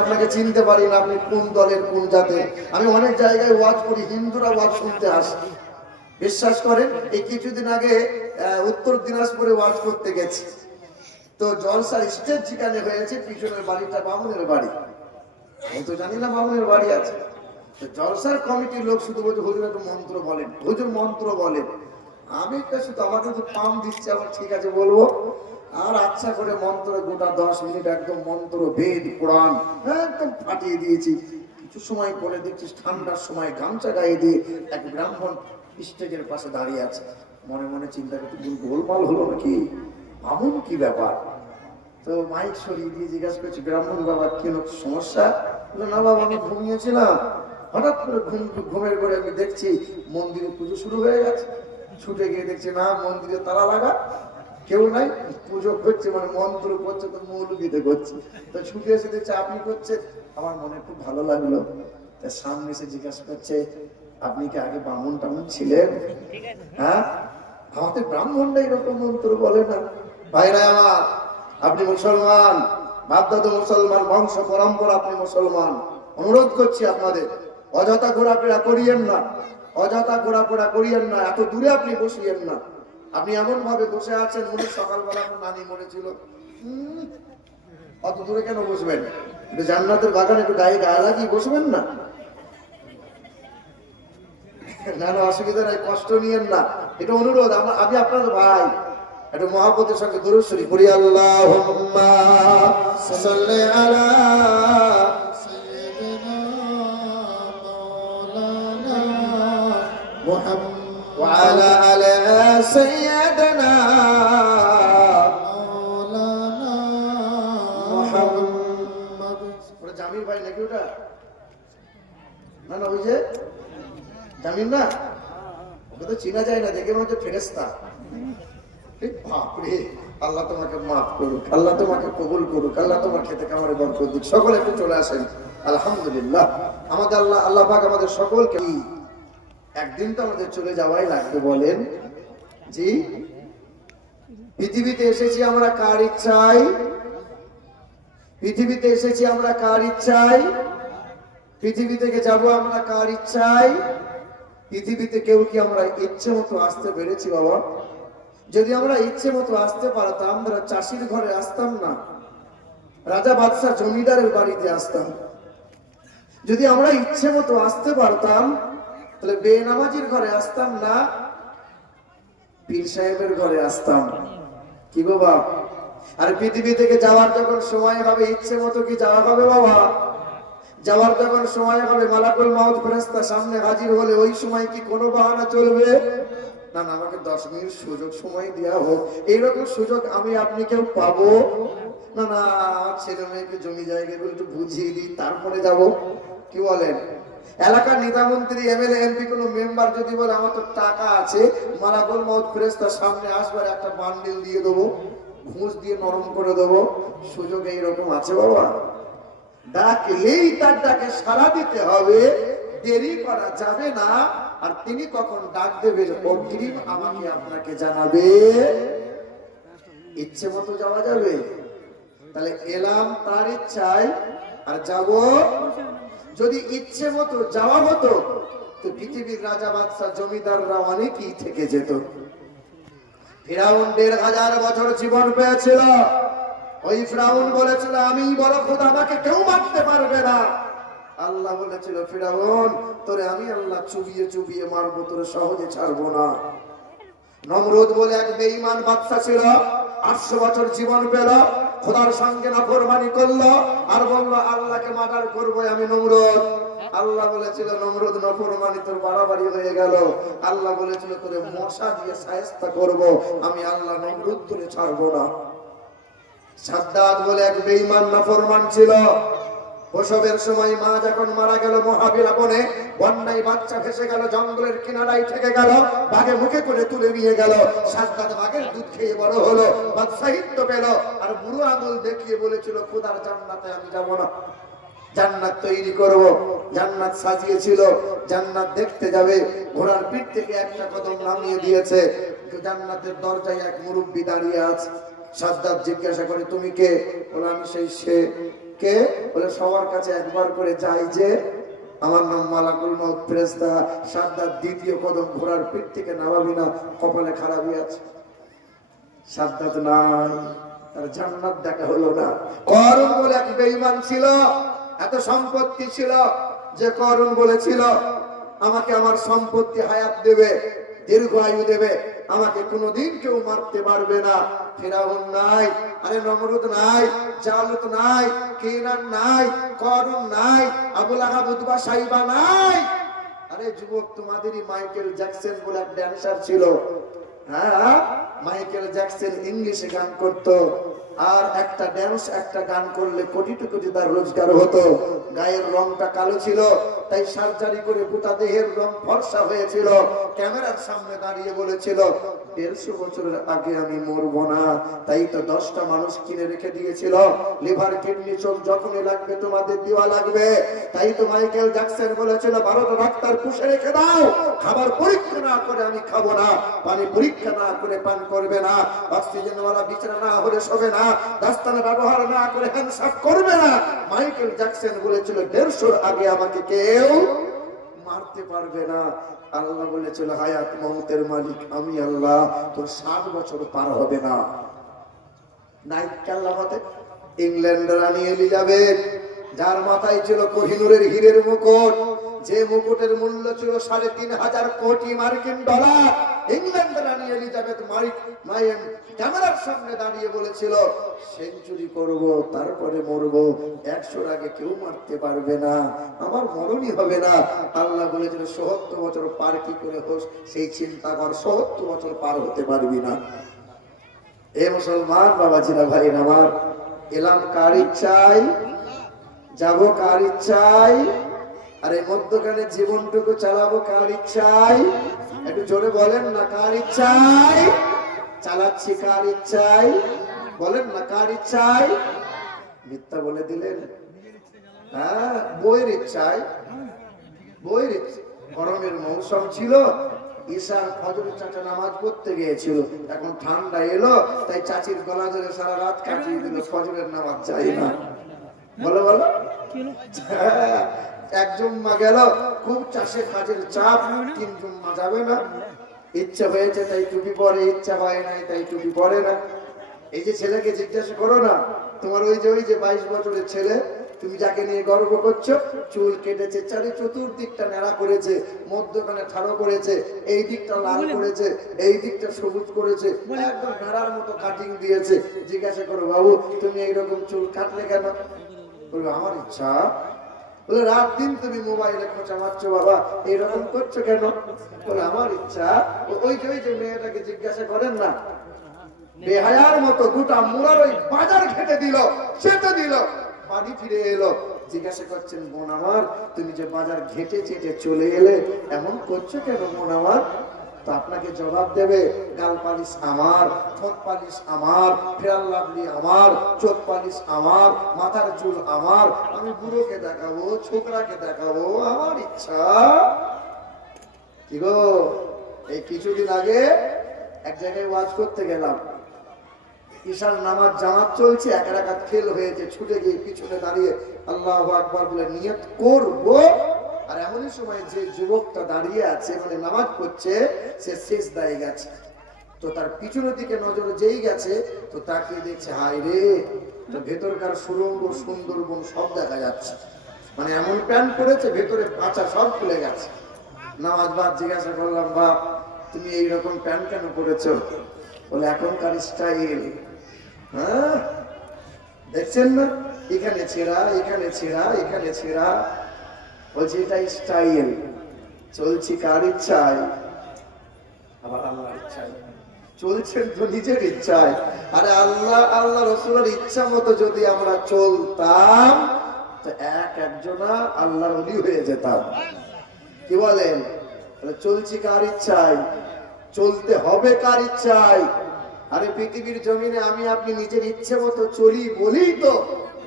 আপনাকে চিনতে পারি না, আপনি কোন দলের কোন জাতের। আমি অনেক জায়গায় ওয়াজ করি, হিন্দুরা ওয়াজ শুনতে আসে। বিশ্বাস করেন, এই কিছুদিন আগে উত্তর দিনাজপুরে ওয়াজ করতে গেছি। তো জলসার স্টেজ যেখানে হয়েছে, পিছনের বাড়িটা বামুনের বাড়ি। আমি তো জানি না বামুনের বাড়ি আছে। জলসার কমিটির লোক শুধু বলছে, হুজুর একটু মন্ত্র বলেন, হুজুর মন্ত্র বলেন। আমি শুধু আমাকে তো পাম দিচ্ছে, আমার ঠিক আছে বলবো। আর আচ্ছা করে মন্ত্র গোটা 10 মিনিট একদম মন্ত্র বেদ কোরআন একদম ফাটিয়ে দিয়েছি। কিছু সময় পরে দেখছিস ঠান্ডার সময় গামছা গায়ে দিয়ে এক ব্রাহ্মণ স্টেজের পাশে দাঁড়িয়ে আছে। মনে মনে চিন্তা করতে, গোলমাল হলো নাকি, এমন কি ব্যাপার। তো মাইক সরিয়ে দিয়ে জিজ্ঞাসা করছি, ব্রাহ্মণ বাবা কি সমস্যা? না বাবা, আমি ঘুমিয়েছিলাম, হঠাৎ করে ঘুমের ঘরে আমি দেখছি মন্দিরে পুজো শুরু হয়ে গেছে। ছুটে গিয়ে দেখছি না, মন্দিরে তালা লাগা, কেউ নাই, পুজো করছে, মানে মন্ত্র করছে, তো মৌলবীতে করছে। তো ছুটে এসে দেখছে আপনি করছেন। আমার মনে খুব ভালো লাগলো। সামনে এসে জিজ্ঞাসা করছে, আপনি কি আগে ব্রাহ্মণ টামন ছিলেন? হ্যাঁ, আমাদের ব্রাহ্মণরা এরকম মন্ত্র বলে না। ভাইরা আমার, আপনি মুসলমান, বাপদাদা মুসলমান, বংশ পরম্পরা আপনি মুসলমান। অনুরোধ করছি আপনাদের, অযথা ঘোরাফেরা করিয়েন না, অযথা ঘোরাফেরা করিয়েন না, এত দূরে আপনি বসিয়েন না। আপনি এমন ভাবে বসে আছেন মনে সকালবেলা আপনার নানি মরেছিল। অত দূরে কেন বসবেন? জান্নাতের বাগানে একটু গায়ে গায়ে লাগিয়ে বসবেন না। না না, অসুবিধা নাই, কষ্ট নিয়েন না, এটা অনুরোধ। আমি আপনার ভাই, একটু মহব্বতের সঙ্গে দরুদ শরীফ পড়ি। আল্লাহুম্মা সাল্লি আলা সাইয়্যিদিনা মাওলানা মুহাম্মদ ওয়া আলা আলি সাইয়্যিদিনা মাওলানা মুহাম্মদ। ওটা জামির ভাই নাকি? ওটা না না, ওই যে জামিন না, ওটা তো চেনা যায় না, দেখে মনে হচ্ছে ফেরেশতা। বাপরে, আল্লাহ তোমাকে মাফ করুক, আল্লাহ তোমাকে কবুল করুক, আল্লাহ তোমার খেতে কামারে বরকত দিক। সকলে একটু চলে আসেন। আলহামদুলিল্লাহ, আমাদের আল্লাহ পাক আমাদের সকলকে, একদিন তো আমাদের চলে যাওয়াই লাগবে, বলেন জি। পৃথিবীতে এসেছি আমরা কার ইচ্ছায়? পৃথিবীতে এসেছি আমরা কার ইচ্ছায়? পৃথিবী থেকে যাব আমরা কার ইচ্ছায়? পৃথিবীতে কেউ কি আমরা ইচ্ছে মতো আসতে পেরেছি বাবা? যদি আমরা ইচ্ছে মতো আসতে পারতাম, আমরা চাষির ঘরে আসতাম না, রাজা বাদশাহ জমিদারের বাড়িতে আসতাম। যদি আমরা ইচ্ছে মতো আসতে পারতাম, তাহলে বেনামাজির ঘরে আসতাম না, পীর সাহেবের ঘরে আসতাম। কি গো বাপ? আর পৃথিবী থেকে যাওয়ার যখন সময় হবে, ইচ্ছে মতো কি যাওয়া হবে বাবা? যাওয়ার যখন সময় হবে, মালাকুল মাউত ফেরেশতা সামনে হাজির হলে ওই সময় কি কোনো বাহানা চলবে? না না, আমাকে 10 মিনিট সুযোগ সময় দেওয়া হোক, এইরকম সুযোগ আমি আপনি কেউ পাবো না? না, ছেলে মেয়েকে জমি জায়গাগুলো একটু বুঝিয়ে দিই, তারপরে যাব। কি বলেন? এলাকার নেতা মন্ত্রী এমএলএ এমপি কোনো মেম্বার যদি বলে আমার তো টাকা আছে, মালাকুল মাউত ফেরেশতা সামনে আসবার একটা বান্ডিল দিয়ে দেবো, ঘুষ দিয়ে নরম করে দেবো, সুযোগ এইরকম আছে বাবা? ডাকলেই তার ডাকে সাড়া দিতে হবে, দেরি করা যাবে না। আর তিনি কখন ডাক দেবেন অগ্রিম আমাকে আপনাকে জানাবে। ইচ্ছে মতো যাওয়া যাবে? তাহলে এলাম তার ইচ্ছায়, আর যাব। যদি ইচ্ছে মতো যাওয়া হতো, তো পৃথিবীর রাজা বাদশাহ জমিদাররা অনেকেই থেকে যেত। ফিরাউন ১৫০০ বছর জীবন পেয়েছিল। ওই ফিরাউন বলেছিল আমি বড় খোদা, আমাকে কেউ মারতে পারবে না। আল্লাহ বলেছিল ফিরাউন, তোরে আমি আল্লাহ চুবিয়ে চুবিয়ে মারবো, তোরে সহজে ছাড়বো না। নমরুদ বলে এক বেঈমান বাদশা ছিল, ৮০০ বছর জীবন পেল, খোদার সঙ্গে নাফরমানি করলো, আর বললো আল্লাহকে মার্ডার করবো আমি নমরুদ। আল্লাহ বলেছিল নমরুদ নাফরমানি তোর বাড়াবাড়ি হয়ে গেল। আল্লাহ বলেছিল তোরে মশা দিয়ে শায়েস্তা করবো, আমি আল্লাহ নমরুদ তোরে ছাড়বো না। সাদ্দাত বলে এক বেঈমান নাফরমান ছিল, প্রসবের সময় মা যখন মারা গেল মহাবীর বনে, বন্যায় বাচ্চা ভেসে গেল, জঙ্গলের কিনারায় থেকে গেল, বাঘে মুখে করে তুলে নিয়ে গেল। সাদ্দাত বাঘের দুধ খেয়ে বড় হলো, বাদশাহিত্ব পেল, আর বুড়ো আঙুল দেখিয়ে বলেছিল খোদার জান্নাতে আমি যাব না, জান্নাত তৈরি করব। জান্নাত সাজিয়েছিল, জান্নাত দেখতে যাবে, ঘোড়ার পিঠ থেকে একটা কদম নামিয়ে দিয়েছে, জান্নাতের দরজায় এক মুরব্বি দাঁড়িয়ে আছে। সাদ্দাত জিজ্ঞাসা করে তুমি কে? বলে আমি সেই সে। কে? বলে সবার কাছে একবার করে যাই যে আমার নাম মালাকুল মউত ফেরেশতা, সাদ্দাত দ্বিতীয় কদম ঘোড়ার পিঠ থেকে নামাবি না, কপালে খারাপই আছে। সাদ্দাত নাই, তার জান্নাত দেখা হলো না। করুন বলে এক বেঈমান ছিল, এত সম্পত্তি ছিল যে করুন বলেছিল আমাকে আমার সম্পত্তি হায়াত দেবে, দীর্ঘ আয়ু দেবে, আমাকে কোনোদিন কেউ মারতে পারবে না। ফিরাউন নাই, আরে নমরুদ নাই, জালুত নাই, কিনান নাই, করুন নাই, আবু লাহাব উতবা সাইবা নাই। আরে যুবক, তোমাদেরই মাইকেল জ্যাকসন বলে এক ড্যান্সার ছিল। হ্যাঁ, মাইকেল জ্যাকসন ইংলিশে গান করতো, আর একটা ড্যান্স একটা গান করলে কোটি কোটি তার রোজগার হতো। গায়ের রংটা কালো ছিল, তাই সার্জারি করে গোটা দেহের রং ফর্সা হয়েছিল। ক্যামেরার সামনে দাঁড়িয়ে বলেছিল 150 বছরের আগে আমি মরবো না। তাই তো 10টা মানুষ কিনে রেখে দিয়েছিল, লিভার কিডনি চোখ যখনই লাগবে তোমাদের দেওয়া লাগবে। তাই তো মাইকেল জ্যাকসন বলেছিল 12টা ডাক্তার পুষে রেখে দাও, খাবার পরীক্ষা না করে আমি খাবো না, পানি পরীক্ষা না করে পান করবে না, অক্সিজেনওয়ালা বিছানা না হলে শোবে না, দাস্তানা ব্যবহার না করে হ্যান্ডসাপ করবে না। মাইকেল জ্যাকসন বলেছিল 150 আগে আমাকে কেউ মারতে পারবে না। আল্লাহ বলেছিল হায়াত মউতের মালিক আমি আল্লাহ, তোর 60 বছর পার হবে না। নাইট কাল্লামাতে ইংল্যান্ডের রানী এলিজাবেথ, যার মাথায় ছিল কোহিনূরের হীরের মুকুট, যে মুকুটের মূল্য ছিল 3,500 কোটি মার্কিন ডলার, ইংল্যান্ডের রানী এলিজাবেথ মাইন ক্যামেরার সামনে দাঁড়িয়ে বলেছিল সেঞ্চুরি করব, তারপরে মরবো, 100 আগে কেউ মারতে পারবে না, আমার মরণই হবে না। আল্লাহ বলেছিল 70 বছর পার কি করে হোস সেই চিন্তা কর, 70 বছর পার হতে পারবি না। এ মুসলমান বাবাজিরা ভাই আমার, এলাম কার ইচ্ছায়, যাব কার ইচ্ছায়, আর এই মধ্যখানে জীবনটুকু চালাবো কার ইচ্ছায়? একটু জোরে বলেন না, কার ইচ্ছায় চালাচ্ছি, কার ইচ্ছায় বলেন না, কার ইচ্ছায়? মিথ্যা বলে দিলেন। হ্যাঁ, বইয়ের ইচ্ছায়, বইয়ের ইচ্ছা। গরমের মৌসুম ছিল, ঈশার ফজর চাচা নামাজ পড়তে গিয়েছিল, এখন ঠান্ডা এলো তাই চাচির গলা ধরে সারা রাত কাটিয়ে দিল, ফজরের নামাজ যায় না। বলো বলো, এক জুম্মা গেল, খুব চাষের কাজের চাপ, 3 জুম্মা যাবে না। ইচ্ছা হয়েছে তাই টুপি পরে, ইচ্ছা হয় নাই তাই টুপি পরে না। এই যে ছেলেকে জিজ্ঞাসা করো না, তোমার ওই যে 22 বছরের ছেলে, তুমি যাকে নিয়ে গর্ব করছো, চুল কেটেছে, চতুর্দিকটা ন্যাড়া করেছে, মধ্যখানে ঠাড়ো করেছে, এই দিকটা লাল করেছে, এই দিকটা সবুজ করেছে, একদম ভেড়ার মতো কাটিং দিয়েছে। জিজ্ঞাসা করো বাবু তুমি এইরকম চুল কাটলে কেন? বলবে আমার ইচ্ছা। বলে রাত দিন তুমি মোবাইলে খোঁচা মারছো বাবা, এইরকম করছো কেন? বলে আমার ইচ্ছা। ওই যে মেয়েটাকে জিজ্ঞাসা করেন না, বেহায়ার মতো গোটা মুরার ওই বাজার খেতে দিল, সেটা দিল, বাড়ি ফিরে এলো, জিজ্ঞাসা করছেন বোন আমার তুমি যে বাজার ঘেটে চেটে চলে এলে, এমন করছো কেন বোন আমার? তো আপনাকে জবাব দেবে গাল পালিশ আমার, ঠোঁট পালিশ আমার, ফেয়ার লাভলি আমার, চোখ পালিশ আমার, মাথার চুল আমার, আমি বুড়োকে দেখাবো, ছোকরাকে দেখাবো, আমার ইচ্ছা। কি গো, এই কিছুদিন আগে এক জায়গায় ওয়াজ করতে গেলাম, ঈশার নামাজ জামাত চলছে, এক রাকাত ফেল হয়েছে, ছুটে গিয়ে পিছনে দাঁড়িয়ে আল্লাহু আকবার বলে নিয়ত করব, আর এমনই সময় যে যুবকটা দাঁড়িয়ে আছে মানে নামাজ পড়ছে, সে সিজদায় গেছে, তো তার পিছনের দিকে নজর যেই গেছে, তো তাকিয়ে দেখছে হায় রে, তো ভেতরকার সুরঙ্গ সুন্দরবন সব দেখা যাচ্ছে, মানে এমন প্যান্ট পরেছে ভেতরে পাঁচা সব খুলে গেছে। নামাজ বাদ জিজ্ঞাসা করলাম বাপ তুমি এইরকম প্যান্ট কেন পরেছো? বলে এখনকার স্টাইল। হ্যাঁ দেখছেন না, এখানে ছেঁড়া, এখানে ছেঁড়া, এখানে ছেঁড়া, বলছে এটা স্টাইল। চলছি কার ইচ্ছায়? আবার আল্লাহর ইচ্ছায়। চলছেন তো নিজের ইচ্ছায়। আরে আল্লাহ রসুলের ইচ্ছা মতো যদি আমরা চলতাম তো একজনা আল্লাহর ওলি হয়ে যেতাম। কি বলেন? চলছি কার ইচ্ছায়? চলতে হবে কার ইচ্ছায়? আরে পৃথিবীর জমিনে আমি আপনি নিজের ইচ্ছে মতো চলি বলেই তো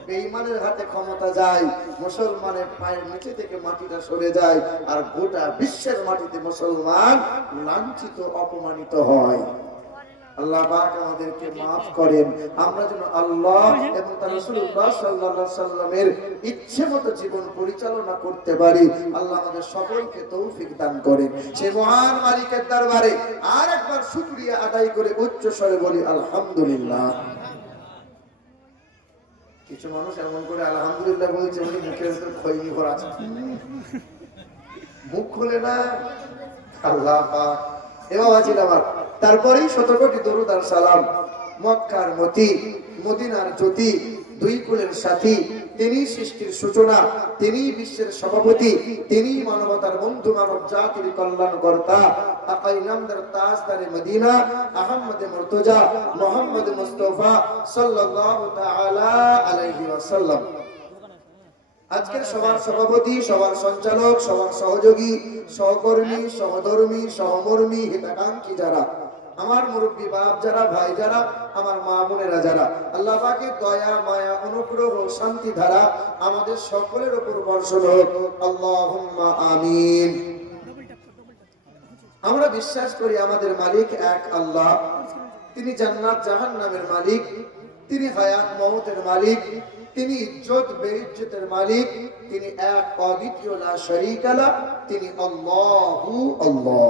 বেঈমানের হাতে ক্ষমতা যায়, মুসলমানের পায়ের নিচে থেকে মাটিটা সরে যায়, আর গোটা বিশ্বের মাটিতে মুসলমান লাঞ্ছিত অপমানিত হয়। আল্লাহ পাক আমাদেরকে মাফ করেন, আমরা যেন আল্লাহ এবং তার রাসূলুল্লাহ সাল্লাল্লাহু আলাইহি সাল্লামের ইচ্ছে মতো জীবন পরিচালনা করতে পারি। আল্লাহ আমাদের সকলকে তৌফিক দান করেন। সেই মহান মালিকের দরবারে আরেকবার শুকরিয়া আদায় করে উচ্চ স্বরে বলি আলহামদুলিল্লাহ। কিছু মানুষ এমন করে আলহামদুলিল্লাহ বলছে উনি মুখের ভিতর খৈনি ভরা আছে, মুখ খুলে না। আল্লাহ পাক এবাবাজির আমার তারপরেই ১৭ কোটি দরুদ আর সালাম মক্কার মতি, মদিনার জ্যোতি, দুই কুলের সাথী, তিনি সৃষ্টির সূচনা, তিনি বিশ্বের সভাপতি, তিনি মানবতার বন্ধু, মানব জাতির কল্যাণকর্তা, আকাই নামদার তাজদারে মদিনা, আহমদ মুর্তজা মুহাম্মদ মুস্তাফা সাল্লাল্লাহু তাআলা আলাইহি ওয়াসাল্লাম। আজকের সবার সভাপতি, সবার সঞ্চালক, সবার সহযোগী, সহকর্মী, সহধর্মী, সহমর্মী, হিতাকাঙ্ক্ষী যারা, আমার মুরব্বী বাপ যারা, ভাই যারা, আমার মা বোনেরা যারা, আল্লাহ পাকের দয়া মায়া অনুগ্রহ শান্তি ধারা আমাদের সকলের উপর বর্ষণ হোক, আল্লাহুম্মা আমিন। আমরা বিশ্বাস করি আমাদের মালিক এক আল্লাহ, তিনি জান্নাত জাহান্নামের মালিক, তিনি হায়াত মওতের মালিক, তিনি ইজ্জত বেইজ্জতের মালিক, তিনি এক অদ্বিতীয় লা শারীকা লা, তিনি আল্লাহু আল্লাহ।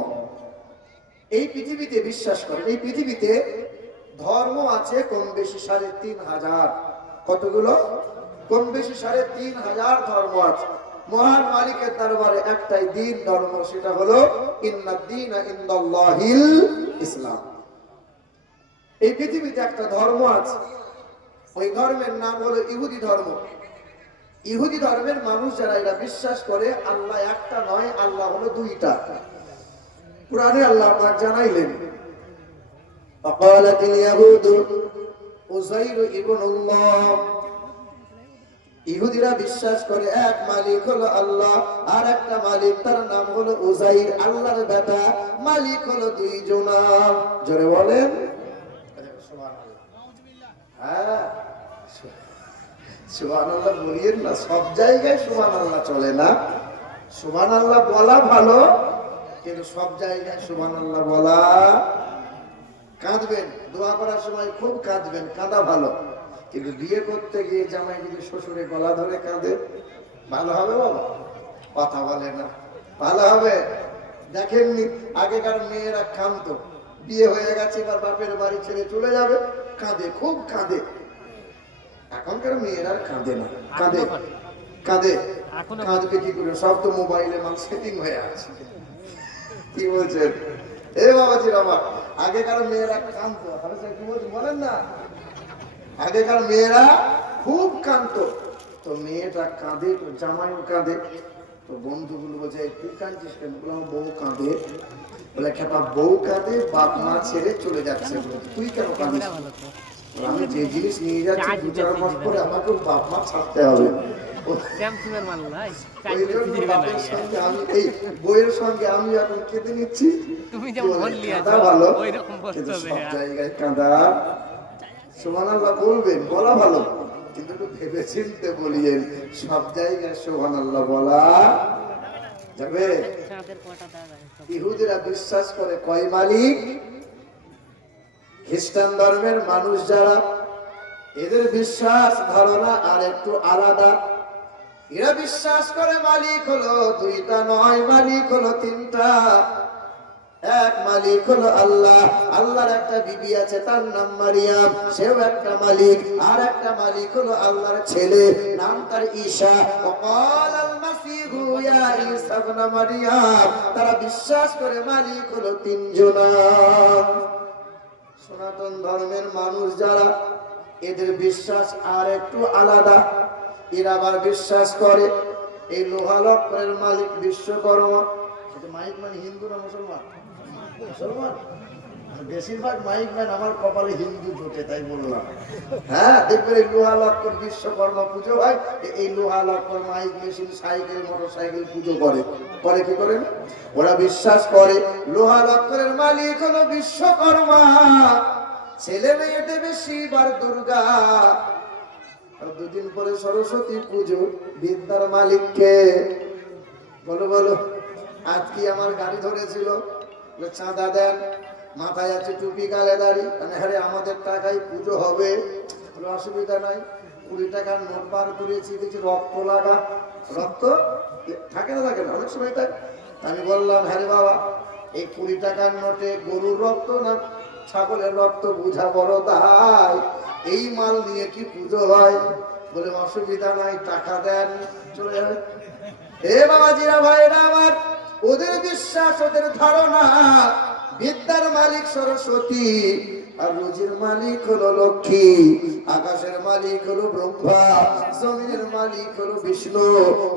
এই পৃথিবীতে বিশ্বাস করেন, এই পৃথিবীতে ধর্ম আছে কম বেশি ৩৫০০। কতগুলো? কম বেশি ৩৫০০ ধর্ম আছে। মহান মালিকের দরবারে একটাই দ্বীন ধর্ম, সেটা হলো ইন্নাদ-দীনা ইনদাল্লাহিল ইসলাম। এই পৃথিবীতে একটা ধর্ম আছে, ওই ধর্মের নাম হলো ইহুদি ধর্ম। ইহুদি ধর্মের মানুষ যারা এরা বিশ্বাস করে আল্লাহ একটা নয়, আল্লাহ হলো দুইটা। কুরআনে আল্লাহ পাক জানাইলেন, ফাকালাতিল ইয়াহুদু উযাইর ইবনুল্লাহ। ইহুদিরা বিশ্বাস করে এক মালিক হলো আল্লাহ, আর একটা মালিক তার নাম হলো উযাইর, আল্লাহর বেটা। মালিক হলো দুইজন। জোরে বলেন সুবহানাল্লাহ। হ্যাঁ সুবহানাল্লাহ বলিয়েন না, সব জায়গায় সুবহানাল্লাহ চলে না। সুবহানাল্লাহ বলা ভালো, কিন্তু সব জায়গায় সুবহানাল্লাহ বলা। কাঁদবেন, দোয়া করার সময় খুব কাঁদবেন, কাঁদা ভালো, কিন্তু বিয়ে করতে গিয়ে জামাই যদি শ্বশুরে গলা ধরে কাঁদে, ভালো হবে বাবা? কথা বলে না, ভালো হবে? দেখেননি আগেকার মেয়েরা কাঁদতো, বিয়ে হয়ে গেছে এবার বাপের বাড়ি ছেড়ে চলে যাবে, কাঁদে, খুব কাঁদে। এখনকার মেয়েরা কাঁদে না, কাঁদে কাঁদে কাঁদবে কি করে? সব তো মোবাইলে মাল সেটিং হয়ে আছে। কি বলছেন এ বাবাজির আমার? আগেকার মেয়েরা কাঁদতো, কি বলছেন বলেন না? আগেকার মেয়েরা খুব কাঁদতো। তো মেয়েটা কাঁদে, তো জামাইও কাঁদে, তো বন্ধুগুলো বলছে তুই কাঁদছিস কেন? বললাম বউ কাঁদে। বলে খেপা বউ কাঁদে, বাপ মা ছেড়ে চলে যাচ্ছে, তুই কেন কাঁদিস? আমি যে জিনিস নিয়ে যাচ্ছি ২-৪ মাস পরে আমাকে বাপ মা ছাড়তে হবে। আমি এই বইয়ের সঙ্গে আমি এখন কেঁদে নিচ্ছি। ভালো, কিন্তু সব জায়গায় কাঁদা সুবহানাল্লাহ বলবেন, বলা ভালো, কিন্তু একটু ভেবে চিন্তে বলিয়েন। সব জায়গায় সুবহানাল্লাহ বলা যাবে? ইহুদিরা বিশ্বাস করে কয় মালিক। খ্রিস্টান ধর্মের মানুষ যারা, এদের বিশ্বাস ধারণা আর একটু আলাদা। এরা বিশ্বাস করে মালিক হলো দুইটা নয়, মালিক হলো তিনটা। এক মালিক হলো আল্লাহ, আল্লাহর একটা বিবি আছে তার নাম মারিয়াম, সেও একটা মালিক। আর একটা মালিক হলো আল্লাহর ছেলে, নাম তার ঈসা। ওয়াকালাল মাসীহু ইয়া ঈসা ইবনে মারিয়াম। তারা বিশ্বাস করে মালিক হলো তিনজন। সনাতন ধর্মের মানুষ যারা, এদের বিশ্বাস আর একটু আলাদা। এরা আবার বিশ্বাস করে এই লোহা লক্করের মালিক বিশ্বকর্মা। মাইক মানে হিন্দু না মুসলমান? মুসলমান। বেশিরভাগ মাইক ম্যান আমার কপালে হিন্দু জোটে, তাই বললাম। হ্যাঁ, দেখবেন এই লোহা লক্কর বিশ্বকর্মা পুজো হয়, এই লোহা লক্কর mike machine cycle motor cycle পুজো করে। করে কি করেন? ওরা বিশ্বাস করে লোহা লক্করের মালিক হলো বিশ্বকর্মা, ছেলে মেয়ে দেবে শিব আর দুর্গা। আর দুদিন পরে সরস্বতী পুজো, বিদ্যার মালিককে বলো বলো। আজকে আমার গাড়ি ধরেছিল, চাঁদা দেন। মাথায় আছে টুপি, গালে দাড়ি, হ্যাঁ আমাদের টাকায় পুজো হবে, অসুবিধা নাই। 20 টাকার নোট বার করেছি, দেখছি রক্ত লাগা, রক্ত থাকে না, থাকে না, অনেক সময় থাকে। আমি বললাম হ্যাঁ বাবা, এই 20 টাকার নোটে গরুর রক্ত না ছাগলের রক্ত বুঝা বড় দায়, এই মাল নিয়ে কি পুজো হয়? বলে অসুবিধা নাই, টাকা দেন, চলে যাবে। এ বাবাজিরা, ভাইরা আমার, ওদের বিশ্বাস, ওদের ধারণা বিদ্যার মালিক সরস্বতী, আর রুজির মালিক হলো লক্ষ্মী, আকাশের মালিক হলো ব্রহ্মা, জমিনের মালিক হলো বিষ্ণু,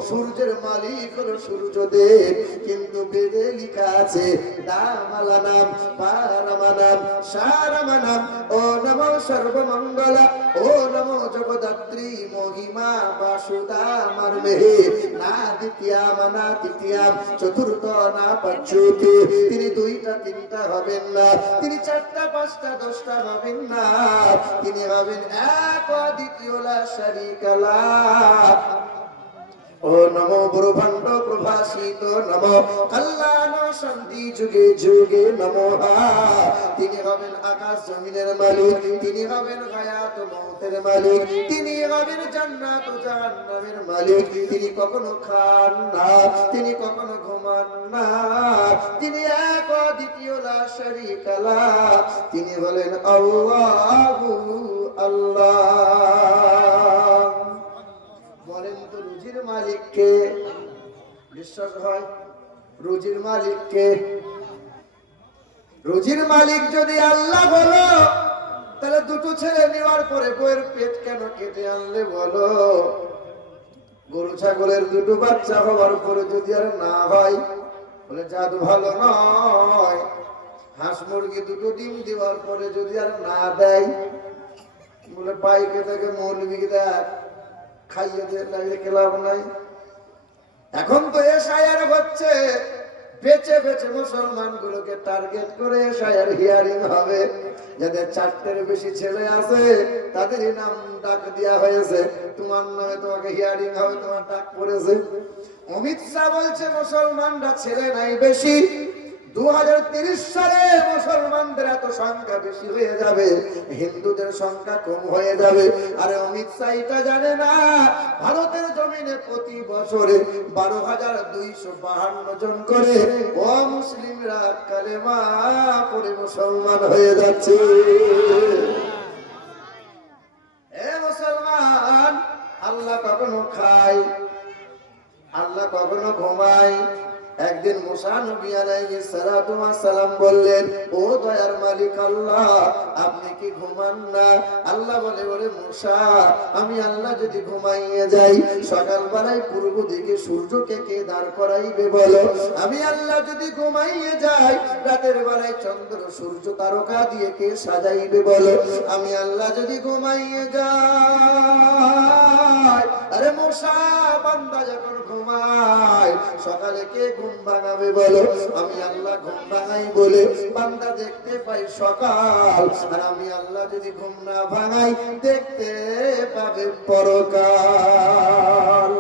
সূর্যের মালিক হলো সূর্যদেব। কিন্তু বেদে লেখা আছে দামালানাম পারামানাম সারামানাম ও নমো সর্বমঙ্গলা ও নমো জগদ্ধাত্রী মহিমা বাসুদা মারমে না দ্বিতীয়াম না তৃতীয়াম চতুর্থ না পঞ্চমী। তিনি 2টা 3টা হবেন না, তিনি 4টা 5টা 10টা হবেন না, তিনি হবেন এক অদ্বিতীয় লা শারীকা লাহ। ও নমো ব্রহ্মাণ্ড প্রভাসিত নমো কল্যাণ শান্তি যুগে যুগে নমঃ। তিনি হবেন আকাশ জমিনের মালিক, তিনি হবেন হায়াত মউতের মালিক, তিনি হবেন জান্নাত ও জাহান্নামের মালিক। তিনি কখনো খান না, তিনি কখনো ঘুমান না, তিনি এক অদ্বিতীয় লা শারীকা লাহ। তিনি হলেন আল্লাহু আল্লাহ। বলেন তো রুজির মালিককে? বিশ্বাস হয়? রুজির মালিককে? রুজির মালিক যদি আল্লাহ বলো, তাহলে 2টো ছেলে নেওয়ার পরে বউয়ের পেট কেন কেটে আনলে বলো? গরু ছাগলের 2টো বাচ্চা হওয়ার পরে যদি আর না হয়, বলে জাদু ভালো নয়। হাঁস মুরগি 2টো ডিম দেওয়ার পরে যদি আর না দেয়, বলে পাইকে থেকে মৌলবি দেখ খাইয়ে দিয়ে লাগলে লাভ নাই। এখন তো এসআইআর হচ্ছে, বেঁচে বেঁচে মুসলমান গুলোকে টার্গেট করে এসআইআর হিয়ারিং হবে। যাদের 4টের বেশি ছেলে আছে তাদেরই নাম ডাক দেওয়া হয়েছে, তোমার নয়, তোমাকে হিয়ারিং হবে, তোমার ডাক পড়েছে। অমিত শাহ বলছে মুসলমানরা ছেলে নাই বেশি, 2030 সালে মুসলমানদের এত সংখ্যা বেশি হয়ে যাবে, হিন্দুদের সংখ্যা কম হয়ে যাবে। আরে অমিত শাহ এটা জানে না, ভারতের জমিনে প্রতি বছরে 12,252 জন করে অমুসলিমরা কালেমা পড়ে মুসলমান হয়ে যাচ্ছে। এ মুসলমান, আল্লাহ কখনো খায়, আল্লাহ কখনো ঘুমায়। একদিন মুসা নবী আলাইহিস সালাতু ওয়াস সালাম বললেন, ও দয়ার মালিক আল্লাহ, আপনি কি ঘুমান না? আল্লাহ বলে, ওরে মুসা, আমি আল্লাহ যদি ঘুমাইয়ে যাই, সকালবেলায় পূর্ব দিকে সূর্যকে কে দাঁড় করাইবে বলো? আমি আল্লাহ যদি ঘুমাইয়ে যাই, রাতের বেলায় চন্দ্র সূর্য তারকা দিয়ে কে সাজাইবে বলো? আমি আল্লাহ যদি ঘুমাইয়ে যাই, আরে মুসা, বান্দা যখন ঘুমায় সকালে কে ঘুম ভাঙাবে বলো? আমি আল্লাহ ঘুম ভাঙাই বলে বান্দা দেখতে পাই সকাল, আর আমি আল্লাহ যদি ঘুম না ভাঙাই দেখতে পাবে পরকাল।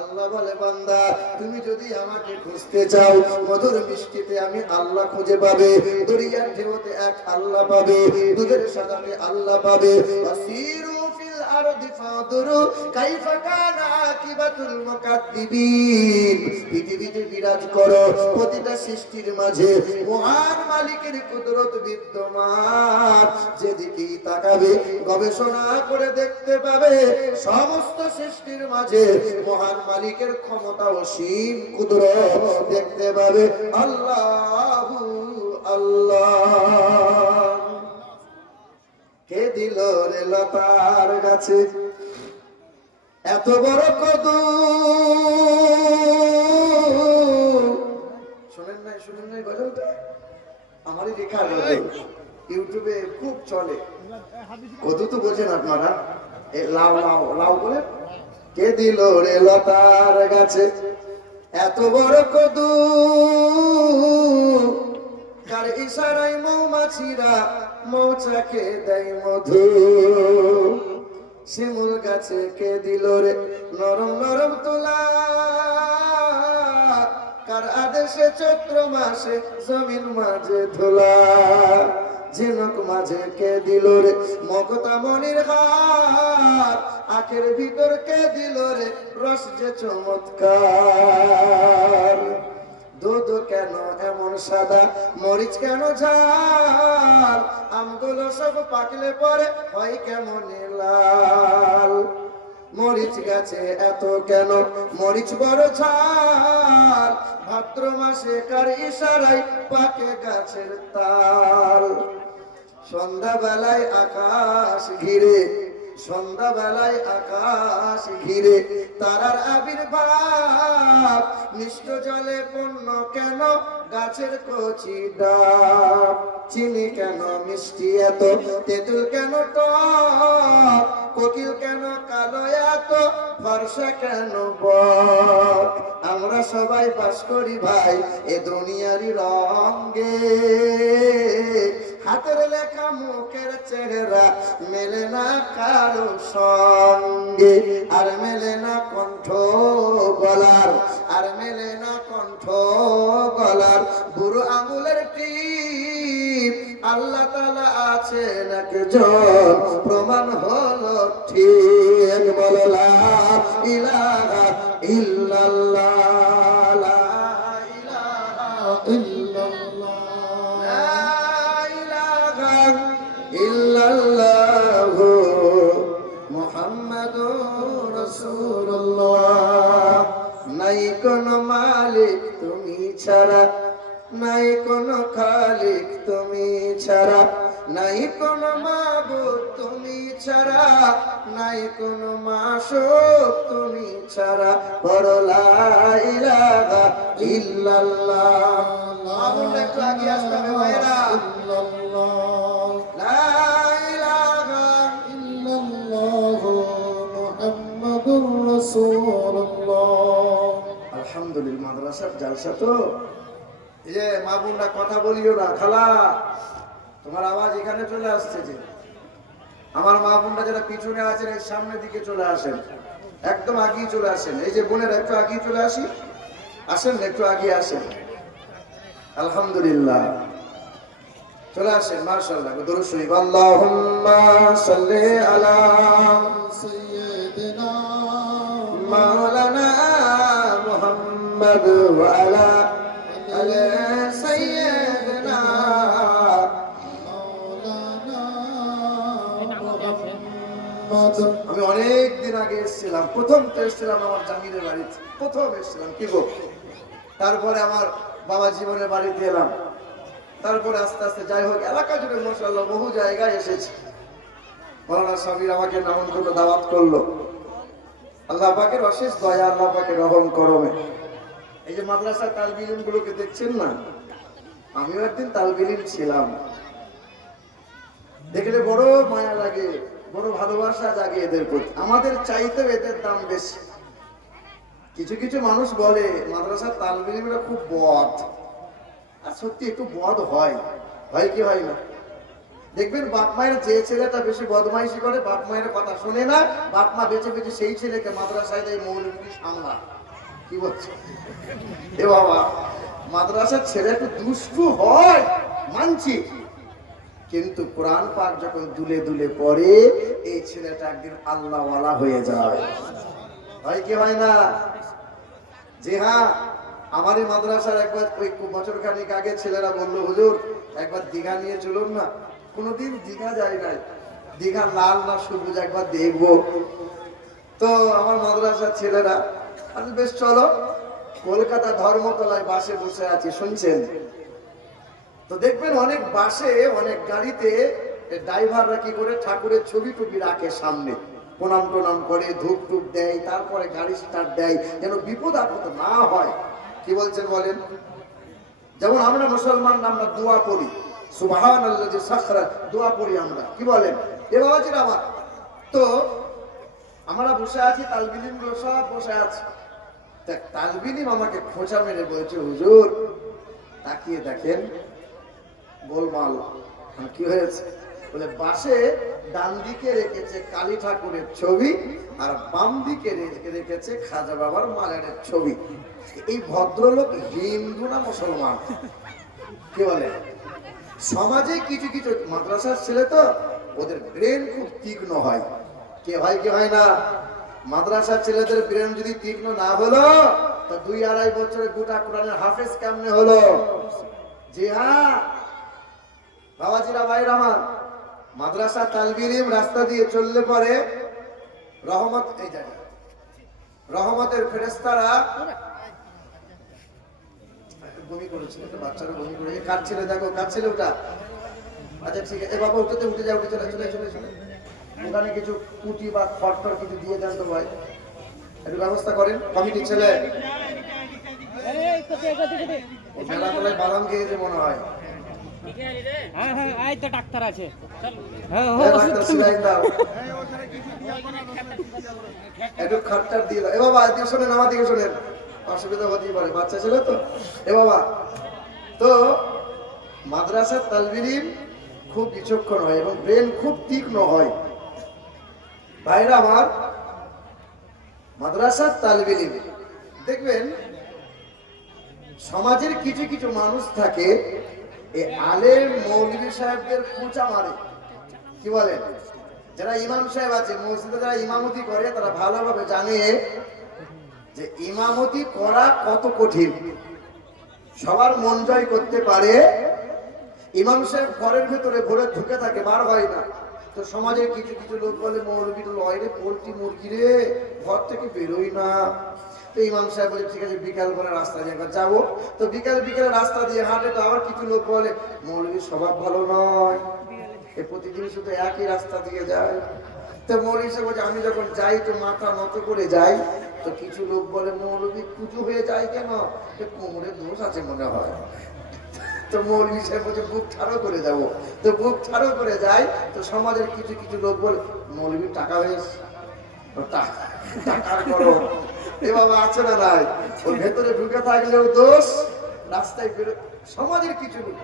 আল্লাহ বলে, বান্দা তুমি যদি আমাকে খুঁজতে চাও, মধুর মিষ্টিতে আমি আল্লাহ খুঁজে পাবে, দরিয়ার ঢেউতে এক আল্লাহ পাবে, দুধের সাদাতে আল্লাহ পাবে। আসিরু ফিল আরদি ফাদুরু কাইফা কানা আকিবাতুল মুকাদ্দিবিন। পৃথিবীতে বিরাজ করো, প্রতিটা সৃষ্টির মাঝে মহান মালিকের কুদরত বিদ্যমান। যেদিকেই তাকাবে গবেষণা করে দেখতে পাবে, সমস্ত সৃষ্টির মাঝে মহান মালিকের ক্ষমতা অসীম কুদরত দেখতে পাবে। আল্লাহু আল্লাহ। কে দিল রে লতার গাছে এত বড় কদু? শোনেন নাই, শোনেন নাই গজলটা? আমারই লেখা গজল, ইউটিউবে খুব চলে। কদু তো বোঝেন আপনারা, লাউ লাউ লাউ বলে। কে দিল রে লতার গাছে এত বড় কদু? কার ইশারায় মৌমাছিরা মৌচাকে দেয় মধু? শিমুল গাছে কে দিল রে নরম নরম তুলা? কার আদেশ বাতাসে চৈত্র মাসে জমিন মাঝে ধুলা, ঝিনুক মাঝে কে দিল রে মমতা মনির হার, আখের ভিতর কে দিল রে রস যে চমৎকার। দুধ কেন এমন সাদা, মরিচ কেন ঝাল, আমগুলো সব পাকলে পরে হয় কেমন লাল। মরিচ গাছে এত কেন মরিচ বড় ঝাল, ভাদ্র মাসে কার ইশারায় পাকে গাছের তাল। সন্ধ্যাবেলায় আকাশ ঘিরে, সন্ধ্যাবেলায় আকাশ ঘিরে তারার আবির্ভাব, মিষ্ট জলে পূর্ণ কেন গাছের কচি ডাব। চিনি কেন মিষ্টি এত, তেঁতুল কেন টক, কোকিল কেন কালো এত, ফর্সা কেন বক। আমরা সবাই বাস করি ভাই এ দুনিয়ারই রঙে, হাতের লেখা মুখের চেহারা মেলে না কারো সঙ্গে, আর মেলে না কণ্ঠ গলার, আর মেলে না কণ্ঠ গলার। বুড়ো আঙুলের টিপ আল্লাহ তাআলা আছেন একজন, প্রমাণ হলো ঠিক। বলো লা ইলাহা ইল্লাল্লাহ, লা ইলাহা ইল্লাল্লাহ, লা ইলাহা ইল্লাল্লাহু মুহাম্মাদুর রাসূলুল্লাহ। নাই কোনো মালিক তুমি ছাড়া, নাই কোনো খালিক তুমি ছাড়া, নাই কোনো মাবুদ তুমি ছাড়া, নাই কোনো মাশূক তুমি ছাড়া। বলো লা ইলাহা ইল্লাল্লাহ। আগুন একটু আগে আসতে হবে ভাইরা। লা ইলাহা ইল্লাল্লাহ মুহাম্মাদুর রাসূলুল্লাহ। আলহামদুলিল্লাহ, মাদ্রাসার জালসা তো। এই যে মা বোনরা কথা বলিও না, খালা তোমার আওয়াজ এখানে চলে আসছে। যে আমার মা বোনরা যারা পিছনে আছেন এই সামনের দিকে চলে আসেন, একদম আগিয়ে চলে আসেন। এই যে বোনেরা একটু আগিয়ে চলে আসি, আসেন একটু আগিয়ে আসেন। আলহামদুলিল্লাহ, চলে আসেন। মাশাআল্লাহ, দরুদ শরীফ। আল্লাহুম্মা সাল্লি আলা সাইয়্যিদিনা মাওলানা মুহাম্মদ ওয়া আলা আলি সাইয়্যিদিনা মাওলানা মুহাম্মদ। আমি অনেক দিন আগে এসেছিলাম, প্রথম তো এসেছিলাম আমার জামিনের বাড়িতে, প্রথম এসেছিলাম কি গো। তারপরে আমার বাবা জীবনের বাড়িতে এলাম, তারপরে আস্তে আস্তে যাই হোক এলাকা জুড়ে মাশাআল্লাহ বহু জায়গায় এসেছি। মাওলানা সাবির আমাকে নামন্ত্রণ দাওয়াত করলো। আল্লাহ পাকের অশেষ দয়া, আল্লাহ পাকের রহম করমে এই যে মাদ্রাসার তালবে ইলম গুলোকে দেখছেন না, আমিও একদিন তালবে ইলম ছিলাম। দেখলে বড় মায়া লাগে, বড় ভালোবাসা জাগে এদের প্রতি। আমাদের চাইতে এদের দাম বেশি। কিছু কিছু মানুষ বলে মাদ্রাসার তালবে ইলমরা খুব বদ, আর সত্যি একটু বদ হয়, হয় কি হয় না? দেখবেন বাপ মায়ের যে ছেলেটা বেশি বদমাইশি করে, বাপ মায়ের কথা শোনে না, বাপ মা বেঁচে বেঁচে সেই ছেলেকে মাদ্রাসায় দেয় মৌলভী সামলা। কি বলছে এ বাবা? মাদ্রাসার ছেলে একটু দুষ্টু হয় মানছি, কিন্তু কোরআন পাক যখন দুলে দুলে পড়ে এই ছেলেটা একদিন আল্লাহওয়ালা হয়ে যায়। হয় কি হয় না? জি হ্যাঁ, আমার এই মাদ্রাসার একবার ওই বছর খানিক আগে ছেলেরা বললো, হুজুর একবার দীঘা নিয়ে চলুন না। কোনোদিন দীঘা যায় নাই, দীঘা লাল না সবুজ একবার দেখবো। তো আমার মাদ্রাসার ছেলেরা আচ্ছা বেশ চলো। কলকাতা ধর্মতলায় বাসে বসে আছি, শুনছেন তো? দেখবেন অনেক বাসে অনেক গাড়িতে ড্রাইভাররা কি করে ঠাকুরের ছবি টুবি রাখে সামনে, প্রণাম টোনাম করে, ধূপ টুপ দেয়, তারপরে গাড়ি স্টার্ট দেয় যেন বিপদ আপদ না হয়। কি বলছেন বলেন? যেমন আমরা মুসলমান, আমরা দোয়া পড়ি, সুবহানাল্লাযী সাখখারা, দোয়া পড়ি আমরা। কি বলেন এ বাবাজিরা আমার? তো আমরা বসে আছি, তালবে ইলম গুলো সব বসে আছে। তালবে ইলম আমাকে খোঁচা মেরে বলছে, হুজুর তাকিয়ে দেখেন গোলমাল। কি হয়েছে? বলে বাসে ডান দিকে রেখেছে কালী ঠাকুরের ছবি আর বাম দিকে রেখেছে খাজা বাবার মাজারের ছবি। এই ভদ্রলোক হিন্দু না মুসলমান কি বলে? সমাজে কিছু কিছু মাদ্রাসার ছেলে তো ওদের ব্রেন খুব তীক্ষ্ণ হয়। কে হয় কে হয় না? মাদ্রাসার ছেলেদের ব্রেন যদি তীক্ষ্ণ না হলো তো 2-2.5 বছরে গোটা কোরআনের হাফেজ কেমনে হলো? জি হ্যাঁ বাবাজিরা ভাইরা আমার, মাদ্রাসা তালবির ইলম রাস্তা দিয়ে চললে পরে রহমত এই জায়গা রহমতের ফেরেশতারা বমি করেছিল, একটা বাচ্চারা বমি করে। কার ছেলে দেখো, কার ছেলে ওটা? আচ্ছা ঠিক আছে, এ বাবা উঠে যা, উঠে চলে চলে চলে চলে। ওখানে কিছু কুটি বা খড় কিছু দিয়ে দেন তো ভাই, একটু ব্যবস্থা করেন। কমিটির ছেলে মেলা তলায় বাদাম খেয়েছে মনে হয়। হ্যাঁ হ্যাঁ এই তো ডাক্তার আছে, ডাক্তার সিলাইন দাও, একটু খড়টার দিয়ে দাও। এ বাবা এদিকে শোনেন, আমার দিকে শোনেন, অসুবিধা হতেই পারে, বাচ্চা ছিল তো। এ বাবা, তো মাদ্রাসার তালবির ইলম খুব বিচক্ষণ হয় এবং ব্রেন খুব তীক্ষ্ণ হয়। ভাইরা আমার, মাদ্রাসার তালবির ইলম দেখবেন সমাজের কিছু কিছু মানুষ থাকে এই আলেম মৌলভী সাহেবদের খোঁচা মারে। কি বলেন? যারা ইমাম সাহেব আছে মসজিদে, যারা ইমামতি করে তারা ভালোভাবে জানে যে ইমামতি করা কত কঠিন। সবার মন জয় করতে পারে। ইমাম সাহেব ঘরের ভেতরে ভরে ঢুকে থাকে, বার হয় না। তো সমাজের কিছু কিছু লোক বলে মৌলবী তো লয় রে, পোল্ট্রি মুরগি রে, ঘর থেকে বেরোই না। তো ইমাম সাহেব বলে ঠিক আছে বিকাল করে রাস্তা দিয়ে একবার যাবো। তো বিকালে রাস্তা দিয়ে হাঁটে। তো আবার কিছু লোক বলে মৌলবীর স্বভাব ভালো নয়, এ প্রতিদিন শুধু একই রাস্তা দিয়ে যায়। তো মৌলবী সাহেব বলছে আমি যখন যাই তো মাথা নত করে যাই। তো কিছু লোক বলে মৌলবী পুজো হয়ে যায় কেন, কোমরের দোষ আছে মনে হয়। তো মৌলবী সাহেব বলছে বুক ঠাড়ো করে যাবো। তো বুক ঠাড়ো করে যায়। তো সমাজের কিছু কিছু লোক বলে মৌলবীর টাকা হয়েছে, টাকার করো। এ বাবা আছে না নাই? ওর ভেতরে ঢুকে থাকলেও দোষ, রাস্তায় বেরো। সমাজের কিছু লোক,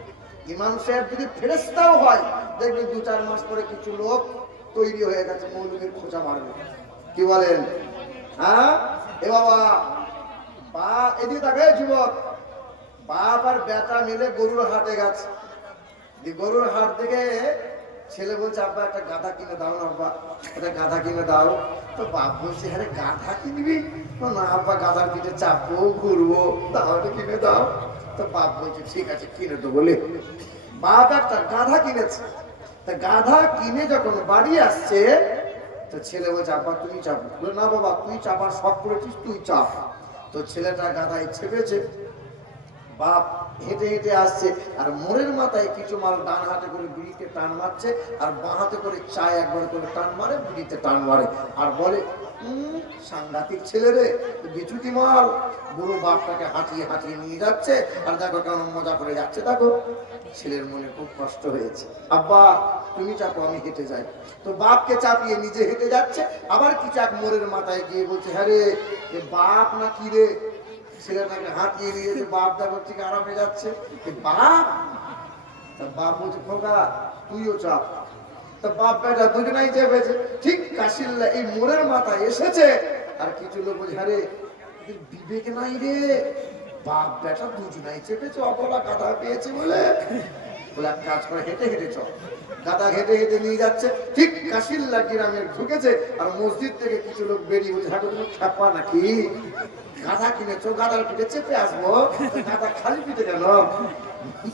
ইমাম সাহেব যদি ফেরেশতাও হয় দেখবেন 2-4 মাস পরে কিছু লোক তৈরি হয়ে গেছে মৌলবীর খোঁচা মারবে। কি বলেন? হ্যাঁ এ বাবা, বা এদিকে তাকায় যুবক, বাপ আর বেটা মিলে গরুর হাটে গেছে। গরুর হাট থেকে ছেলে বলছে আব্বা একটা গাধা কিনে দাও না, আব্বা একটা গাধা কিনে দাও। তো বাপ বলছে আরে গাধা কিনবি? না আব্বা গাধার পিঠে চাপবো ঘুরবো, তাহলে কিনে দাও। তো বাপ বলছে ঠিক আছে কিনে দেবো বলে বাপ একটা গাধা কিনেছে। তা গাধা কিনে যখন বাড়ি আসছে তো ছেলে বলছে আব্বা তুমি চাপো। না বাবা তুই চাপার শখ করেছিস, তুই চাপ। তো ছেলেটা গাধায় চেপেছে, বাপ হেঁটে হেঁটে আসছে আর মোড়ের মাথায় কিছু মাল ডান হাতে করে বিড়িতে টান মারছে আর বাঁ হাতে করে চায় একবার করে টান মারে, বিড়িতে টান মারে আর বলে সাংঘাতিক ছেলে রে, বিচুতি মাল। বুড়ো বাপটাকে হাঁটিয়ে হাঁটিয়ে নিয়ে যাচ্ছে আর দেখো কেমন মজা করে যাচ্ছে। দেখো ছেলের মনে খুব কষ্ট হয়েছে, আব্বা তুমি চাপো আমি হেঁটে যাই। তো বাপকে চাপিয়ে নিজে হেঁটে যাচ্ছে। আবার কিছু এক মোড়ের মাথায় গিয়ে বলছে হ্যাঁ রে এ বাপ না কি রে, ছেলেটাকে হাঁটিয়ে নিয়েছে। বাপ দেখো ঠিক আরামে যাচ্ছে। বাপ বাপ বলছে খোকা তুইও চাপ। তা বাপ বেটা দুজনাই চেপেছে। ঠিক কাশিল্লা এই মোড়ের মাথায় এসেছে আর কিছু লোক বলছে আরে বিবেক নাই রে, বাপ বেটা দুজনাই চেপেছে, অপলা গাধা পেয়েছে বলে এক কাজ করে হেঁটে হেঁটে চল। গাধা হেঁটে হেঁটে নিয়ে যাচ্ছে। ঠিক কাশিল্লা গ্রামে ঢুকেছে আর মসজিদ থেকে কিছু লোক বেরিয়ে বলছে হ্যাঁ তুমি খেপা নাকি, গাধা কিনেছো, গাধার পিঠে চেপে আসবো? গাধা খালি পিঠে কেন?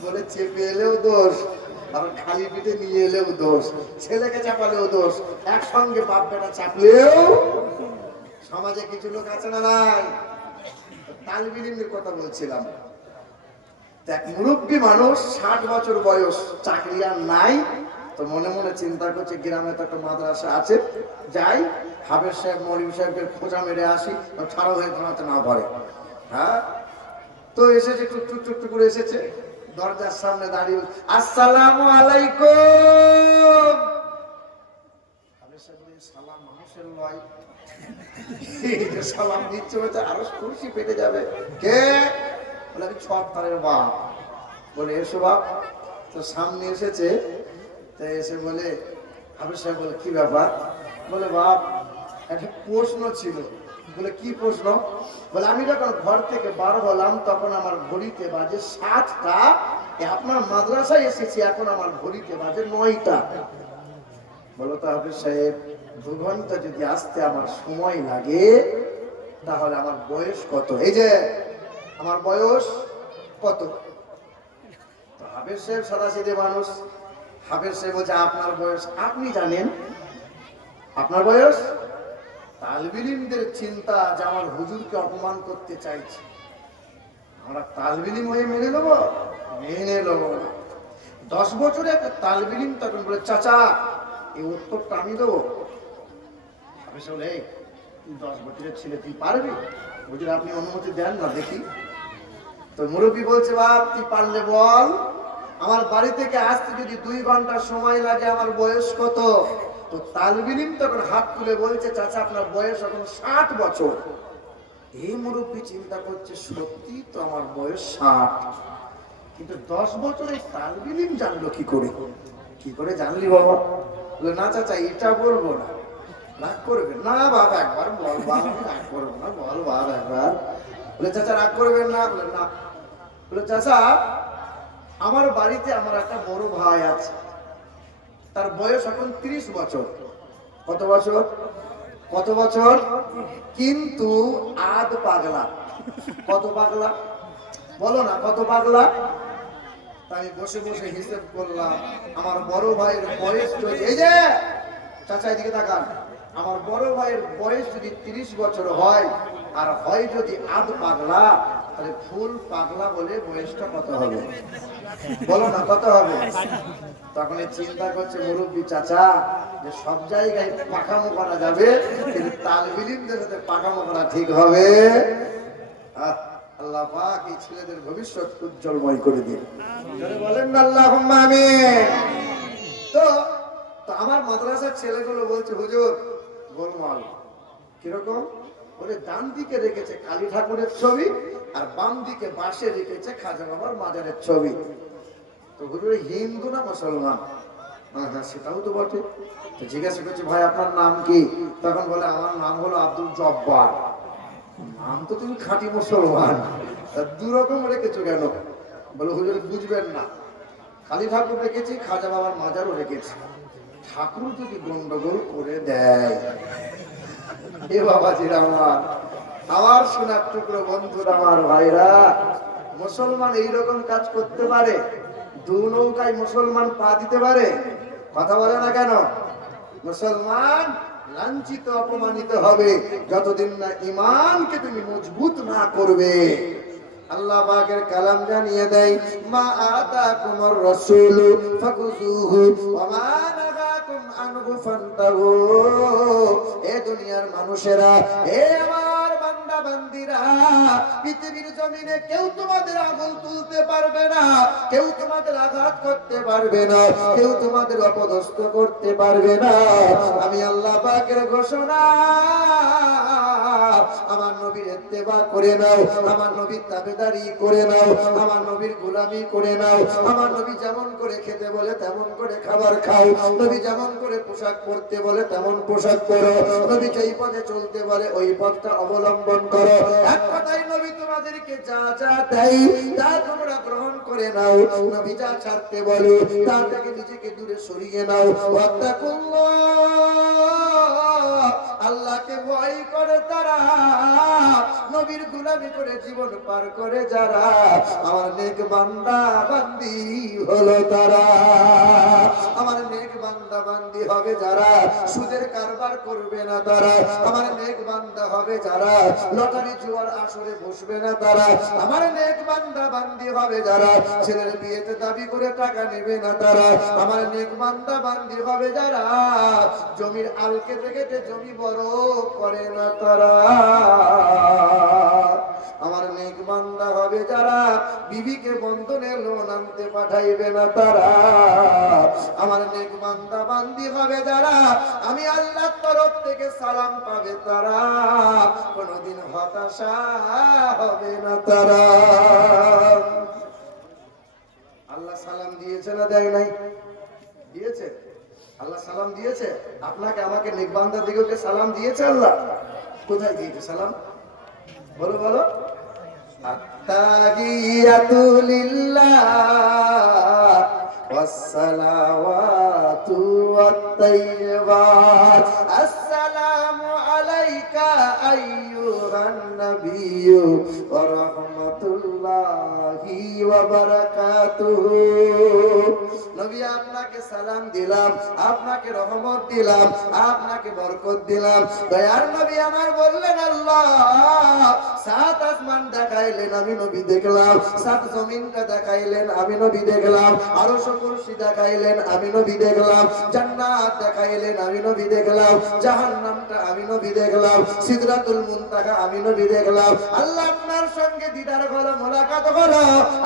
বলে চেপে এলেও দোষ আর খালি পিঠে নিয়ে এলেও দোষ, ছেলেকে চাপালেও দোষ, একসঙ্গে বাপ বেটা চাপলেও। সমাজে কিছু লোক আছে না নাই? তালবির ইলমের কথা বলছিলাম। এক মুরব্বী মানুষ 60 বছর বয়স, চাকরি আর নাই। তো মনে মনে চিন্তা করছে গ্রামে তো একটা মাদ্রাসা আছে, যাই হাফেজ সাহেব মৌলভী সাহেবের খোঁজা মেরে আসি, ছাড়া হয়ে ঘুমাতে না পারে। হ্যাঁ তো এসেছে, টুক করে এসেছে, দরজার সামনে দাঁড়িয়ে আসসালামু আলাইকুম। হাফেজ সাহেব সালাম মানুষের লয়, সালাম দিচ্ছে বলছে আরো খুশি পেটে যাবে। কে? বলে আমি ছত্তারের বাপ। বলে এসো বাপ। তো সামনে এসেছে, তো এসে বলে হাফেজ সাহেব বলে কি ব্যাপার? বলে বাপ একটা প্রশ্ন ছিল। বলে কি প্রশ্ন? বলে আমি যখন ঘর থেকে বার হলাম তখন আমার ঘড়িতে বাজে 7টা, আপনার মাদ্রাসায় এসেছি এখন আমার ঘড়িতে বাজে 9টা। বলো তো হাফেজ সাহেব 2 ঘন্টা যদি আসতে আমার সময় লাগে তাহলে আমার বয়স কত? এই যে আমার বয়স কত? তো হাফেজ সাহেব সাদাসিধে মানুষ। হাফেজ সাহেব বলছে আপনার বয়স আপনি জানেন? আপনার বয়স? তালবিলিমদের চিন্তা যে আমার হুজুরকে অপমান করতে চাইছে, আমরা তালবিলিম হয়ে মেনে নেবো? মেনে নেবো না। 10 বছরে একটা তালবিলিম তখন বলে চাচা এই উত্তরটা আমি দেবো। হাফেজ সাহেব বলে এই তুই 10 বছরের ছেলে তুই পারবি? হুজুর আপনি অনুমতি দেন না দেখি। তো মুরব্বী বলছে বাপ তুই পারলে বল, আমার বাড়ি থেকে আসতে যদি 2 ঘন্টা সময় লাগে আমার বয়স কত? তো তালবিলিম তখন হাত তুলে বলছে চাচা আপনার বয়স এখন 60 বছর। এই মুরব্বী চিন্তা করছে সত্যি তো আমার বয়স 60, কিন্তু 10 বছরে তালবিলিম জানলো কি করে? কি করে জানলি বাবা? বলে না চাচা এটা বলবো না। রাগ করবেন না বাবা একবার বল বাবা, রাগ করবো না বল বাবা একবার। বলে চাচা রাগ করবেন না? বলে না। বলে চাচা আমার বাড়িতে আমার একটা বড় ভাই আছে, তার বয়স এখন 30 বছর। কত বছর? কত বছর? কিন্তু আধ পাগলা। কত পাগলা? বলো না কত পাগলা? তাই বসে বসে হিসেব করলাম আমার বড় ভাইয়ের বয়স যদি, এই যে চাচা এদিকে তাকান, আমার বড় ভাইয়ের বয়স যদি 30 বছর হয় আর হয় যদি আধ পাগলা, তাহলে ফুল পাগলা বলে বয়সটা কত হবে? বলো না কত হবে? তখন চিন্তা করছে মুরব্বী চাচা যে সব জায়গায় পাকামো করা যাবে কিন্তু তালবিলিমদের সাথে পাকামো করা ঠিক হবে? আল্লাহ পাক এই ছেলেদের ভবিষ্যৎ উজ্জ্বলময় করে দিন। বলেন না আল্লাহুম্মা আমিন। তো আমার মাদ্রাসার ছেলেগুলো বলছে হুজুর গোলমাল। কিরকম? বলে ডান দিকে রেখেছে কালী ঠাকুরের ছবি আর বাম দিকে বাঁশে রেখেছে খাজা বাবার মাজারের ছবি। তো হুজুর হিন্দু না মুসলমান? হ্যাঁ সেটাও তো বটে। তো জিজ্ঞাসা করছে ভাই আপনার নাম কি? তখন বলে আমার নাম হলো আব্দুল জব্বার। নাম তো তুমি খাঁটি মুসলমান, দুরকম রেখেছো কেন? বলে হুজুর বুঝবেন না, কালী ঠাকুর রেখেছি খাজা বাবার মাজারও রেখেছি, ঠাকুর যদি গন্ডগোল করে দেয়। এ বাবাজিরা আমার সোনার টুকরো বন্ধুরা আমার ভাইরা, মুসলমান এইরকম কাজ করতে পারে? 2 নৌকায় মুসলমান পা দিতে পারে? কথা বলে না কেন? মুসলমান লাঞ্ছিত অপমানিত হবে যতদিন না ঈমানকে তুমি মজবুত না করবে। আল্লাহ পাকের কালাম জানিয়ে দেয় মা আতাকুমুর রাসূল ফাকুযুহু ওয়া মা নাহাকুম আনহু ফান্তাহু। এ দুনিয়ার মানুষেরা, এ আমার বান্দা বান্দিরা, পৃথিবীর জমিনে কেউ তোমাদের আঙুল তুলতে পারবে না, কেউ তোমাদের আঘাত করতে পারবে না, কেউ তোমাদের অপদস্থ করতে পারবে না। আমি আল্লাহ পাকের ঘোষণা, আমার নবীর ইত্তেবা করে নাও, আমার নবীর তাবেদারি করে নাও, আমার নবীর গোলামি করে নাও। আমার নবী যেমন করে খেতে বলে তেমন করে খাবার খাও, নবী যেমন করে পোশাক পরতে বলে তেমন পোশাক পরো, নবী যেই পথে চলতে বলে ওই পথটা অবলম্বন করো। এক কথায় নবী তোমাদেরকে যা যা দেয় তা তোমরা গ্রহণ করে নাও, নবী যা ছাড়তে বলে তা থেকে নিজেকে দূরে সরিয়ে নাও। আল্লাহকে ভয় করে তারা, নবীর গোলামি করে জীবন পার করে যারা, আমার নেক বান্দা বান্দি হলো তারা। আমার নেক বান্দা বান্দি হবে যারা সুদের কারবার করবে না তারা, আমার নেক বান্দা হবে যারা লটারি জুয়ার আসরে বসবে না তারা, আমার নেক বান্দা বান্দি হবে যারা ছেলের বিয়েতে দাবি করে টাকা নেবে না তারা, আমার নেক বান্দা বান্দি হবে যারা জমির আল কেটে কেটে জমি বড় করে না তারা, আমার নেক বান্দা হবে যারা বিবিকে বন্ধনে লোন আনতে পাঠাইবে না তারা, আমার নেক বান্দা বান্দি হবে যারা আমি আল্লাহর তরফ থেকে সালাম পাবে তারা, কোনদিন হতাশা হবে না তারা। আল্লাহ সালাম দিয়েছে না দেয় নাই? দিয়েছে। আল্লাহ সালাম দিয়েছে আপনাকে, আমাকে, নেক বান্দা দিগকে সালাম দিয়েছে আল্লাহ? কোথায় দিয়েছে সালাম? বলো বলো। আত্তাহিয়াতু লিল্লাহ ওয়াসসালাওয়াতু ওয়াত-তাইয়্যিবাত, আসসালামু আলাইকা আইয়ুহান নাবিয়্যু ওয়া রাহমাতুল্লাহি ওয়া বারাকাতুহু। নবী আপনাকে সালাম দিলাম, আপনাকে রহমত দিলাম, আপনাকে বরকত দিলাম। দয়ার নবী আমার বললেন আল্লাহ সাত আসমান দেখাইলেন, আমি নবী দেখলাম। সাত জমিনটা দেখাইলেন, আমি নবী দেখলাম। আরশ কুরসি দেখাইলেন, আমি নবী দেখলাম। জান্নাত দেখাইলেন, আমি নবী দেখলাম। জাহান্নামটা আমি নবী দেখলাম। সিদরাতুল মুনতাহা আমি নবী দেখলাম। আল্লাহ আপনার সঙ্গে দিদার হলো, মোলাকাত হলো,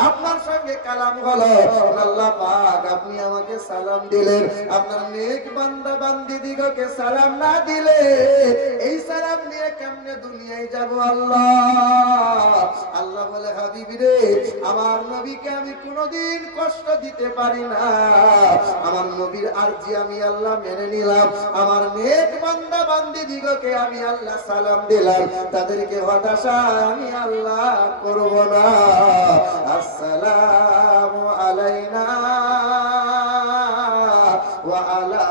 আপনার সঙ্গে কালাম হলো। আল্লাহ পাক আপনি আমাকে সালাম দিলেন, আপনার নেক বান্দা বান্দি দিগকে সালাম না দিলে এই সালাম নিয়ে কেমনে দুনিয়ায় যাব আল্লাহ? আল্লাহ বলে হাবিবি রে, আমার নবীকে আমি কোনোদিন কষ্ট দিতে পারি না। আমার নবীর আরজি আমি আল্লাহ মেনে নিলাম। আমার নেক বান্দা বান্দি দিগকে আমি আল্লাহ সালাম দিলাম, তাদেরকে হতাশা আমি আল্লাহ করব না। আসসালামু আলাইনা ওয়া আলা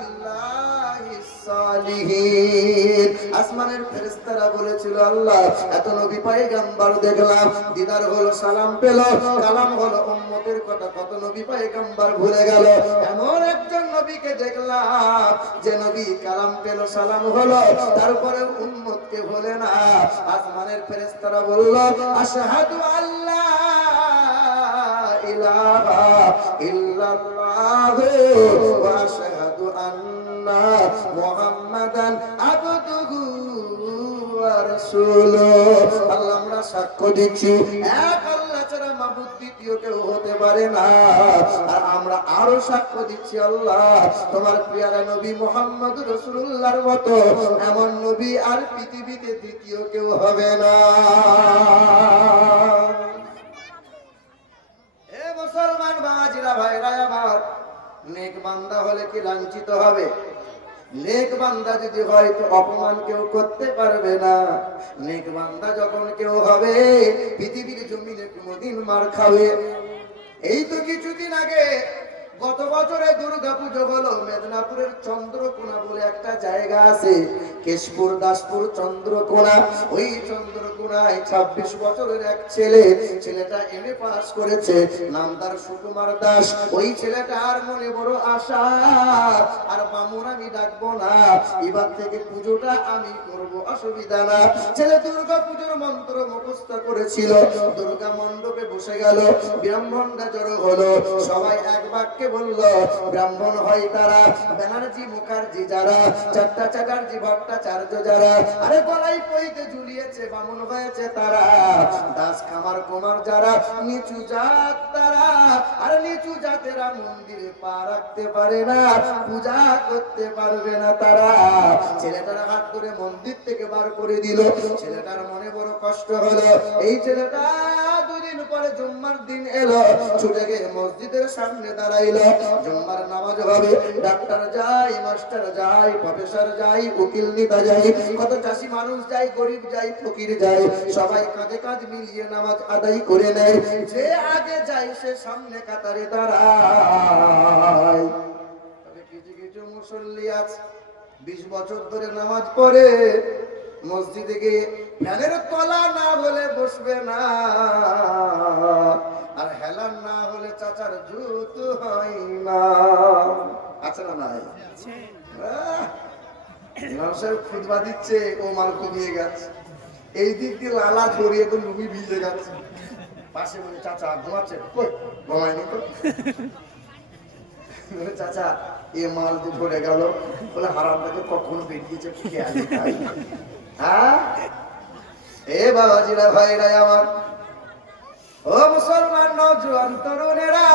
ইবাদিল্লাহিস সালিহিন। আসমানের ফেরেশতারা বলেছিল আল্লাহ এত নবী পয়গম্বর দেখলাম, দিদার হলো, সালাম পেল, কালাম হলো, উম্মতের কথা কত নবী পয়গম্বর ভুলে গেল। এমন একজন নবীকে দেখলাম যে নবী কালাম পেল, সালাম হলো, তারপরে উম্মতকে ভুলে না। আসমানের ফেরেশতারা বলল আশহাদু আল্লাহ ইলাহা ইল্লাল্লাহু ওয়া আশহাদু আন্না মুহাম্মাদান আবদুহু ওয়া রাসূলুহু। আল্লাহ আমরা সাক্ষ্য দিচ্ছি এক আল্লাহ ছাড়া মাবুদ দ্বিতীয় কেউ হতে পারে না। আর আমরা আরো সাক্ষ্য দিচ্ছি আল্লাহ তোমার পেয়ারা নবী মুহাম্মদ রাসূলুল্লাহর মতো এমন নবী আর পৃথিবীতে দ্বিতীয় কেউ হবে না। মুসলমান বাবাজিরা ভাইরা আমার, নেক বান্দা হলে কি লাঞ্ছিত হবে? নেক বান্দা যদি হয় তো অপমান কেউ করতে পারবে না। নেক বান্দা যখন কেউ হবে পৃথিবীর জমিনে কোনোদিন মার খাবে। এই তো কিছুদিন আগে গত বছরে দুর্গা পুজো হলো, মেদিনীপুরের চন্দ্রকোনা বলে একটা জায়গা আছে, কেশপুর দাসপুর চন্দ্রকোনা। ওই চন্দ্রকোনায় 26 বছরের এক ছেলে, ছেলেটা এমএ পাস করেছে, নাম তার সুকুমার দাস। ওই ছেলেটার মনে বড় আশা, আর বামুন আমি ডাকবো না, এবার থেকে পুজোটা আমি করব, অসুবিধা না। ছেলে দুর্গা পুজোর মন্ত্র মুখস্থ করেছিল, দুর্গা মণ্ডপে বসে গেল, ব্রাহ্মণরা জড়ো হলো, সবাই এক বাক্যে বলল ব্রাহ্মণ হয় তারা, ব্যানার্জি মুখার্জি যারা, চারটা চ্যাটার্জি ভট্টাচার্য যারা, আরে গলায় পইতে ঝুলিয়েছে বামুন হয়েছে তারা, দাস খামার কুমার যারা, নিচু জাত তারা। আর নিচু জাতেরা মন্দিরে পা রাখতে পারে না, পূজা করতে পারবে না তারা। ছেলেটার হাত ধরে মন্দির থেকে বার করে দিল। ছেলেটার মনে বড় কষ্ট হলো। এই ছেলেটা দুদিন পরে জুম্মার দিন এলো, ছুটে গিয়ে মসজিদের সামনে দাঁড়াইলো। জুম্মার নামাজ হবে, ডাক্তার যায়, মাস্টার যায়, প্রফেসর যায়, উকিল নেতা যায়, কত চাষি মানুষ যায়, গরিব যায়, ফকির যায়, সবাই কাঁধে কাঁধ মিলিয়ে নামাজ আদায় করে নেয়। যে আগে যায় সে সামনে কাতারে দাঁড়ায়। তবে কিছু কিছু মুসল্লি আছে 20 বছর ধরে নামাজ পড়ে, মসজিদে গিয়ে ফ্যানের তলা না হলে বসবে না, আর হেলান না হলে চাচার জুতো হয় না। আছে না নাই? ইমাম সাহেব খুতবা দিচ্ছে, ও মাল কমিয়ে গেছে, এই দিক দিয়ে লালা ছড়িয়ে তো লুঙ্গি ভিজে গেছে। পাশে বলে চাচা ঘুমাচ্ছে, কই ঘুমায়নি তো। চাচা এ মাল যে ঝরে গেল, বলে হারামটাকে কখন বেরিয়েছে খেয়াল নাই। হ্যাঁ এ বাবাজিরা ভাইরা আমার, ও মুসলমান নওজোয়ান তরুণেরা,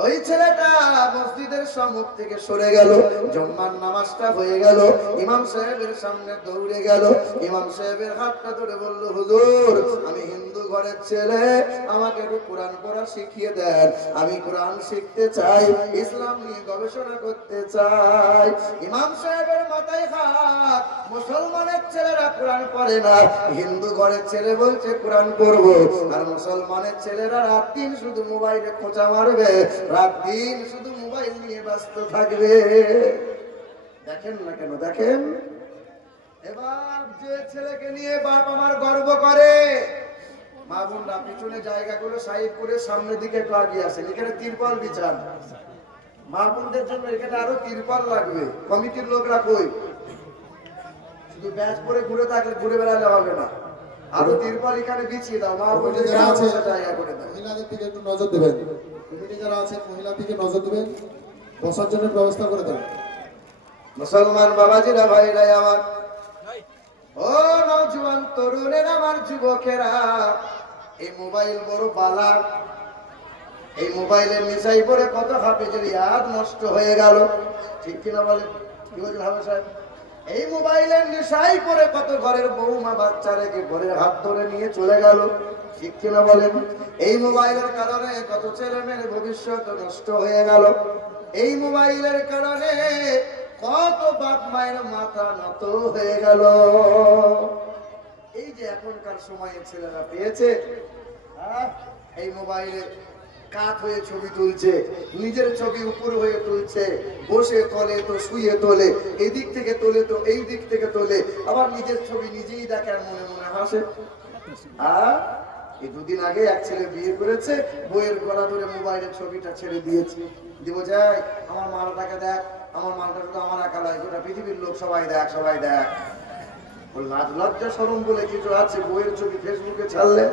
ও ওই ছেলেটা মসজিদের সম্মুখ থেকে সরে গেল, জুম্মার নামাজটা হয়ে গেল, ইমাম সাহেবের সামনে দৌড়ে গেল, ইমাম সাহেবের হাতটা ধরে বলল, হুজুর আমি হিন্দু ঘরের ছেলে, আমাকে একটু কোরআন পড়া শিখিয়ে দেন, আমি কোরআন শিখতে চাই, ইসলাম নিয়ে গবেষণা করতে চাই। ইমাম সাহেবের মাথায় হাত, মুসলমানের ছেলেরা কোরআন পড়ে না, হিন্দু ঘরের ছেলে বলছে কোরআন পড়বো, আর মুসলমানের ছেলেরা রাত দিন শুধু মোবাইলে খোঁচা মারবে, রাত দিন শুধু মোবাইল নিয়ে ব্যস্ত থাকবে। দেখেন না কেন, দেখেন এবার যে ছেলেকে নিয়ে বাপ আমার গর্ব করে, মা বোনরা পিছনে জায়গাগুলো সাইড করে সামনের দিকে একটু আগিয়ে আসেন, এখানে তিরপল বিছান, মা বোনদের জন্য এখানে আরো তিরপল লাগবে। কমিটির লোকরা কই? শুধু ব্যাচ পরে ঘুরে থাকলে, ঘুরে বেড়ালে হবে না, আরো তিরপল এখানে বিছিয়ে দাও, মা বোনদের জায়গা করে দাও। মহিলাদের দিকে একটু নজর দেবেন, কমিটি যারা আছে মহিলার দিকে নজর দেবেন, বসার জন্য ব্যবস্থা করে দেন। মুসলমান বাবাজিরা, ভাইরা আমার, ও নওজোয়ান তরুণের আমার, যুবকেরা, এই মোবাইল বড় বালা, এই মোবাইলের নেশায় পড়ে কত হাফেজের ইয়াদ নষ্ট হয়ে গেল, ঠিক কিনা বলে? কি বলছেন হাফেজ সাহেব? এই মোবাইলের নেশায় পড়ে কত ঘরের বৌমা বাচ্চা রেখে ঘরের হাত ধরে নিয়ে চলে গেল, ঠিক কিনা বলেন? এই মোবাইলের কারণে কত ছেলে মেয়ের ভবিষ্যৎ নষ্ট হয়ে গেল, এই মোবাইলের কারণে কত বাপ মায়ের মাথা নত হয়ে গেল। এই যে এখনকার সময়ে ছেলেরা পেয়েছে, এই মোবাইলে কাত হয়ে ছবি তুলছে, নিজের ছবি উপর হয়ে তুলছে, বসে তোলে তো শুয়ে তোলে, এই দিক থেকে তোলে তো এই দিক থেকে তোলে, আবার নিজের ছবি নিজেই দেখার মনে মনে হাসে। এই দুদিন আগে এক ছেলে বিয়ে করেছে, বইয়ের গলা ধরে মোবাইলের ছবিটা ছেড়ে দিয়েছে, দিব যাই আমার মালটাকে দেখ, আমার মালটা শুধু আমার একা নয়, গোটা পৃথিবীর লোক সবাই দেখ, সবাই দেখ। লাজ লজ্জা শরম বলে কিছু আছে? বইয়ের ছবি ফেসবুকে ছাড়লে?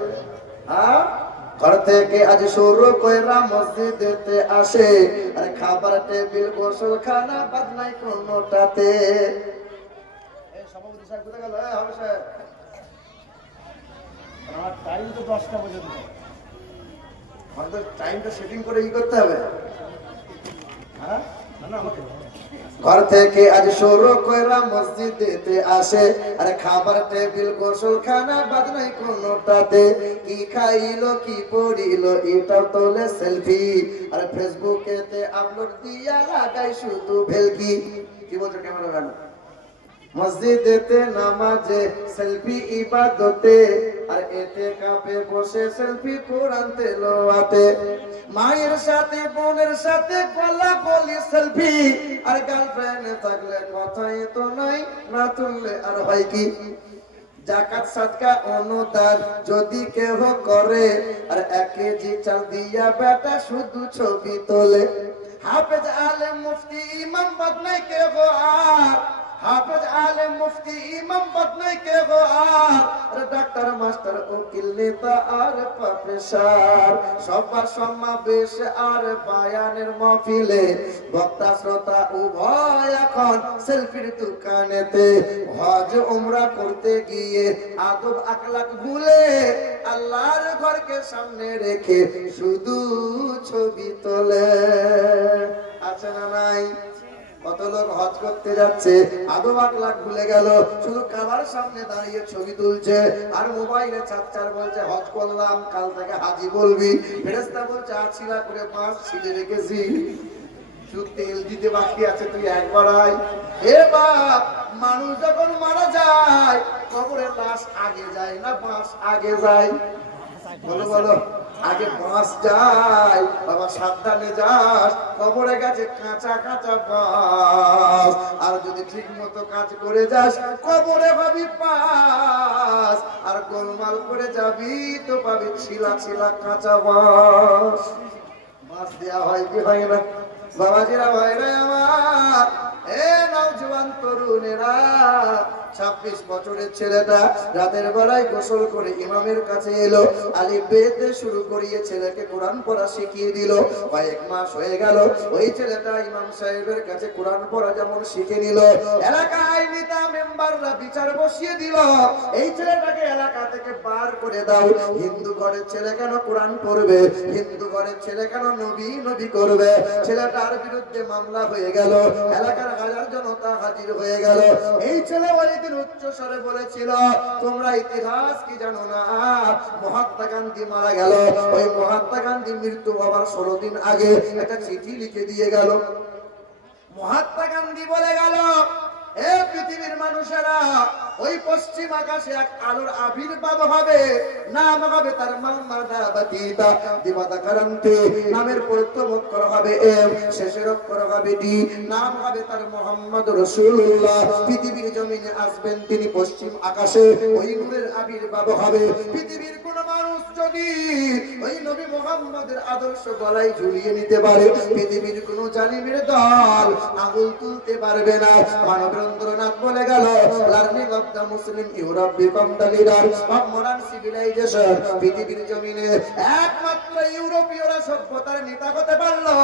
ঘর থেকে আজ শুরু কইরা মসজিদেতে আসে, আরে খাবার টেবিল গোসল খানা বাদ নাই কোনটাতে। এই সভাপতি সাহেব কোথায় গেল? হবে সাহেব, আমার টাইম তো 10টা পর্যন্ত, আমাদের টাইমটা সেটিং করে ই করতে হবে। হ্যাঁ না না, আমাকে ঘর থেকে আজ শুরু কইরা মসজিদেতে আসে, আরে খাবার টেবিল গোসল খানা বাদ নাই কোনটাতে, কি খাইলো কি পড়িলো এটা তোলে সেলফি, আর ফেসবুকেতে আপলোড দিয়া লাগাই শুধু ভেলকি। কি বলছো ক্যামেরাম্যান? মসজিদেতে নামাজে সেলফি ইবাদতে, আর এতে কাপে বসে সেলফি কোরআন তেলাওয়াতে, মায়ের সাথে বোনের সাথে গলা গলি সেলফি, আর গার্লফ্রেন্ড থাকলে কথাই তো নাই, না তুললে আর হয় কি? জাকাত সাদকা অনুদান যদি কেহ করে, আর 1 কেজি চাল দিয়া বেটা শুধু ছবি তোলে, হাফেজ আলেম মুফতি ইমাম বাদ নাই কেহ আর, হাফেজ আলেম মুফতি ইমাম বাদ নাই কেহ আর, ডাক্তার মাস্টার উকিল নেতা আর প্রফেসর, সবার সমাবেশ আর বায়ানের মাহফিলে, বক্তা শ্রোতা উভয় এখন সেলফির দোকানেতে, হজ উমরা করতে গিয়ে আদব আখলাক ভুলে, আল্লাহর ঘরকে সামনে রেখে শুধু ছবি তোলে। আছে না নাই? কত লোক হজ করতে যাচ্ছে, আদব আখলাক ভুলে গেল, শুধু কাবার সামনে দাঁড়িয়ে ছবি তুলছে, আর মোবাইলে চাচ্চার বলছে হজ করলাম, কাল থেকে হাজি বলবি, ফেরেশতা বলছে আছিলা করে মাছ ছিলে রেখেছি, শুধু তেল দিতে বাকি আছে, তুই একবার আয়। এ বাপ, মানুষ যখন মারা যায় কবরে লাশ আগে যায় না বাঁশ আগে যায়? বলো বলো, আগে বাঁশ যায়, বাবা সাবধানে যাস, কবরে গেছে কাঁচা কাঁচা বাঁশ, আর যদি ঠিক মতো কাজ করে যাস কবরে পাবি পাস, আর গোলমাল করে যাবি তো পাবি ছিলা ছিলা কাঁচা বাঁশ। বাঁশ দেওয়া হয় কি হয় না? বাবাজিরা, ভাইরা আমার, এ নওজোয়ান তরুণেরা, 26 বছরের ছেলেটা রাতের বেলায় গোসল করে ইমামের কাছে এলো, আলিফ বেতে শুরু করিয়ে ছেলেকে কোরআন পড়া শিখিয়ে দিল। কয়েক মাস হয়ে গেল, ওই ছেলেটা ইমাম সাহেবের কাছে কোরআন পড়া যেমন শিখে নিল, এলাকায় নেতা মেম্বাররা বিচার বসিয়ে দিল, এই ছেলেটাকে এলাকা থেকে বার করে দাও। হিন্দু ঘরের ছেলে কেন কোরআন পড়বে, হিন্দু ঘরের ছেলে কেন নবী নবী করবে? ছেলেটার বিরুদ্ধে মামলা হয়ে গেল, এলাকার হাজার জনতা হাজির হয়ে গেল। এই ছেলে ওই দিন উচ্চ স্বরে বলেছিল, তোমরা ইতিহাস কি জানো না, মহাত্মা গান্ধী মারা গেল, ওই মহাত্মা গান্ধী মৃত্যু হবার 16 দিন আগে একটা চিঠি লিখে দিয়ে গেল। মহাত্মা গান্ধী বলে গেল, এ পৃথিবীর মানুষেরা, ওই পশ্চিম আকাশে এক আলোর আবির্ভাব হবে, নাম হবে তার মামাদাবাতিতা দিবাদাকারান্তে, নামের প্রথম অক্ষর হবে এম, শেষের অক্ষর হবে ডি, নাম হবে তার মুহাম্মদ রাসূলুল্লাহ। পৃথিবীর জমিনে আসবেন তিনি পশ্চিম আকাশে, ওই নূরের আবির্ভাব হবে। পৃথিবীর কোন মানুষ যদি ওই নবী মুহাম্মদের আদর্শ গলায় ঝুলিয়ে নিতে পারে, পৃথিবীর কোন জালিমের দল আঙুল তুলতে পারবে না। মানবেন্দ্রনাথ বলে গেল, learning of the Muslim Europe become the leader of modern civilization. পৃথিবীর জমিনে একমাত্র ইউরোপীয়রা সভ্যতার নেতা হতে পারলো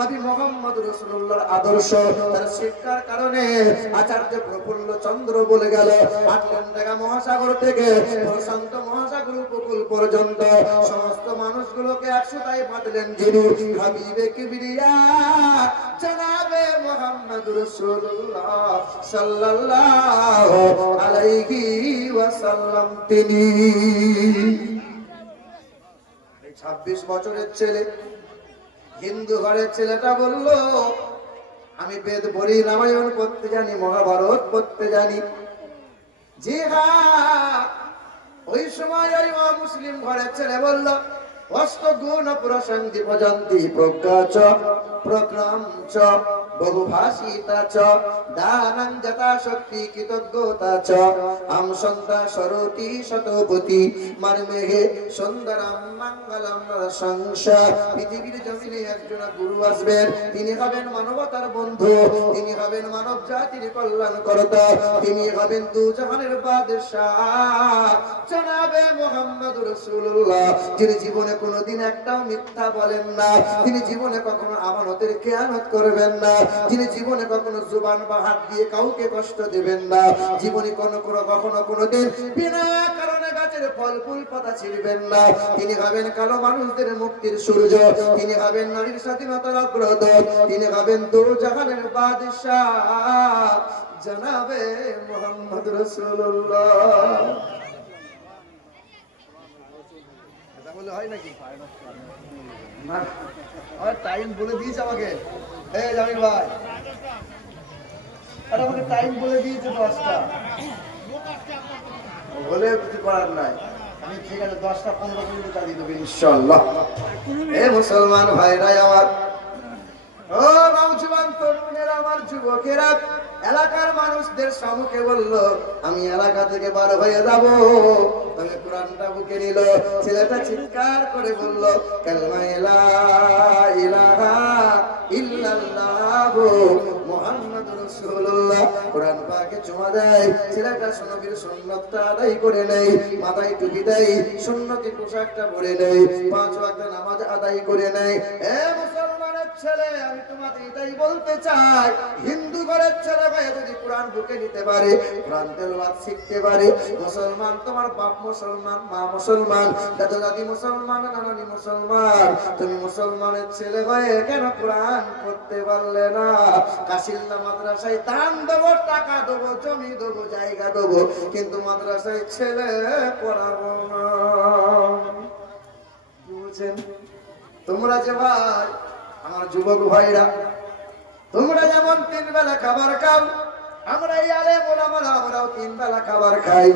নবী মুহাম্মদ রাসূলুল্লাহর আদর্শ, তার শিক্ষার কারণে। আচার্য প্রফুল্ল চন্দ্র বলে গেল, আটলান্টিক মহাসাগর থেকে প্রশান্ত মহাসাগর উপকূল পর্যন্ত সমস্ত মানুষগুলোকে একসাথে বাঁধলেন যিনি, হাবিবে কিবরিয়া জনাবে মুহাম্মদ রাসূলুল্লাহ সাল্লাল্লাহু আলাইহি ওয়াসাল্লাম তিনি। 26 বছরের ছেলে, হিন্দু ঘরের ছেলেটা বলল, আমি বেদ পড়ি, রামায়ণ পড়তে জানি, মহাভারত পড়তে জানি। জি হ্যাঁ, ওই সময় ওই মুসলিম ঘরের ছেলে বলল, অষ্টগুণ প্রসঙ্গি ভজন্তি প্রজ্ঞা চ প্রক্রম চ বহুভাষিতা চ দানং যথা শক্তি কৃতজ্ঞতা চ আম সন্তা সরতি শতপতি মর্মেহে সুন্দরম মঙ্গলম সংসা। পৃথিবীর জমিনে একজন গুরু আসবেন, তিনি হবেন মানবতার বন্ধু, তিনি হবেন মানব জাতির কল্যাণকর্তা, তিনি হবেন দুজাহানের বাদশাহ জনাবে মুহাম্মদ রাসূলুল্লাহ, যিনি জীবনে কোনোদিন একটাও মিথ্যা বলেন না, তিনি জীবনে কখনো আমানতের খেয়ানত করবেন না, যিনি জীবনে কখনো জুবান বা হাত দিয়ে কাউকে কষ্ট দেবেন না, জীবনে কখনো কোনোদিন বিনা কারণে গাছের ফল ফুল পাতা ছিঁড়বেন না, তিনি হবেন কালো মানুষদের মুক্তির সূর্য, তিনি হবেন নারীর স্বাধীনতার অগ্রদূত, তিনি হবেন দুজাহানের বাদশাহ জনাবে মুহাম্মদ রাসূলুল্লাহ। বলে হয় নাকি না? টাইম বলে দিয়েছে আমাকে, এই জামিল ভাই, আরে আমাকে টাইম বলে দিয়েছে 10টা, বলে কিছু করার নাই। আমি ঠিক আছে 10টা 15 মিনিট চালিয়ে দেবো ইনশাআল্লাহ। এ মুসলমান ভাইরাই আমার, ও নওজোয়ান তরুণেরা, আমার যুবকেরা, এলাকার মানুষদের সম্মুখে বলল, আমি এলাকা থেকে বার হয়ে যাব। তবে কোরআনটা বুকে নিল, ছেলেটা চিৎকার করে বলল, কালেমা লা ইলাহা ইল্লাল্লাহ মুহাম্মাদুর রাসূলুল্লাহ। কোরআন পাকে চুমা দেয়, ছেলেটা নবীর সুন্নাতটা আদায় করে নেয়, মাথায় টুপি দেয়, সুন্নতি পোশাকটা পরে নেয়, 5 ওয়াক্ত নামাজ আদায় করে নেয়। এ মুসলমানের ছেলে, আমি তোমাকে এটাই বলতে চাই, হিন্দু ঘরের ছেলে ভাই যদি কোরআন বুকে নিতে পারে, কোরআন তেলাওয়াত শিখতে পারে, মুসলমান, তোমার বাপ মুসলমান, মা মুসলমান, দাদা দাদি মুসলমান, নানানি মুসলমান, তুমি মুসলমানের ছেলে হয়ে কেন কোরআন পড়তে পারলে না? কাশিল্লা মাদ্রাসায় দান দেবো, টাকা দেবো, জমি দেবো, জায়গা দেবো, কিন্তু মাদ্রাসায় ছেলে পড়াবো না। বুঝছেন? তোমরা যে ভাই, আমার যুবক ভাইরা, তোমরা যেমন 3 বেলা খাবার খাও, আমরা এই আলেম ওলামারা আমরাও 3 বেলা খাবার খাই।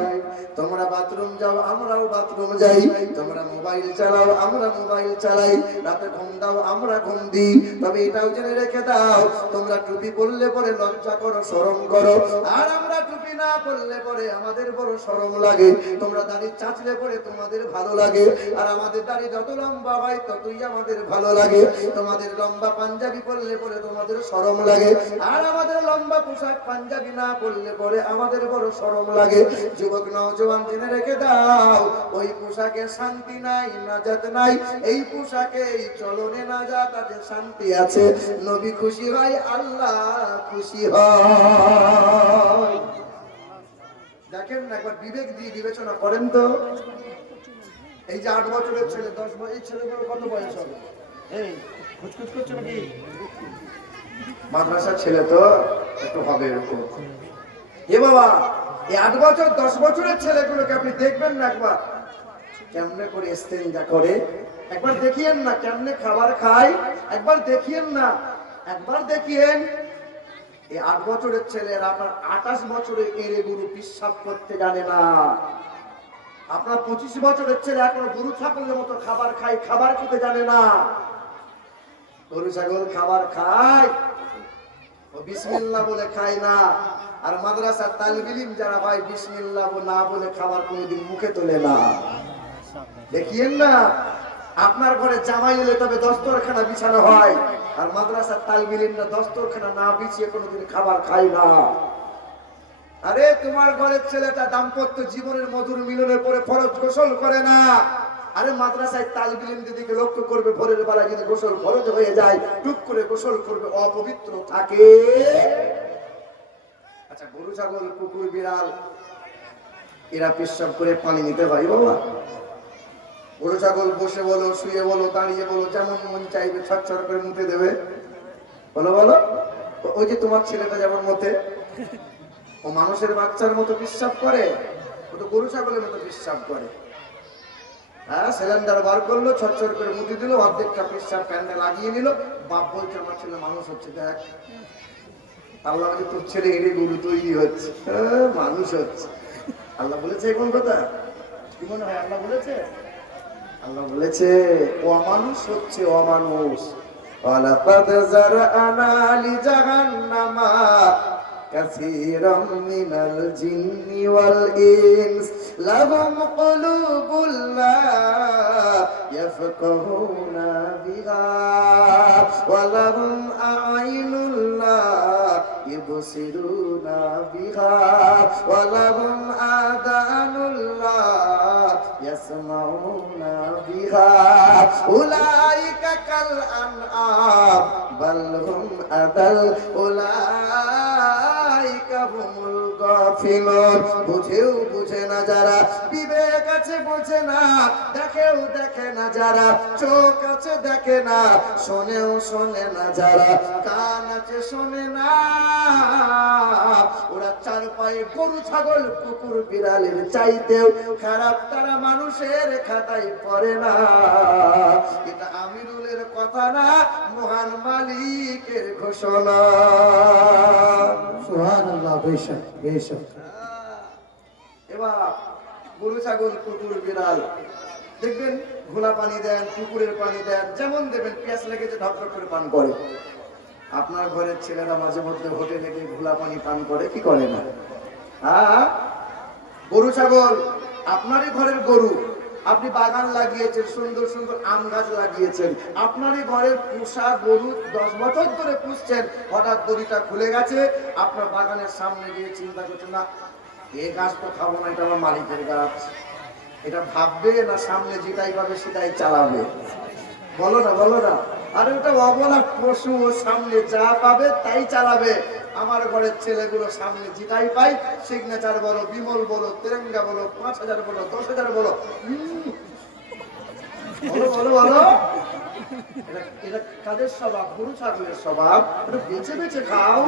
তোমরা বাথরুম যাও, আমরাও বাথরুম যাই। তোমরা মোবাইল চালাও, আমরা মোবাইল চালাই। রাতে ঘুম দাও, আমরা ঘুম দিই। তবে এটাও জেনে রেখে দাও, তোমরা টুপি পরলে পরে লজ্জা করো, শরম করো, আর আমরা টুপি না পরলে পরে আমাদের বড় শরম লাগে। তোমরা দাড়ি চাচলে পরে তোমাদের ভালো লাগে, আর আমাদের দাড়ি যত লম্বা হয় ততই আমাদের ভালো লাগে। তোমাদের লম্বা পাঞ্জাবি পরলে পরে তোমাদের শরম লাগে, আর আমাদের লম্বা পোশাক পাঞ্জাবি পাঞ্জাবি না পরলে পরে আমাদের বড় শরম লাগে। যুবক নওজওয়ান জেনে রেখে দাও, ওই পোশাকে শান্তি নাই, নাজাত নাই। এই পোশাকে, এই চলনে নাজাত আছে, শান্তি আছে। নবী খুশি হয়, আল্লাহ খুশি হয়। দেখেন না, একবার বিবেক দিয়ে বিবেচনা করেন তো। এই যে 8 বছরের ছেলে, 10 বছর, এই ছেলেগুলো কত বয়স হবে? এই খুচখুচ করছে নাকি? মাদ্রাসার ছেলে তো একটু হবে এরকম। এ বাবা, এই 8 বছর 10 বছরের ছেলেগুলোকে আপনি দেখবেন না একবার কেমনে করে ইস্তেঞ্জা করে, একবার দেখিয়েন না কেমনে খাবার খায়, একবার দেখিয়েন না, একবার দেখিয়েন। এই 8 বছরের ছেলেরা আপনার 28 বছরে এড়ে গরু পিশাব করতে জানে না। আপনার 25 বছরের ছেলে এখনো গরু ছাগলের মতো খাবার খায়, খাবার খেতে জানে না। গরু ছাগল খাবার খায়, ও বিসমিল্লাহ বলে খায় না। আর মাদ্রাসার তালিবুল ইলম যারা হয়, বিসমিল্লাহ না বলে খাবার কোনোদিন মুখে তোলে না। দেখিয়েন না, আপনার ঘরে জামাই এলে তবে দস্তরখানা বিছানো হয়, আর মাদ্রাসার তালিবুল ইলমরা দস্তরখানা না বিছিয়ে কোনোদিন খাবার খায় না। আরে তোমার ঘরের ছেলেটা দাম্পত্য জীবনের মধুর মিলনের পরে ফরজ গোসল করে না। আরে মাদ্রাসায় তালিবুল ইলম দিদিকে লক্ষ্য করবে, ভোরের বেলা যদি গোসল ফরজ হয়ে যায়, টুক করে গোসল করবে, অপবিত্র থাকে। আচ্ছা, গরু ছাগল কুকুর বিড়াল এরা পেশাব করে পানি নিতে হয় বাবা? গরু ছাগল বসে বলো, শুয়ে বলো, দাঁড়িয়ে বলো, যেমন মন চাইবে ছটছট করে মুতে দেবে। বলো বলো, ওই যে তোমার ছেলেটা যেমন মতে, ও মানুষের বাচ্চার মতো পেশাব করে? ও তো গরু ছাগলের মতো পেশাব করে। হ্যাঁ, সিলিন্ডার বার করলো, ছটছট করে মুতি দিল, অর্ধেকটা পেশাব প্যান্ডে লাগিয়ে নিল। বাপ বলছে আমার ছেলে মানুষ হচ্ছে, দেখ আল্লাহ বলে তোর ছেলে এড়ে গরু তৈরি হচ্ছে, মানুষ হচ্ছে। আল্লাহ বলেছে কোন কথা? কি মনে হয় আল্লাহ বলেছে? আল্লাহ বলেছে অমানুষ হচ্ছে, অমানুষ। ওয়ালাকাদ যারআনা লিজাহান্নামা কাসীরাম মিনাল জিন্নি ওয়াল ইনস লাহুম কুলুবুন লা ইয়াফকাহুনা বিহা ওয়া লাহুম আ'ইনুন লা ইবসিরুনা বিহা ওয়া লাহুম আযানুন লা ইয়াসমাউনা বিহা উলাইকা কাল আনআম বাল হুম আদাল উলাইকা হুমুল গাফিলুন। বুঝেও বুঝে না যারা, বিবেক আছে বোঝে না, দেখেও দেখে না যারা, চোখ আছে দেখে না, শোনেও শোনে না যারা, কান আছে শোনে না, ওরা চার পায়ে গরু ছাগল কুকুর বিড়ালের চাইতেও খারাপ, তারা মানুষের খাতায় পড়ে না। এটা আমিরুলের কথা না, মহান মালিকের ঘোষণা। সুবহানাল্লাহ। বেশক বেশক। এবার গরু ছাগল কুকুর বিড়াল দেখবেন ঘোলা পানি দেন, পুকুরের পানি দেন, যেমন দেবেন পেঁয়াজ লেগেছে ঢকঢক করে পান করে। আপনার ঘরের ছেলেরা মাঝে মধ্যে হোটেলে গিয়ে ঘোলা পানি পান করে কি করে না? হ্যাঁ, গরু ছাগল আপনারই ঘরের গরু, আপনি বাগান লাগিয়েছেন, সুন্দর সুন্দর আম গাছ লাগিয়েছেন, আপনারই ঘরের পোষা গরু 10 বছর ধরে পুষছেন, হঠাৎ দড়িটা খুলে গেছে, আপনার বাগানের সামনে গিয়ে চিন্তা করছেন, না এই গাছ তো খাবো না, এটা আমার মালিকের গাছ। এটা ভাববে না সামনে যেটাই পাবে সেটাই চালাবে? বলো না বলো না। আর ওটা অবলা পশু, সামনে যা পাবে তাই চালাবে। আমার ঘরের ছেলেগুলো সামনে যেটাই পাই, সিগনেচার বলো, বিমল বলো, তেরেঙ্গা বলো, 5000 বলো, 10,000 বলো, বলো বলো বলো। এটা কাদের স্বভাব? গরু ছাগলের স্বভাব। এটা বেছে বেছে খাও,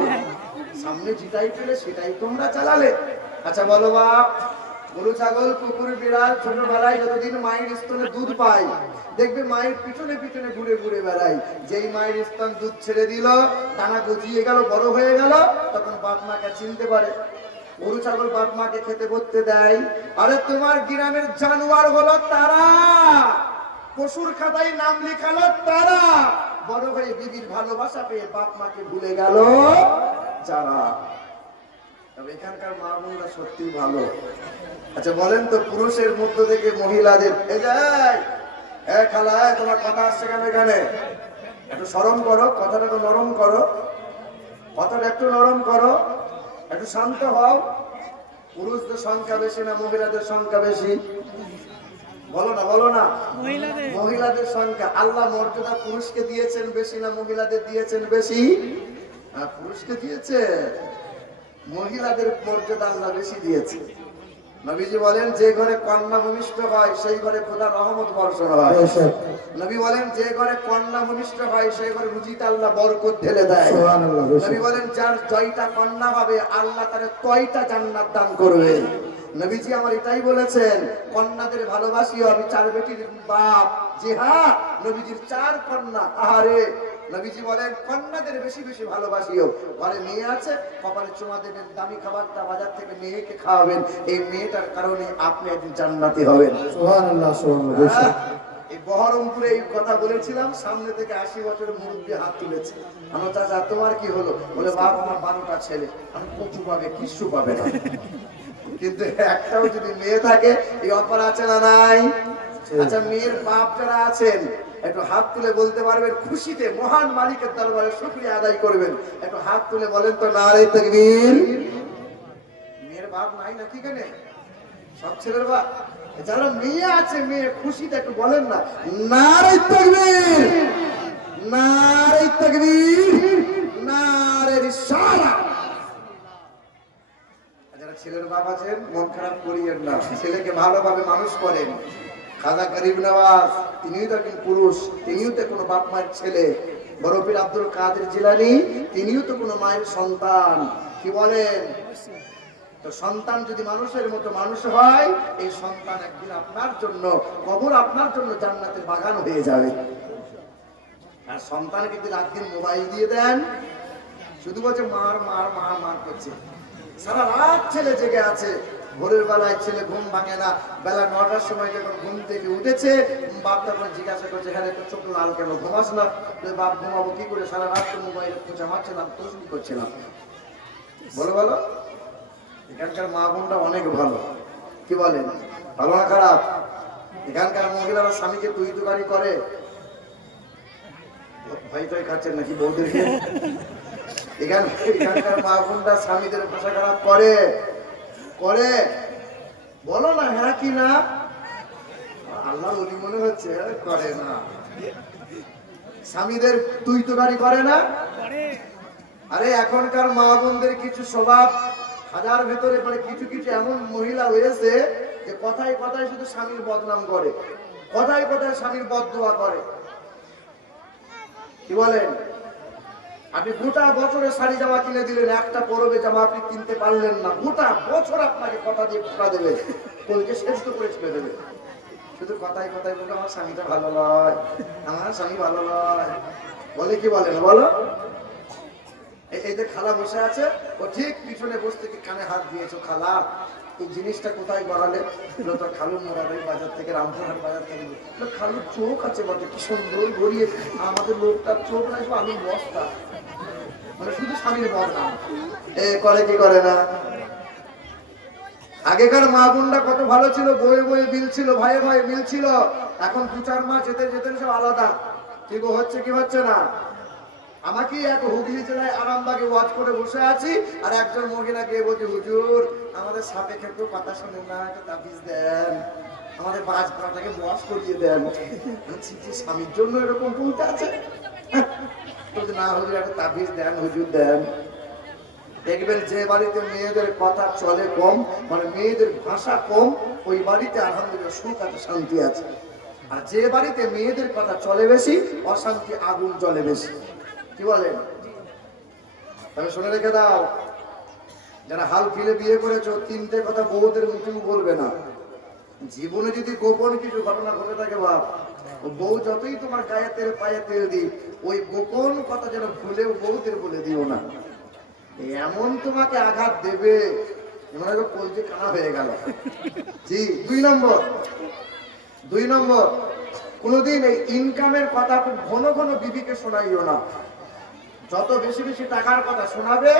সামনে যেটাই পেলে সেটাই তোমরা চালালে। আচ্ছা বলো বাপ, গরু ছাগল কুকুর বিড়াল ছোটবেলায় যতদিন মায়ের স্তনে দুধ পায়, দেখবে মায়ের পিছনে পিছনে ঘুরে ঘুরে বেড়ায়। যেই মায়ের স্তন দুধ ছেড়ে দিল, দানা গজিয়ে গেল, বড় হয়ে গেল, তখন বাপ মাকে চিনতে পারে। গরু ছাগল বাপ মাকে খেতে করতে দেয়। আরে তোমার গ্রামের জানোয়ার হলো তারা, পশুর খাতায় নাম লেখালো তারা, বড় হয়ে বিবির ভালোবাসা পেয়ে বাপ মাকে ভুলে গেল যারা। তবে এখানকার মা বোনরা সত্যি ভালো। আচ্ছা বলেন তো, পুরুষের মধ্য থেকে মহিলাদের, এই যে খালা তোমার কথা আসছে কেন এখানে? একটু শরম করো, কথাটা একটু নরম করো, কথাটা একটু নরম করো। একটু শান্ত হও। পুরুষদের সংখ্যা বেশি না মহিলাদের সংখ্যা বেশি? বলো না, বলো না। মহিলাদের সংখ্যা। আল্লাহ মর্যাদা পুরুষকে দিয়েছেন বেশি না মহিলাদের দিয়েছেন বেশি? হ্যাঁ, পুরুষকে দিয়েছে। মহিলাদের মর্যাদা আল্লাহ বেশি দিয়েছে। নবীজি বলেন যে ঘরে কন্যা ভূমিষ্ঠ হয় সেই ঘরে খোদার রহমত বর্ষণ হয়। নবী বলেন যে ঘরে কন্যা ভূমিষ্ঠ হয় সেই ঘরে রুজিতে আল্লাহ বরকত ঢেলে দেয়। নবী বলেন যার জয়টা কন্যা হবে আল্লাহ তার তয়টা জান্নাত দান করবে। নবীজি আমার এটাই বলেছেন, কন্যাদের ভালোবাসিও, আমি 4 বেটির বাপ। জি হ্যাঁ, নবীজির 4 কন্যা। আহারে, নবীজি বলেন কন্যাদের বেশি বেশি ভালোবাসিও। ঘরে মেয়ে আছে, কপালে চুমা দেবেন, দামি খাবারটা বাজার থেকে মেয়েকে খাওয়াবেন। এই মেয়েটার কারণে আপনি একদিন জান্নাতি হবেন। সুবহানাল্লাহ, সুবহানাল্লাহ। এই বহরমপুরে এই কথা বলেছিলাম, সামনে থেকে 80 বছরের মুরব্বী হাত তুলেছে। আমার চাচা তোমার কি হলো? বলে বাপ আমার 12টা ছেলে। আমি কচু পাবে কিচ্ছু পাবে না, কিন্তু একটাও যদি মেয়ে থাকে এই অফার আছে না নাই? আচ্ছা, মেয়ের বাপ যারা আছেন একটু হাত তুলে বলতে পারবেন খুশিতে মহান মালিকের দরবারে শুকরিয়া আদায় করবেন? একটু হাত তুলে বলেন তো নারে তাকবীর। মেয়ের বাপ নাই নাকি কেনে? সব ছেলের বাপ। যারা মেয়ে আছে, মেয়ে খুশিতে একটু বলেন না নারে তাকবীর, নারে তাকবীর, নারে রিসালাত। যারা ছেলের বাপ আছেন মন খারাপ করিয়েন না, ছেলেকে ভালোভাবে মানুষ করেন। খাজা গরিব নওয়াজ তিনিও তো একজন পুরুষ, তিনিও তো কোনো বাপ মায়ের ছেলে। বরফির আব্দুল কাদের জিলানী তিনিও তো কোনো মায়ের সন্তান। কি বলেন? তো সন্তান যদি মানুষের মতো মানুষ হয়, এই সন্তান একদিন আপনার জন্য, কবর আপনার জন্য জান্নাতের বাগান হয়ে যাবে। আর সন্তানকে যদি একদিন মোবাইল দিয়ে দেন, শুধু বলছে মার মার মার মার করছে, সারা রাত ছেলে জেগে আছে, ভোরের বেলায় ছেলে ঘুম ভাঙে না। বেলা 9টার সময় যখন ঘুম থেকে উঠেছে, বাপ তখন জিজ্ঞাসা করছে হ্যাঁ তো চোখ লাল কেন, ঘুমাস না? বাপ ঘুমাবো কি করে, সারা রাত তো মোবাইলে খোঁজা মারছিলাম, তসবি করছিলাম। বলো বলো, এখানকার মা বোনটা অনেক ভালো। কি বলেন, ভালো না খারাপ? এখানকার মহিলারা স্বামীকে তুই তুকারি করে। ভাই তাই খাচ্ছেন নাকি বউদেরকে? এখানকার মা বোনটা স্বামীদের ভাষা খারাপ করে করে। বলো না হ্যাঁ কি না? আল্লাহ ওলি মনে হচ্ছে করে না। স্বামীদের তুই তুকারি করে না? আরে এখনকার মা বোনদের কিছু স্বভাব, হাজার ভেতরে পড়ে কিছু কিছু এমন মহিলা হয়েছে যে কথায় কথায় শুধু স্বামীর বদনাম করে, কথায় কথায় স্বামীর বদদোয়া করে। কি বলেন? আপনি গোটা বছরে শাড়ি জামা কিনে দিলেন, একটা পরবে জামা আপনি কিনতে পারলেন না, গোটা বছর আপনাকে কথা দিয়ে টাকা দেবে, বলকে শেষ তো করে ছেড়ে দেবে। শুধু কথায় কথায় বলে আমার স্বামীটা ভালো নয়, আমার স্বামী ভালো নয় বলে। কি বলেন বলো? এই যে খালা বসে আছে, ও ঠিক পিছনে বসে থেকে কানে হাত দিয়েছো, খালা এই জিনিসটা কোথায় বাড়ালে? তো খালুর মোরাবাই বাজার থেকে, রামপুরহাট বাজার থেকে। খালুর চোখ আছে বটে, কি সুন্দর গড়িয়ে, আমাদের লোকটার চোখ রাখবো আমি বস্তা। মানে শুধু স্বামীর বদনাম করে। কি করে না? আগেকার মা বোনরা কত ভালো ছিল, বয়ে বয়ে মিল ছিল, ভাইয়ে ভাইয়ে মিল ছিল। এখন 2-4 মাস যেতে যেতে সব আলাদা। ঠিক হচ্ছে কি হচ্ছে না? আমাকে এক হুগলি জেলায় আরামবাগে ওয়াজ করে বসে আছি, আর একজন মহিলা গিয়ে বলছে হুজুর আমাদের সাপে একটু কথা শোনেন না, একটা তাবিজ দেন, আমাদের বাজ পাটাকে ওয়াশ করিয়ে দেন। স্বামীর জন্য এরকম বলতে আছে? না হুজুর একটা তাবিজ দেন, হুজুর দেন। দেখবেন যে বাড়িতে মেয়েদের কথা চলে কম, মানে মেয়েদের ভাষা কম, ওই বাড়িতে আলহামদুলিল্লাহ সুখ আছে, শান্তি আছে। আর যে বাড়িতে মেয়েদের কথা চলে বেশি, অশান্তি আগুন জ্বলে বেশি। কি বলেন? তবে শুনে রেখে দাও, যারা হাল ফিলে বিয়ে করেছো, 3টে কথা বউদের মুখেও বলবে না। জীবনে যদি গোপন কিছু ঘটনা ঘটে থাকে বাপ, বউ যতই তোমার গায়ে তেল পায়ে তেল দিই, ওই গোপন কথা যেন ভুলেও বউদের বলে দিও না। এমন তোমাকে আঘাত দেবে, মনে হয় কলজে কানা হয়ে গেল। জি। 2 নম্বর, কোনদিন এই ইনকামের কথা খুব ঘন ঘন বিবিকে শোনাইও না। যত বেশি বেশি টাকার কথা শোনাবে,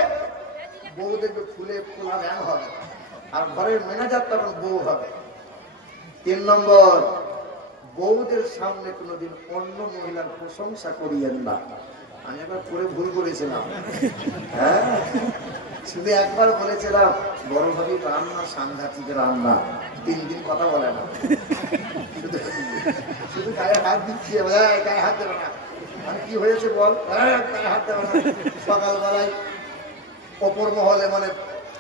বউ দেখবে ফুলে ফোলা ব্যাং হবে, আর ঘরের ম্যানেজার তখন বউ হবে। 3 নম্বর, বউদের সামনে কোনোদিন অন্য মহিলার প্রশংসা করিয়েন না। আমি একবার পরে ভুল করেছিলাম। হ্যাঁ, শুধু একবার বলেছিলাম বড় ভাবি রান্না সাংঘাতিক রান্না, 3 দিন কথা বলে না, শুধু শুধু গায়ে হাত দিচ্ছে, গায়ে হাত দেবে না, মানে কি হয়েছে বল, গায়ে হাত দেবে না। সকালবেলায় অপর মহলে মানে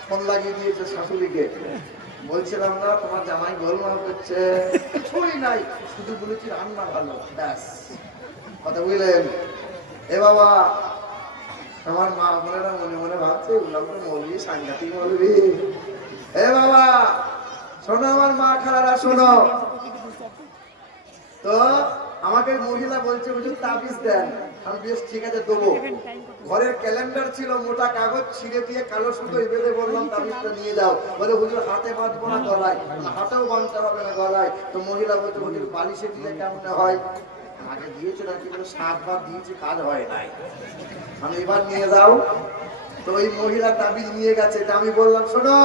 ফোন লাগিয়ে দিয়েছে শাশুড়িকে, বলছিলাম না তোমার জামাই গোলমাল করছে, কিছুই নাই, শুধু বলেছি রান্না ভালো, ব্যাস। কথা বুঝলেন? এ বাবা, আমার মা বোনেরা মনে মনে ভাবছে উল্লাম তো মৌলবি, সাংঘাতিক মৌলবি। এ বাবা শোনো, আমার মা খালারা শোনো তো, আমাকে মহিলা বলছে হুজুর তাবিজ দেন। আমি বেশ ঠিক আছে দেবো। ঘরের ক্যালেন্ডার ছিল, মোটা কাগজ ছিঁড়ে দিয়ে কালো সুতোয় বেঁধে বললাম তাবিজটা নিয়ে যাও। বলে হুজুর হাতে বাঁধবো না গলায়, হাতেও বাঁধতে হবে না গলায়। তো মহিলা বলছে হুজুর বালিশে দিলে কেমন হয়? আগে দিয়েছে নাকি বলে 7 বার দিয়েছে, কাজ হয় নাই। আমি এবার নিয়ে যাও। তো ওই মহিলা তাবিজ নিয়ে গেছে। তা আমি বললাম শোনো,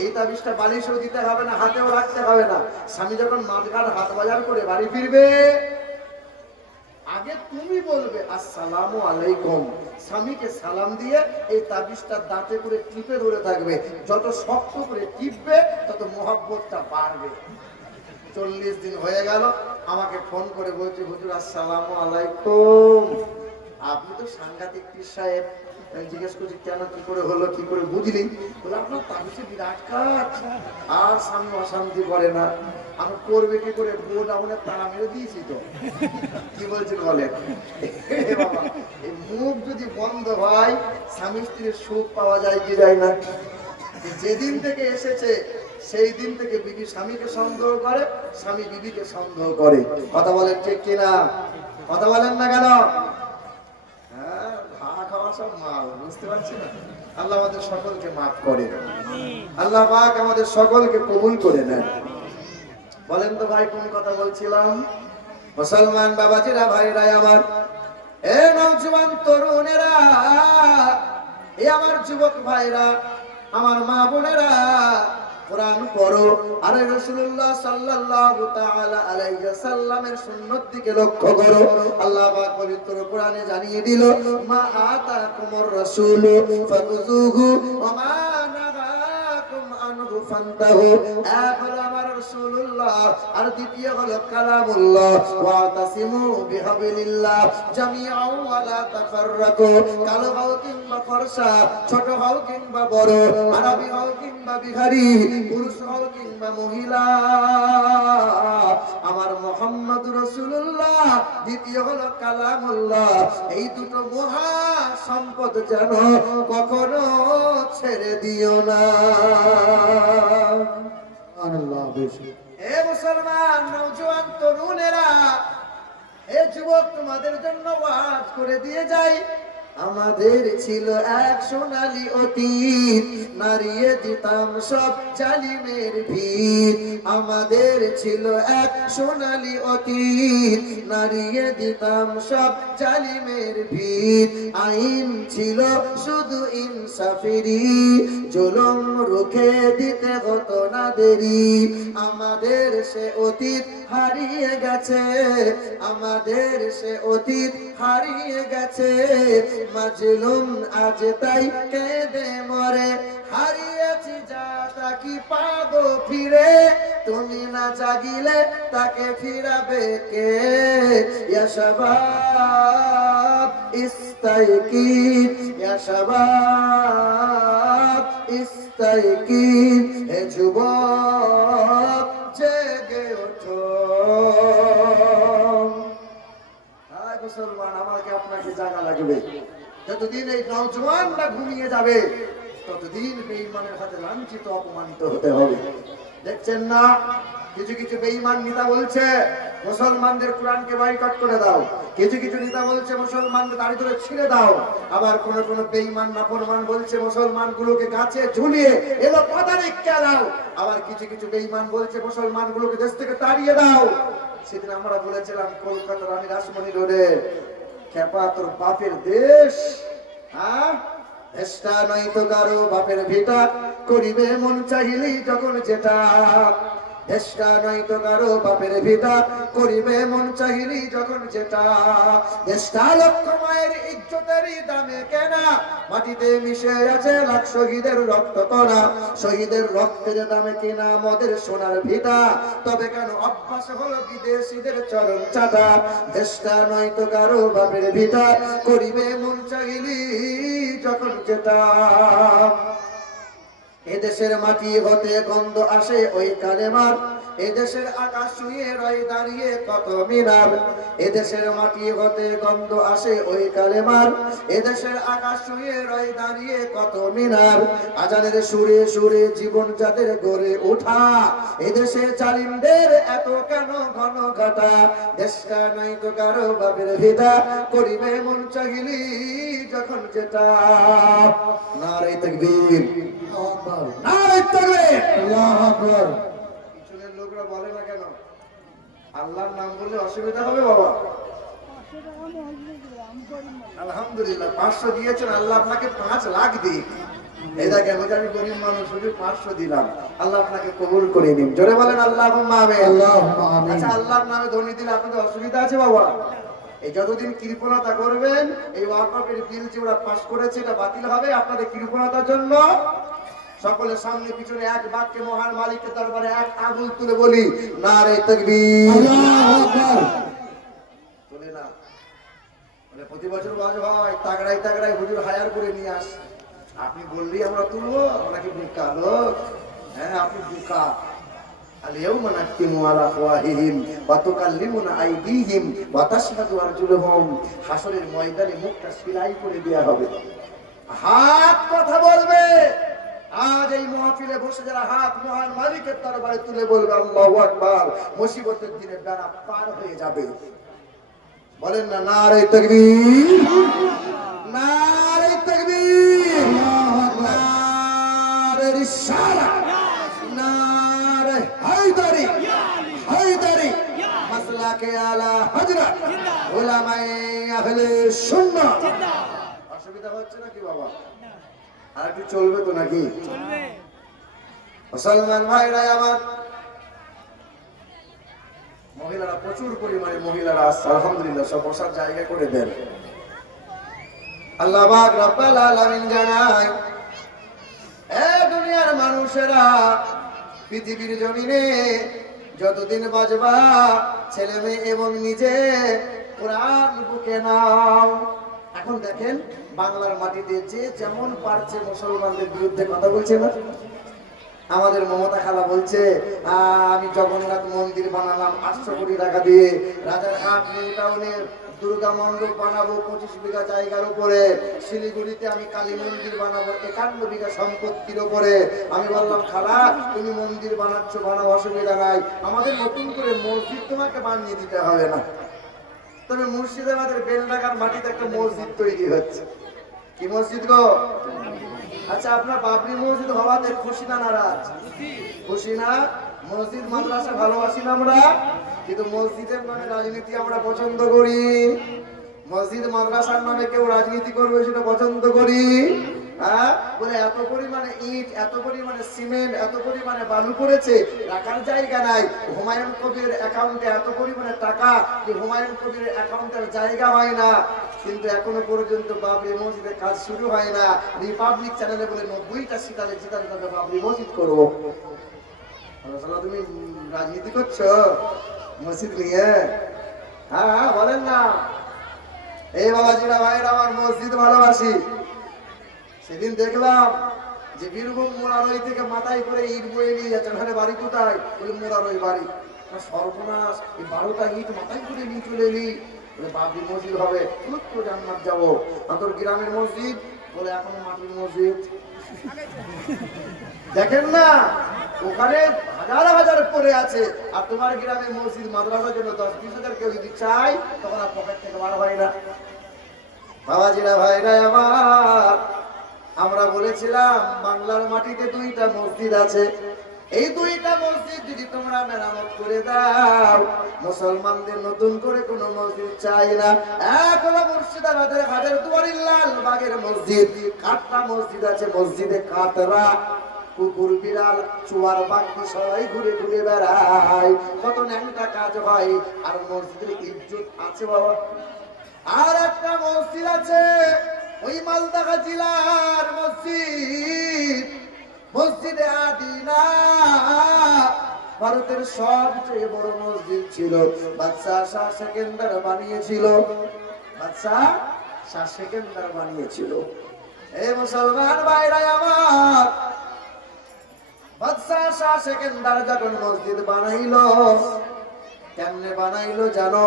এই তাবিজটা বালিশেও দিতে হবে না, হাতেও রাখতে হবে না। স্বামী যখন মাঠঘাট হাট বাজার করে বাড়ি ফিরবে, আগে তুমি বলবে আসসালামু আলাইকুম, স্বামীকে সালাম দিয়ে এই তাবিজটা দাঁতে করে টিপে ধরে থাকবে। যত শক্ত করে টিপবে তত মহব্বতটা বাড়বে। 40 দিন হয়ে গেল, আমাকে ফোন করে বলছে হুজুর আসসালামু আলাইকুম, আপনি তো সাংঘাতিক পীর সাহেব। আমি জিজ্ঞেস করছি কেন, কি করে হলো, কি করে বুঝলি? বলে আপনার তাবিজে বিরাট কাজ, আর স্বামী অশান্তি করে না। আমি করবে কি করে, বোন আমাদের তারা মেরে দিয়েছি তো। কি বলছেন বলেন? বাবা, এই মুখ যদি বন্ধ হয়, স্বামী স্ত্রীর সুখ পাওয়া যায় কি যায় না? যেদিন থেকে এসেছে সেই দিন থেকে বিবি স্বামীকে সন্দেহ করে, স্বামী বিবিকে সন্দেহ করে। কথা বলেন ঠিক কিনা? কথা বলেন না কেন? হ্যাঁ, ভাড়া খাওয়া সব মাল, বুঝতে পারছি না। আল্লাহ আমাদের সকলকে মাফ করে, আল্লাহ পাক আমাদের সকলকে কবুল করে নেন। বলেন তো ভাই, কোন কথা বলছিলাম? মুসলমান বাবাজিরা, ভাইরা আমার, এ নওজোয়ান তরুণেরা, এ আমার যুবক ভাইরা, আমার মা বোনেরা, কোরআন পড়ো। আর রাসূলুল্লাহ সাল্লাল্লাহু তাআলা আলাইহি ওয়াসাল্লামের সুন্নাত দিকে লক্ষ্য করো। আল্লাহ পাক পবিত্র কোরআনে জানিয়ে দিল, মা আতাকুমুর রাসূলু ফাখুযুহু ওয়া মা নাহাকুম আনহু ফান্তাহু। এক হলো আমার রাসূলুল্লাহ, আর দ্বিতীয় হলো কালামুল্লাহ। ওয়াতাসিমু বিহাবিলিল্লাহ জামিআন ওয়া লা তাফাররাকু। কালো হও কিংবা ফর্সা, ছোট হও কিংবা বড়, আরবি হও কিংবা বিহারি, পুরুষ হও কিংবা মহিলা, আমার মুহাম্মদ রাসূলুল্লাহ, দ্বিতীয় হলো কালামুল্লাহ। এই দুটো মহা সম্পদ যেন কখনো ছেড়ে দিও না। আল্লাহ বেশি। এ মুসলমান নওজোয়ান তরুণেরা, এ যুবক, তোমাদের জন্য ওয়াজ করে দিয়ে যাই। আমাদের ছিল এক সোনালী অতীত, নাড়িয়ে দিতাম সব জালিমের ভিত। আমাদের ছিল এক সোনালী অতীত, নাড়িয়ে দিতাম সব জালিমের ভিত। আইন ছিল শুধু ইনসাফেরই, জুলুম রুখে দিতে হতো না দেরি। আমাদের সে অতীত হারিয়ে গেছে, আমাদের সে অতীত হারিয়ে গেছে। মাজলুম আজ তাই কেঁদে মরে, হারিয়েছি যা তা কি পাবো ফিরে। তুমি না জাগিলে তাকে ফিরাবে কে? ইয়া শাবাব ইস্তাইকিন, ইয়া শাবাব ইস্তাইকিন। হে যুবক জেগে ওঠো। মুসলমান, আমাকে আপনাকে জাগা লাগবে। যতদিন এই নওজোয়ানরা ঘুমিয়ে যাবে, ততদিন বেঈমানের হাতে লাঞ্ছিত অপমানিত হতে হবে। দেখছেন না, কিছু কিছু বেঈমান নেতা বলছে মুসলমানদের কোরআনকে বয়কট করে দাও, কিছু কিছু নেতা বলছে মুসলমানদের দাড়ি ধরে ছিঁড়ে দাও, আবার কোন কোন বেঈমান নাফরমান বলছে মুসলমানগুলোকে গাছে ঝুলিয়ে এলো পাতারে খেলাও, আবার কিছু কিছু বেঈমান বলছে মুসলমানগুলোকে দেশ থেকে তাড়িয়ে দাও। সেদিন আমরা বলেছিলাম কলকাতার রানী রাসমণি রোডে, খেপা তোর বাপের দেশ, হ্যাঁ দেশটা নয় তো কারো বাপের ভিটা, করিবে মন চাহিলেই যখন যেটা। দেশটা নয়তো কারো বাপের ভিটা, করিবে মন চাহিলি যখন যেটা। দেশটা লক্ষ মায়ের ইজ্জতেরই দামে কেনা, মাটিতে মিশে আছে লাখ শহীদের রক্ত কণা। শহীদের রক্তের দামে কেনা মদের সোনার ভিটা, তবে কেন অভ্যাস হলো বিদেশিদের চরণ চাটা। দেশটা নয়তো কারো বাপের ভিটা, করিবে মন চাহিলি যখন যেটা। এদেশের মাটি হতে গন্ধ আসে ওই কালেমার, এদেশের আকাশ ছুঁয়ে রয় দাঁড়িয়ে কত মিনার। এদেশের মাটি হতে গন্ধ আসে ওই কালেমার, এদেশের আকাশ ছুঁয়ে রয় দাঁড়িয়ে কত মিনার। আজানের সুরে সুরে জীবন যাদের গড়ে ওঠা, এদেশে জালিমদের এত কেন ঘন ঘটা। দেশটা নয়তো কারো বাপের ভিটা, করিবে মন চাহিলি যখন যেটা। নারে তাকবীর, নারে তাকবীর, আল্লাহু আকবার। পিছনের লোকরা বলে না কেন আল্লাহর নাম বললে অসুবিধা হবে বাবা? আলহামদুলিল্লাহ 500 দিয়েছেন, আল্লাহ আপনাকে 5 লাখ দিক। এই দেখেন আমি গরিব মানুষ, শুধু 500 দিলাম, আল্লাহ আপনাকে কবুল করে নিন। জোরে বলেন আল্লাহুম্মা আমিন, আল্লাহুম্মা আমিন। আচ্ছা আল্লাহর নামে ধনী দিলে আপনাদের অসুবিধা আছে বাবা? এই যতদিন কৃপণতা করবেন, এই ওয়াকফের বিল যে ওরা পাস করেছে এটা বাতিল হবে আপনাদের কৃপণতার জন্য। সকলের সামনে পিছনে এক বাক্যে মহান মালিকের দরবারে এক আঙুল তুলে বলি নারে তাকবীর, আল্লাহু আকবার। চলে না মানে প্রতি বছর ওয়াজ হয়, তাগড়াই তাগড়াই হুজুর হায়ার করে নিয়ে আস। আপনি বললেই আমরা তুলবো? আমরা কি বোকা লোক? হ্যাঁ আপনি বোকা। اليوم نختم على أفواههم وتكلمنا أيديهم وتشهد أرجلهم। হাসরের ময়দানে মুখটা সেলাই করে দেয়া হবে, হাত কথা বলবে। আজ এই মাহফিলে বসে যারা হাত মহান মালিকের দরবারে তুলে বলবে আল্লাহু আকবার, মুসিবতের দিনে বেড়া পার হয়ে যাবে। বলেন না নারে তাকবীর, নারে তাকবীর, নারে রিসালাত, নারে হায়দারি, হায়দারি মাসলাকে আলা হযরত উলামায়ে আহলে সুন্নাহ। অসুবিধা হচ্ছে নাকি বাবা? আর একটু চলবে তো নাকি? মুসলমান ভাইরা আমার, মহিলারা প্রচুর পরিমাণে মহিলারা আসছে, আলহামদুলিল্লাহ সব বসার জায়গা করে দেন। আল্লাহ পাক রব্বুল আলামিন জানায়, এ দুনিয়ার মানুষেরা, পৃথিবীর জমিনে যতদিন বাঁচবা ছেলে মেয়ে এবং নিজে কোরআন বুকে নাও। এখন দেখেন বাংলার মাটিতে যে যেমন পারছে মুসলমানদের বিরুদ্ধে কথা বলছে না। আমাদের মমতা খালা বলছে আমি জগন্নাথ মন্দির বানালাম 800 কোটি টাকা দিয়ে, রাজারহাট নিউ টাউনে দুর্গা মণ্ডপ বানাবো 25 বিঘা জায়গার উপরে, শিলিগুড়িতে আমি কালী মন্দির বানাবো 51 বিঘা সম্পত্তির উপরে। আমি বললাম খালা তুমি মন্দির বানাচ্ছ, বানাও, অসুবিধা নাই, আমাদের নতুন করে মসজিদ তোমাকে বানিয়ে দিতে হবে না। তবে মুর্শিদাবাদের বেলডাঙ্গার মাটিতে একটা মসজিদ তৈরি হচ্ছে। কি মসজিদ গো? আচ্ছা আপনার বাবরি মসজিদ হওয়াতে খুশি না নারাজ? খুশি না? মসজিদ মাদ্রাসা ভালোবাসি না আমরা, কিন্তু মসজিদের নামে রাজনীতি আমরা পছন্দ করি। মসজিদ মাদ্রাসার নামে কেউ রাজনীতি করবে সেটা পছন্দ করি। হ্যাঁ বলে এত পরিমাণে ইট, এত পরিমাণে সিমেন্ট, এত পরিমাণে বালু পড়েছে, রাখার জায়গা নাই। হুমায়ুন কবিরের অ্যাকাউন্টে এত পরিমাণে টাকা যে হুমায়ুন কবিরের অ্যাকাউন্টের জায়গা হয় না। কিন্তু এখনো পর্যন্ত বাবরি মসজিদের কাজ শুরু হয় না। রিপাবলিক চ্যানেলে বলে 90টা সিটালে জিতার জন্য বাবরি মসজিদ করবো। তুমি রাজনীতি করছো মসজিদ নিয়ে? হ্যাঁ বলেন না। এই বাবাজিরা ভাইরা আমার মসজিদ ভালোবাসি। সেদিন দেখলাম যে বীরভূম মোরারই থেকে মাথায় করে ইট বয়ে নিয়ে যাচ্ছেন। আরে বাড়ি কোথায়? বলে মোরারই বাড়ি। সর্বনাশ, এই 12টা ইট মাথায় করে নিয়ে চলে এলি। বলে বাবরি মসজিদ হবে, তো জান্নাত যাবো। তোর গ্রামের মসজিদ? বলে এখন মাটির মসজিদ। দেখেন না ওখানে হাজার হাজার পড়ে আছে, আর তোমার গ্রামের মসজিদ মাদ্রাসার জন্য 10-20 হাজার কেউ যদি চাই তখন আর পকেট থেকে বার হয় না। বাবাজিরা ভাইরা আমার, আমরা বলেছিলাম বাংলার মাটিতে 2টা মসজিদ আছে। এই 2টা মসজিদ যদি তোমরা মেরামত করে দাও, মুসলমানদের নতুন করে কোনো মসজিদ চাই না। এক হলো মুর্শিদাবাদের হাজারদুয়ারির লালবাগের মসজিদ, 8টা মসজিদ আছে মসজিদে কাতরা। কুকুর বিড়াল চুয়ার বাকি সবাই ঘুরে ঘুরে বেড়ায়, কত ন্যাংটা কাজ হয়। আর মসজিদের ইজ্জত আছে বাবা। আর একটা মসজিদ আছে, ওই মালদা জেলার মসজিদ, মসজিদে আদিনা, ভারতের সবচেয়ে বড় মসজিদ ছিল। বাদশাহ শাহ সেকেন্দার বানিয়েছিল, বাদশাহ শাহ সেকেন্দার বানিয়েছিল। এই মুসলমান ভাইরা আমার, বাদশাহ শাহ সেকেন্দার যখন মসজিদ বানাইলো, কেমনে বানাইলো জানো?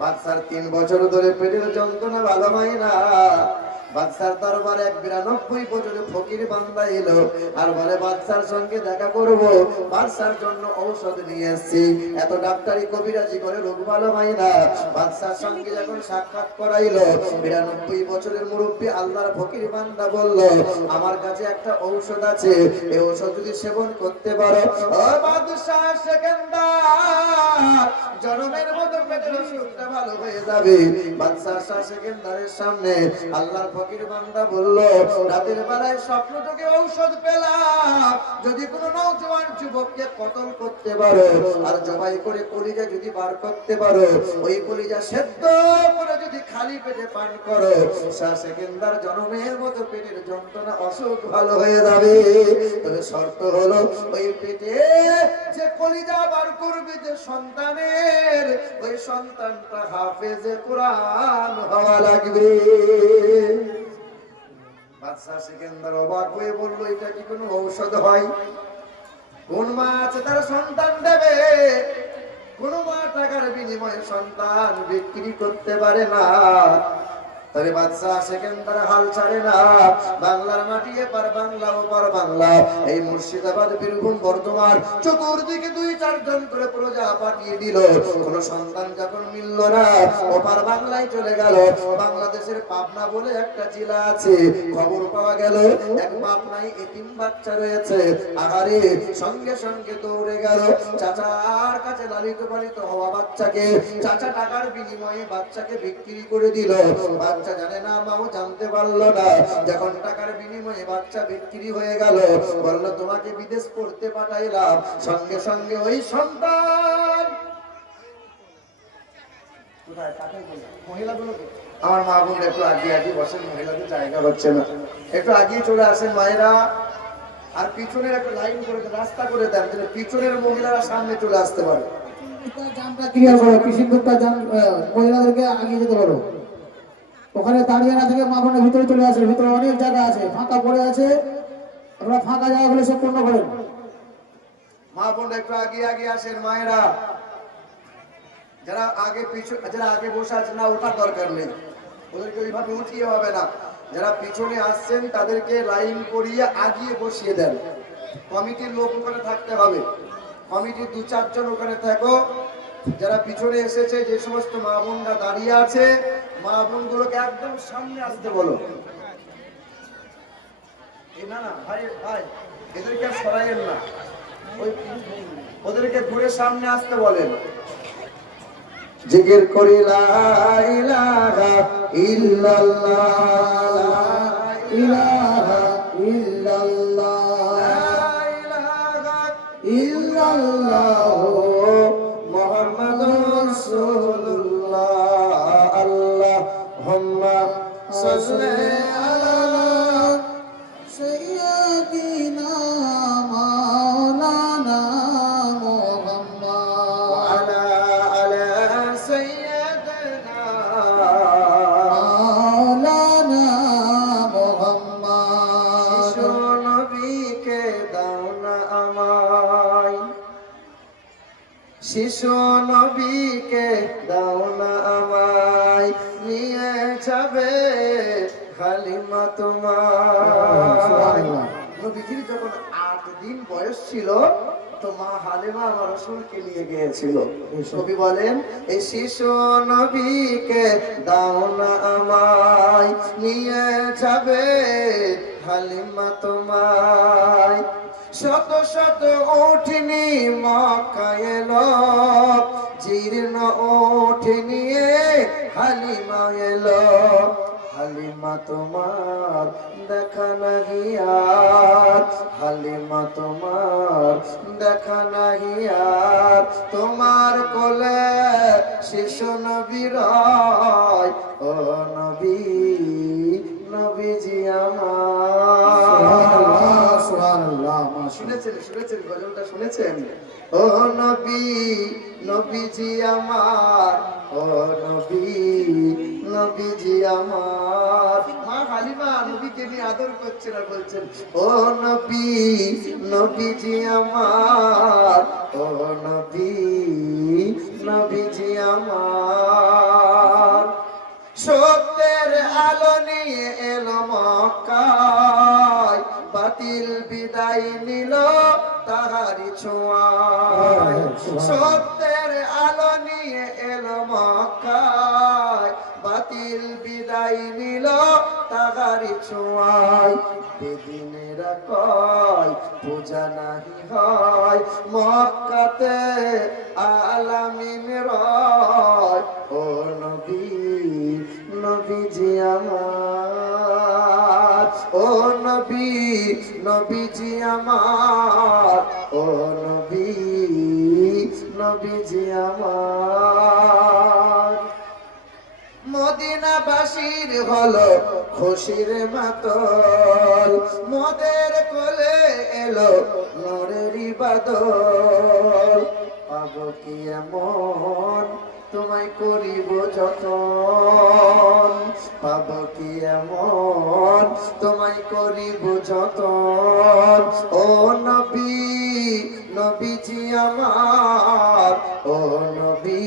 বাদশার 3 বছর ধরে পেটের যন্ত্রণা ভালো হয় না। বাদশার দরবারে এক 92 বছরের ফকির বান্দা এলো আর বলে বাদশার সঙ্গে দেখা করব, বাদশার জন্য ঔষধ নিয়ে এসেছি। এত ডাক্তারি কবিরাজি করে রোগ ভালো হয় না। বাদশার সঙ্গে যখন সাক্ষাৎ করাইলো, 92 বছরের মুরব্বী আল্লাহর ফকির বান্দা বলল, আমার কাছে একটা ঔষধ আছে, এই ঔষধ যদি সেবন করতে পারো, ও বাদশাহ সেকেন্দার, জনমের মতো পেটের অসুখটা ভালো হয়ে যাবে। বাদশাহ শাহ সেকেন্দারের সামনে আল্লাহর ফকির বান্দা বলল, রাতের বেলায় স্বপ্ন থেকে ঔষধ পেলাম, যদি কোনো নওজোয়ান যুবককে কতল করতে পারো আর জবাই করে কলিজা যদি বার করতে পারো, ওই কলিজা সেদ্ধ করে যদি খালি পেটে পান করো, শাহ সেকেন্দার জনমের মতো পেটের যন্ত্রণা অসুখ ভালো হয়ে যাবে। তবে শর্ত হলো, ওই পেটে যে কলিজা বার করবে যে সন্তানের, ওই সন্তানটা হাফেজে কোরআন হওয়া লাগবে। বাদশাহ সেকেন্দার অবাক হয়ে বলল, এটা কি কোনো ঔষধ হয়? কোন মা আছে তার সন্তান দেবে? কোন মা টাকার বিনিময়ে সন্তান বিক্রি করতে পারে না। তবে বাদশাহ সেকেন্দার হাল ছাড়ে না। বাংলার মাটি এপার বাংলা ওপার বাংলা, এই মুর্শিদাবাদ, বীরভূম, বর্ধমান, চতুর্দিকে 2-4 জন করে প্রজা পাঠিয়ে দিল। কোন সন্তান যখন মিলল না, ওপার বাংলায় চলে গেল। বাংলাদেশের পাবনা বলে একটা জেলা আছে, খবর পাওয়া গেল এক পাবনায় এতিম বাচ্চা রয়েছে। আহারে, সঙ্গে সঙ্গে দৌড়ে গেল চাচার কাছে, লালিত পালিত হওয়া বাচ্চাকে চাচা টাকার বিনিময়ে বাচ্চাকে বিক্রি করে দিল। বাচ্চা জানে না, মাও জানতে পারলো না। যখন টাকার বিনিময়ে বাচ্চা বিক্রি হয়ে গেল, বললো তোমাকে বিদেশ পড়তে পাঠাইলাম। সঙ্গে সঙ্গে ওই সন্তান, মহিলাগুলো, আমার মা বোন একটু আগিয়ে আগিয়ে বসেন, মহিলাদের জায়গা হচ্ছে না, একটু আগিয়ে চলে আসেন মায়েরা। আর পিছনের একটা লাইন করে দেন, রাস্তা করে দেন, যেন পিছনের মহিলারা সামনে চলে আসতে পারে। মহিলাদেরকে আগিয়ে যেতে পারো, ওখানে দাঁড়িয়ে না থেকে মা বোনের ভিতরে চলে আসে। ভিতরে অনেক জায়গা আছে, ফাঁকা পড়ে আছে, আপনারা ফাঁকা জায়গাগুলো সব পূর্ণ করেন। মা বোন একটু আগিয়ে আগিয়ে আসেন মায়েরা। যারা আগে পিছনে, যারা আগে বসে আছেন না, ওঠার দরকার নেই, ওদেরকে ওইভাবে উঠিয়ে হবে না। যারা পিছনে আসছেন তাদেরকে লাইন করিয়ে আগিয়ে বসিয়ে দেন। কমিটির লোক ওখানে থাকতে হবে, কমিটির 2-4 জন ওখানে থাকো। যারা পিছনে এসেছে, যে সমস্ত মা বোনরা দাঁড়িয়ে আছে, মা বোনগুলোকে একদম সামনে আসতে বলো। না না ভাই ভাই, এদেরকে আর সরাইয়েন না, ওদেরকে ঘুরে সামনে আসতে বলেন। জিকির করি লা ইলাহা ইল্লাল্লাহ, লা ইলাহা ইল্লাল্লাহ, লা ইলাহা ইল্লাল্লাহ, মুহাম্মাদুর রাসূলুল্লাহ। আল্লাহুম্মা সাল্লি আলা সাইয়্যিদিনা মাওলানা মুহাম্মদ ওয়া আলা আলি সাইয়্যিদিনা মাওলানা মুহাম্মদ। শিশু নবীকে দাও না আমায়, শিশু নবীকে দাও না আমায়, নিয়ে যাবে হালিমা তোমার। নবীজির যখন 8 দিন বয়স ছিল, তো মা হালিমা আমার রাসূলকে নিয়ে গিয়েছিল। নবী বলেন, এই শিশু নবীকে দাও না আমায়, নিয়ে যাবে হালিমা তোমায়। শত শত উঠনি মক্কায় এলো, জীর্ণ উঠ নিয়ে হালিমা এলো। হালিমা তোমার দেখা নাহি আর, হালিমা তোমার দেখা নাহি আর, তোমার কোলে শিশু নবী রয়, ও নবী নবীজি আমার। সুবহানাল্লাহ, মাশাআল্লাহ। শুনেছেন গজলটা শুনেছেন? ও নবী নবীজি আমার, ও নবী নবীজি আমার। মা হালিমা নবীকে নিয়ে আদর করছেন আর বলছেন, ও নবী নবীজি আমার, ও নবী নবীজি আমার। সত্যের আলো নিয়ে এলো মক্কায়, বাতিল বিদায় নিল তাহারি ছোঁয়ায়। সত্যের আলো নিয়ে এলো মক্কায়, বাতিল বিদায় নিল তাহারি ছোঁয়ায়। বেদিনেরা কয় পূজা নাহি হয়, মক্কাতে আলামিন রয়, ও নবী নবীজি আমার, ও নবী নবীজি আমার, ও নবী নবীজি আমার। মদিনাবাসীর হলো খুশির মাতল, মোদের কোলে এলো নূরের বাদল। পাবো কি এমন তোমায় করিব যতন, পাবো কি এমন তোমায় করিব যতন। ও নবী নবীজি আমার, ও নবী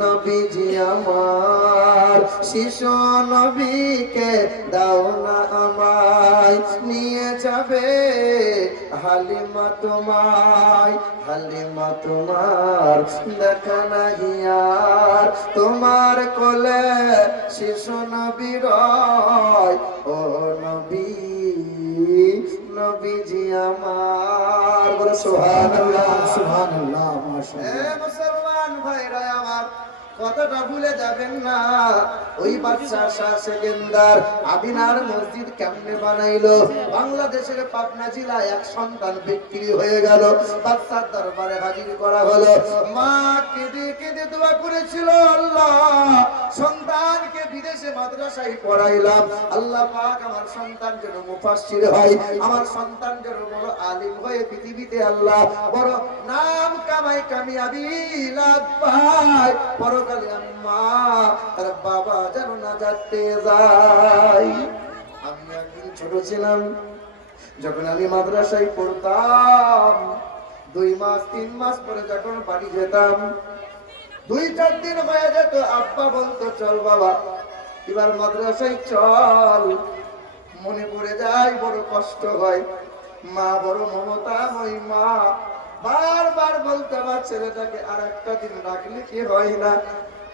নবীজি আমার। শিশু নবীকে দাও না আমায়, নিয়ে যাবে হালিমা তোমায়, হালিমা তোমার দেখা নাহি আর, তোমার কোলে শিশু নবী রয়, ও নবী নবীজি আমার। বলে সুবহানাল্লাহ, সুবহানাল্লাহ, মাশাআল্লাহ। মুসলমান ভাইরা আমার, কথাটা ভুলে যাবেন না। ওই বাদশা শাহ সেকেন্দার আদিনার মসজিদ কেমনে বানাইলো? বাংলাদেশের পাবনা জেলায় এক সন্তান বিক্রি হয়ে গেল, বাদশার দরবারে হাজির করা হলো। মা কেঁদে কেঁদে দোয়া করেছিল, আল্লাহ সন্তানকে বিদেশে মাদ্রাসায় পড়াইলাম, আল্লাহ পাক আমার সন্তান যেন মুফাসসির হয়, আমার সন্তান যেন বড় আলিম হয়ে পৃথিবীতে আল্লাহ বড় নাম কামাই কামিয়াবি লাভ পায়, পরকালে আম্মা তার বাবা যেন না যাতে যায়। আমি একদিন ছোট ছিলাম, যখন আমি মাদ্রাসায় পড়তাম, 2 মাস 3 মাস পরে যখন বাড়ি যেতাম, 2-4 দিন হয়ে যেত, আব্বা বলতো চল বাবা এবার মাদ্রাসায় চল। মনে পড়ে যায়, বড় কষ্ট হয়। মা বড় মমতাময়ী মা, বারবার বলতে আমার ছেলেটাকে আর একটা দিন রাখলে কি হয় না।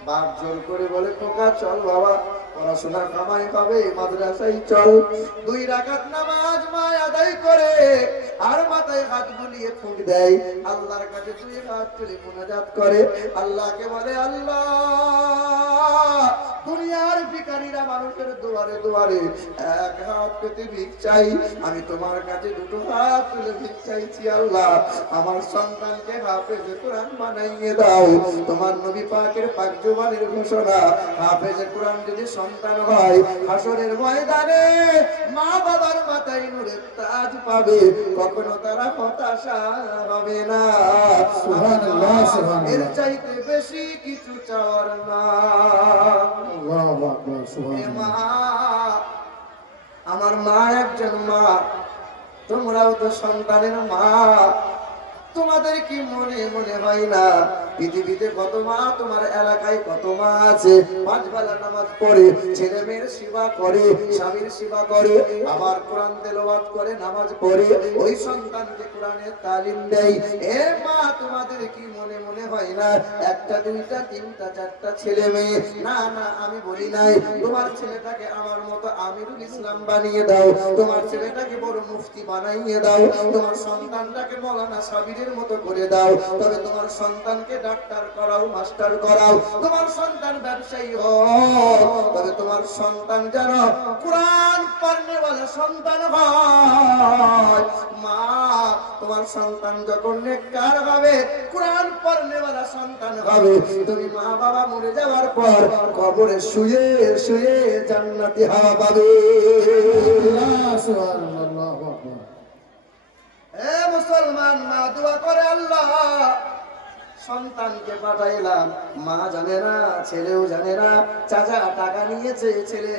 বাপ জোর করে বলে, খোকা চল বাবা, পড়াশোনা কামাই হবে, মাদ্রাসায় চল। 2 রাকাত নামাজ মা আদায় করে আর মাথায় হাত বুলিয়ে ফুঁক দেয়, আল্লাহর কাছে 2 হাত তুলে মুনাজাত করে, আল্লাহকে বলে, আল্লাহ দুনিয়ার ভিখারিরা মানুষের দুয়ারে দুয়ারে 1 হাত পেতে ভিক চাই, আমি তোমার কাছে 2 হাত তুলে ভিক চাইছি। আল্লাহ আমার সন্তানকে হাফেজে কোরআন বানাইয়ে দাও। তোমার নবী পাকের পাক জবানের ঘোষণা, হাফেজে কোরআন যদি সন্তান হয়, হাসরের ময়দানে মা বাবার মাথায় নূরের তাজ পাবে, কখনো তারা হতাশা হবে না। সুবহানাল্লাহ, সুবহানাল্লাহ। এর চাইতে বেশি কিছু চাওয়ার না। আল্লাহু আকবার, এ সুবহানাল্লাহ। মা, আমার মা একজন মা, তোমরাও তো সন্তানের মা। তোমাদের কি মনে মনে হয় না পৃথিবীতে কত মা, তোমার এলাকায় কত মা আছে, 5 বেলা নামাজ পড়ে, ছেলে মেয়ের সেবা করে, স্বামীর সেবা করে, আবার কোরআন তেলাওয়াত করে, নামাজ পড়ে, ওই সন্তানকে কোরআনের তালিম দেয়। এ মা, তোমাদের তোমাদের কি মনে মনে হয় না একটা দুইটা তিনটা চারটা ছেলে মেয়ে? না না, আমি বলি নাই। তোমার ছেলেটাকে আমার মতো আমিরুল ইসলাম বানিয়ে দাও, তোমার ছেলেটাকে বড় মুফতি বানাইয়ে দাও, তোমার সন্তানটাকে মৌলানা সাবিরের মতো করে দাও, তবে তোমার সন্তানকে ডাক্তার করাও, মাস্টার করাও, তোমার সন্তান ব্যবসায়ী হোক, তবে তোমার সন্তান যেন কোরআন পড়নেওয়ালা সন্তান হয়। মা, তোমার সন্তান যখন নেককার হবে, কোরআন পড়নেওয়ালা সন্তান হবে, তুমি মা বাবা মরে যাওয়ার পর কবরে শুয়ে শুয়ে জান্নাতি হাওয়া পাবে। সুবহানাল্লাহ। এ মুসলমান, মা দোয়া করে, আল্লাহ সন্তানকে পাঠাইলাম, মা জানে না, ছেলেও জানে না, চাচা টাকা নিয়েছে, ছেলে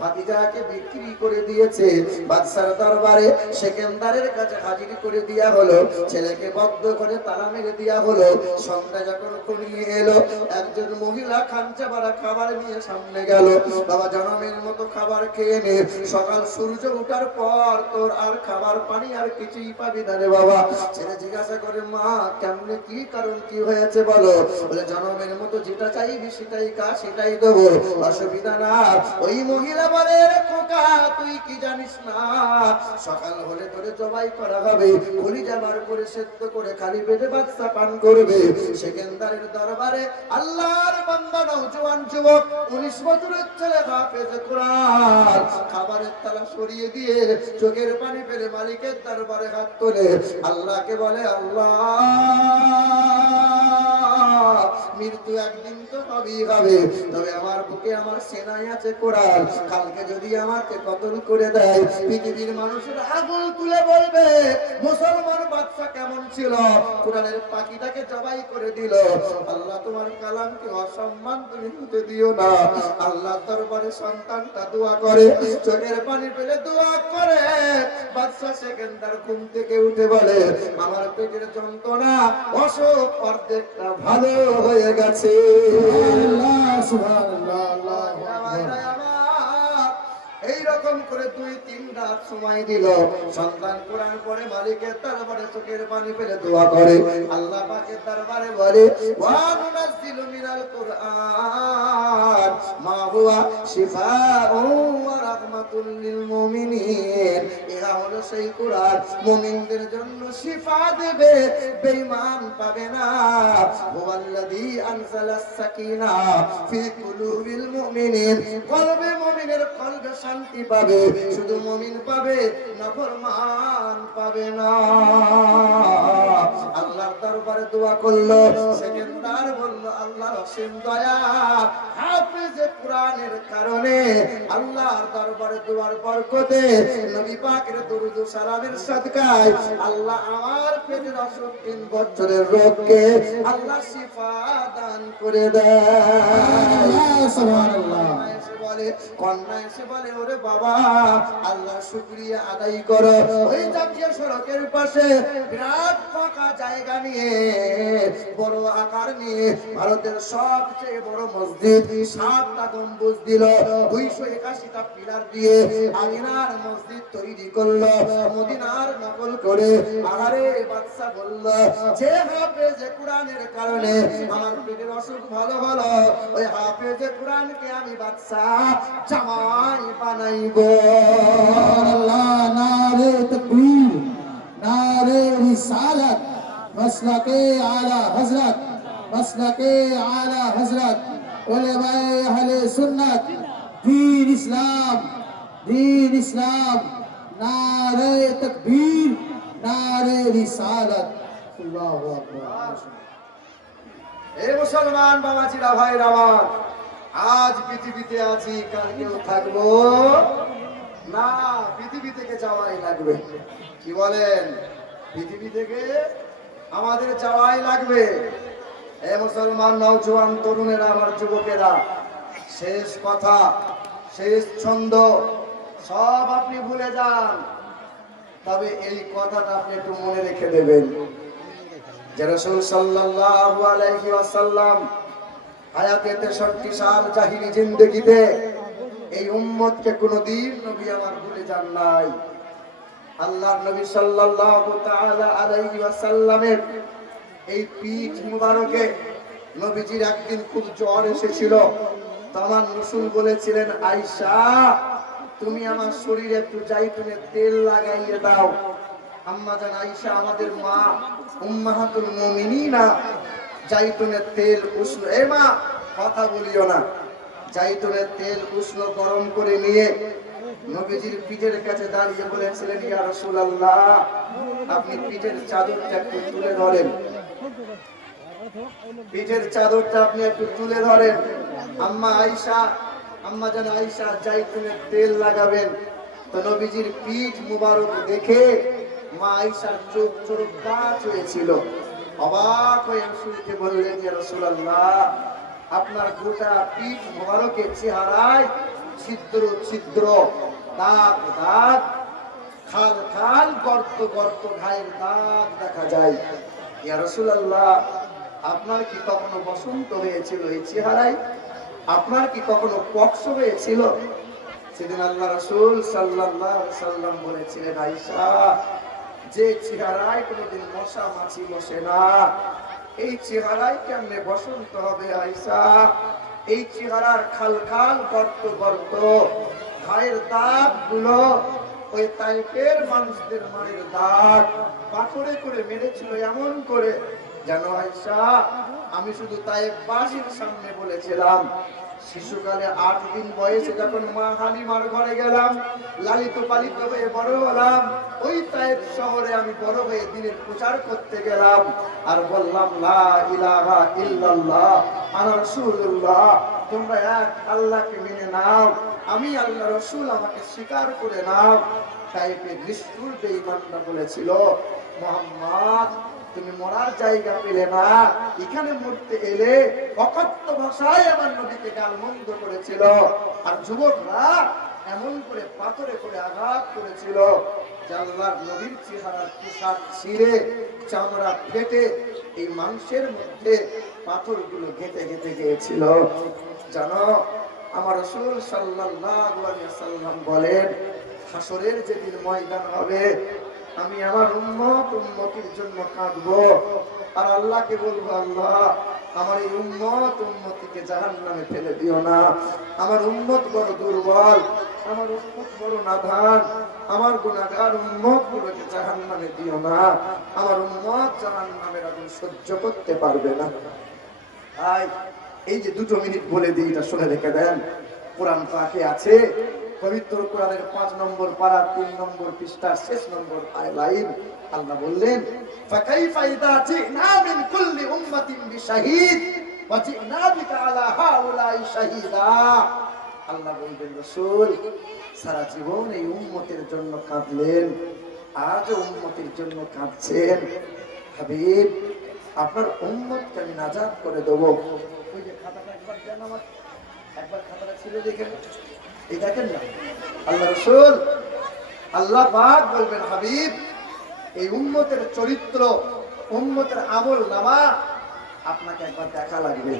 ভাতিজাকে বিক্রি করে দিয়েছে, বাদশার দরবারে সেকেন্দারের কাছে হাজির করে দেয়া হলো, ছেলেকে বদ্ধ করে তালা মেরে দেয়া হলো। সন্ধ্যা যখন ঘনিয়ে এলো, একজন মহিলা খাঞ্চা ভরা খাবার নিয়ে সামনে গেল। বাবা, জনমের মতো খাবার খেয়ে নে, সকাল সূর্য ওঠার পর তোর আর খাবার পানি আর কিছুই পাবি না রে বাবা। ছেলে জিজ্ঞাসা করে, মা কেমনে, কি কারণ, কি হয়েছে বলো? বলে, জনমের মতো যেটা চাইবি সেটাই কা, সেটাই দেবো, অসুবিধা না। ওই মহিলা বলে, রে খোকা, তুই কি জানিস না, সকাল হলে তোরে জবাই করা হবে, খুলি যাবার করে সেদ্ধ করে খালি পেটে বাচ্চা পান করবে। সেকেন্দারের দরবারে আল্লাহর বান্দা নওজোয়ান যুবক 19 বছরের ছেলে হাফেজ কোরআন খাবারের তালা সরিয়ে দিয়ে চোখের পানি ফেলে মালিকের দরবারে হাত তোলে, আল্লাহকে বলে, আল্লাহ মৃত্যু একদিন তো হবেই হবে, তবে আমার বুকে আমার সেনাই আছে কোরআন, কালকে যদি আমাকে কতল করে দেয়, পৃথিবীর মানুষের আগুন তুলে বলবে মুসলমান বাদশা কেমন ছিল, কোরআনের পাখিটাকে জবাই করে দিল। আল্লাহ তোমার কালামকে অসম্মান তুমি হতে দিও না। আল্লাহ দরবারে সন্তানটা দোয়া করে, চোখের পানি ফেলে দোয়া করে, বাদশা সেকেন্দার ঘুম থেকে উঠে বলে, আমার পেটের যন্ত্রণা অসুখ অর্ধেকটা ভালো হয়ে গেছে। এইরকম করে 2-3 রাত সময় দিল, সন্তান কোরআন পড়ে মালিকের দরবারে চোখের পানি ফেলে দোয়া করে, আল্লাহ পাকের দরবারে বলে, ওয়া নুনাজ্জিলু মিনাল কুরআন মা হুয়া শিফাউন ওয়া রাহমাতুল লিল মুমিনিন। এরা হলো সেই কোরআন, মুমিনদের জন্য শিফা দেবে, বেঈমান পাবে না। হুয়াল্লাযী আনজালাস সাকিনা ফি কুলুবিল মুমিনিন, কলবে মুমিনের কলবে শান্তি পাবে, শুধু মুমিন পাবে, নাফরমান পাবে না। আল্লাহর দরবারে দোয়া করলো, সেকেন্দার বলল, আল্লাহর অসীম দয়া, হাফেজ কোরআনের কারণে, আল্লাহর দরবারে দোয়ার বরকতে, নবী পাকের দরুদ ও সালামের সদকায় আল্লাহ আমার পেটের অসুখ 3 বছরের রোগকে আল্লাহ শিফা দান করে দেয়। সুবহানাল্লাহ। কন্যা এসে বলে, ওরে বাবা, আল্লাহ শুকরিয়া আদায় করো। ওই জাতীয় সড়কের পাশে বিরাট ফাঁকা জায়গা নিয়ে, বড় আকার নিয়ে, ভারতের সবচেয়ে বড় মসজিদ, 7টা গম্বুজ দিল, 281টা পিলার দিয়ে আমিনার মসজিদ তৈরি করলো, মদিনার নকল করে। আরে বাদশা বলল, যে হাফেজ কোরআনের কারণে আমার পেটের অসুখ ভালো হলো, ওই হাফেজ কোরআনকে আমি বাদশা জামাই বানাইবো। আল্লাহ, নারে তাকবীর, নারে রিসালাত, মাসলাকে আলা হযরত, মাসলাকে আলা হযরত, উলামায়ে আহলে সুন্নাত, দ্বীন ইসলাম, দ্বীন ইসলাম, নারে তাকবীর, নারে রিসালাত। আল্লাহু আকবার। এই মুসলমান বাবাজিরা, ভাইরা আমার, আজ পৃথিবীতে আছি, কালকেও থাকবো না, পৃথিবী থেকে যাওয়াই লাগবে। কি বলেন? পৃথিবী থেকে আমাদের যাওয়াই লাগবে। এ মুসলমান নওজোয়ান তরুণেরা, আমার যুবকেরা, শেষ কথা, শেষ ছন্দ সব আপনি ভুলে যান, তবে এই কথাটা আপনি একটু মনে রেখে দেবেন যে রাসূল সাল্লাল্লাহু আলাইহি ওয়াসাল্লাম হায়াতে 63 সাল জাহিরি জিন্দেগিতে এই উম্মতকে কোনদিন নবী আমার ভুলে যান নাই। আল্লাহর নবী সাল্লাল্লাহু তাআলা আলাইহি ওয়াসাল্লামের এই পিঠ মুবারকে নবীজির একদিন খুব জ্বর এসেছিল। তখন রাসূল বলেছিলেন, আয়েশা তুমি আমার শরীরে একটু জাইতুনের তেল লাগাইয়ে দাও। আম্মা জান আয়েশা আমাদের মা উম্মাহাতুল মুমিনিনা জাইতুনের তেল উষ্ণ, এ মা কথা বলিও না, জাইতুনের তেল উষ্ণ গরম করে নিয়ে নবীজির পিঠের কাছে দাঁড়িয়ে বলেছিলেন, ইয়া রাসূলুল্লাহ আপনি পিঠের চাদরটা একটু তুলে ধরেন, পিঠের চাদরটা আপনি একটু তুলে ধরেন। আম্মা আয়েশা, আম্মা জান আয়েশা জাইতুনের তেল লাগাবেন। তো নবীজির পিঠ মুবারক দেখে মা আয়েশার চোখ চোখ কাঁচ হয়েছিল। অবাক হয়ে রাসূলকে বললেন, ইয়া রাসূলুল্লাহ আপনার গোটা পিঠ মুবারকের চেহারায় ছিদ্র ছিদ্র, দাগ দাগ, খাল খাল, গর্ত গর্ত, ঘায়ের দাগ দেখা যায়। ইয়া রাসূলুল্লাহ আপনার কি কখনো বসন্ত হয়েছিল এই চেহারায়? আপনার কি কখনো পক্স হয়েছিল? সেদিন আল্লাহ রাসূল সাল্লাল্লাহু আলাইহি সাল্লাম বলেছিলেন, আয়েশা যে চেহারায় কোনোদিন মশা মাছি বসে না, এই চেহারায় কেমনে বসন্ত হবে আয়েশা? এই চেহারার খাল খাল, গর্ত গর্ত, ঘায়ের দাগ গুলো ওই তাইফের মানুষদের মায়ের দাগ, পাথরে করে মেরেছিল এমন করে যেন আয়েশা আমি শুধু তাইফবাসীর সামনে বলেছিলাম, শিশুকালে 8 দিন বয়সে যখন মা হালিমার ঘরে গেলাম, লালিত পালিত হয়ে বড় হলাম, ওই তাইফ শহরে আমি বড় হয়ে দ্বীনের প্রচার করতে গেলাম আর বললাম, লা ইলাহা ইল্লাল্লাহ আনা রাসূলুল্লাহ, তোমরা এক আল্লাহকে মেনে নাও, আমি আল্লাহ রাসূল, আমাকে স্বীকার করে নাও। তাইফে নিষ্ঠুর বেঈমানরা বলেছিল, মুহাম্মদ তুমি মরার জায়গা পেলে না, এখানে মরতে এলে, অকথ্য ভাষায় আমার নবীকে গালমন্দ করেছিল। আর যুবকরা এমন করে পাথরে করে আঘাত করেছিল যে আল্লাহর নবীর চেহারার পোশাক ছিঁড়ে চামড়া ফেটে এই মাংসের মধ্যে পাথরগুলো গেঁথে গেঁথে গিয়েছিল। জানো আমার রাসূল সাল্লাল্লাহু আলাইহি ওয়াসাল্লাম বলেন, হাসরের যেদিন ময়দান হবে আমি আমার উম্মতির জন্য কাঁদবো আর আল্লাহকে বলবো, আল্লাহ আমার এই উম্মতিকে জাহান্নামে ফেলে দিও না, আমার উম্মত বড় দুর্বল, আমার উম্মত বড় নাদান, আমার গুনাহগার উম্মতগুলোকে জাহান্নামে দিও না, আমার উম্মত জাহান্নামের আগুন সহ্য করতে পারবে না। তাই এই যে 2 মিনিট বলে দিই, এটা শুনে রেখে দেন। কোরআন পাকে আছে, পবিত্র কোরআনের 5 নম্বর পারা 3 নম্বর পৃষ্ঠার শেষ নম্বর লাইন, আল্লাহ বললেন, ফাকাইফা ইযা জিনা মিন কুল্লি উম্মাতিন বিশাহিদ ওয়া জিনা বিকা আলা হাউলাই শাহিদা। আল্লাহ বলবেন, রাসূল সারা জীবন এই উম্মতের জন্য কাঁদলেন, আজ উম্মতের জন্য কাঁদছেন, হাবিব আপনার উম্মতকে আমি নাজাত করে দেব। ওই যে খাতাটা একবার দেন আমার, একবার খাতাটা ছিল দেখেন, এই দেখেন না, আল্লাহ রাসূল আল্লাহ পাক বলবেন, হাবিব এই উম্মতের চরিত্র, উম্মতের আমল নামা আপনাকে একবার দেখা লাগবে,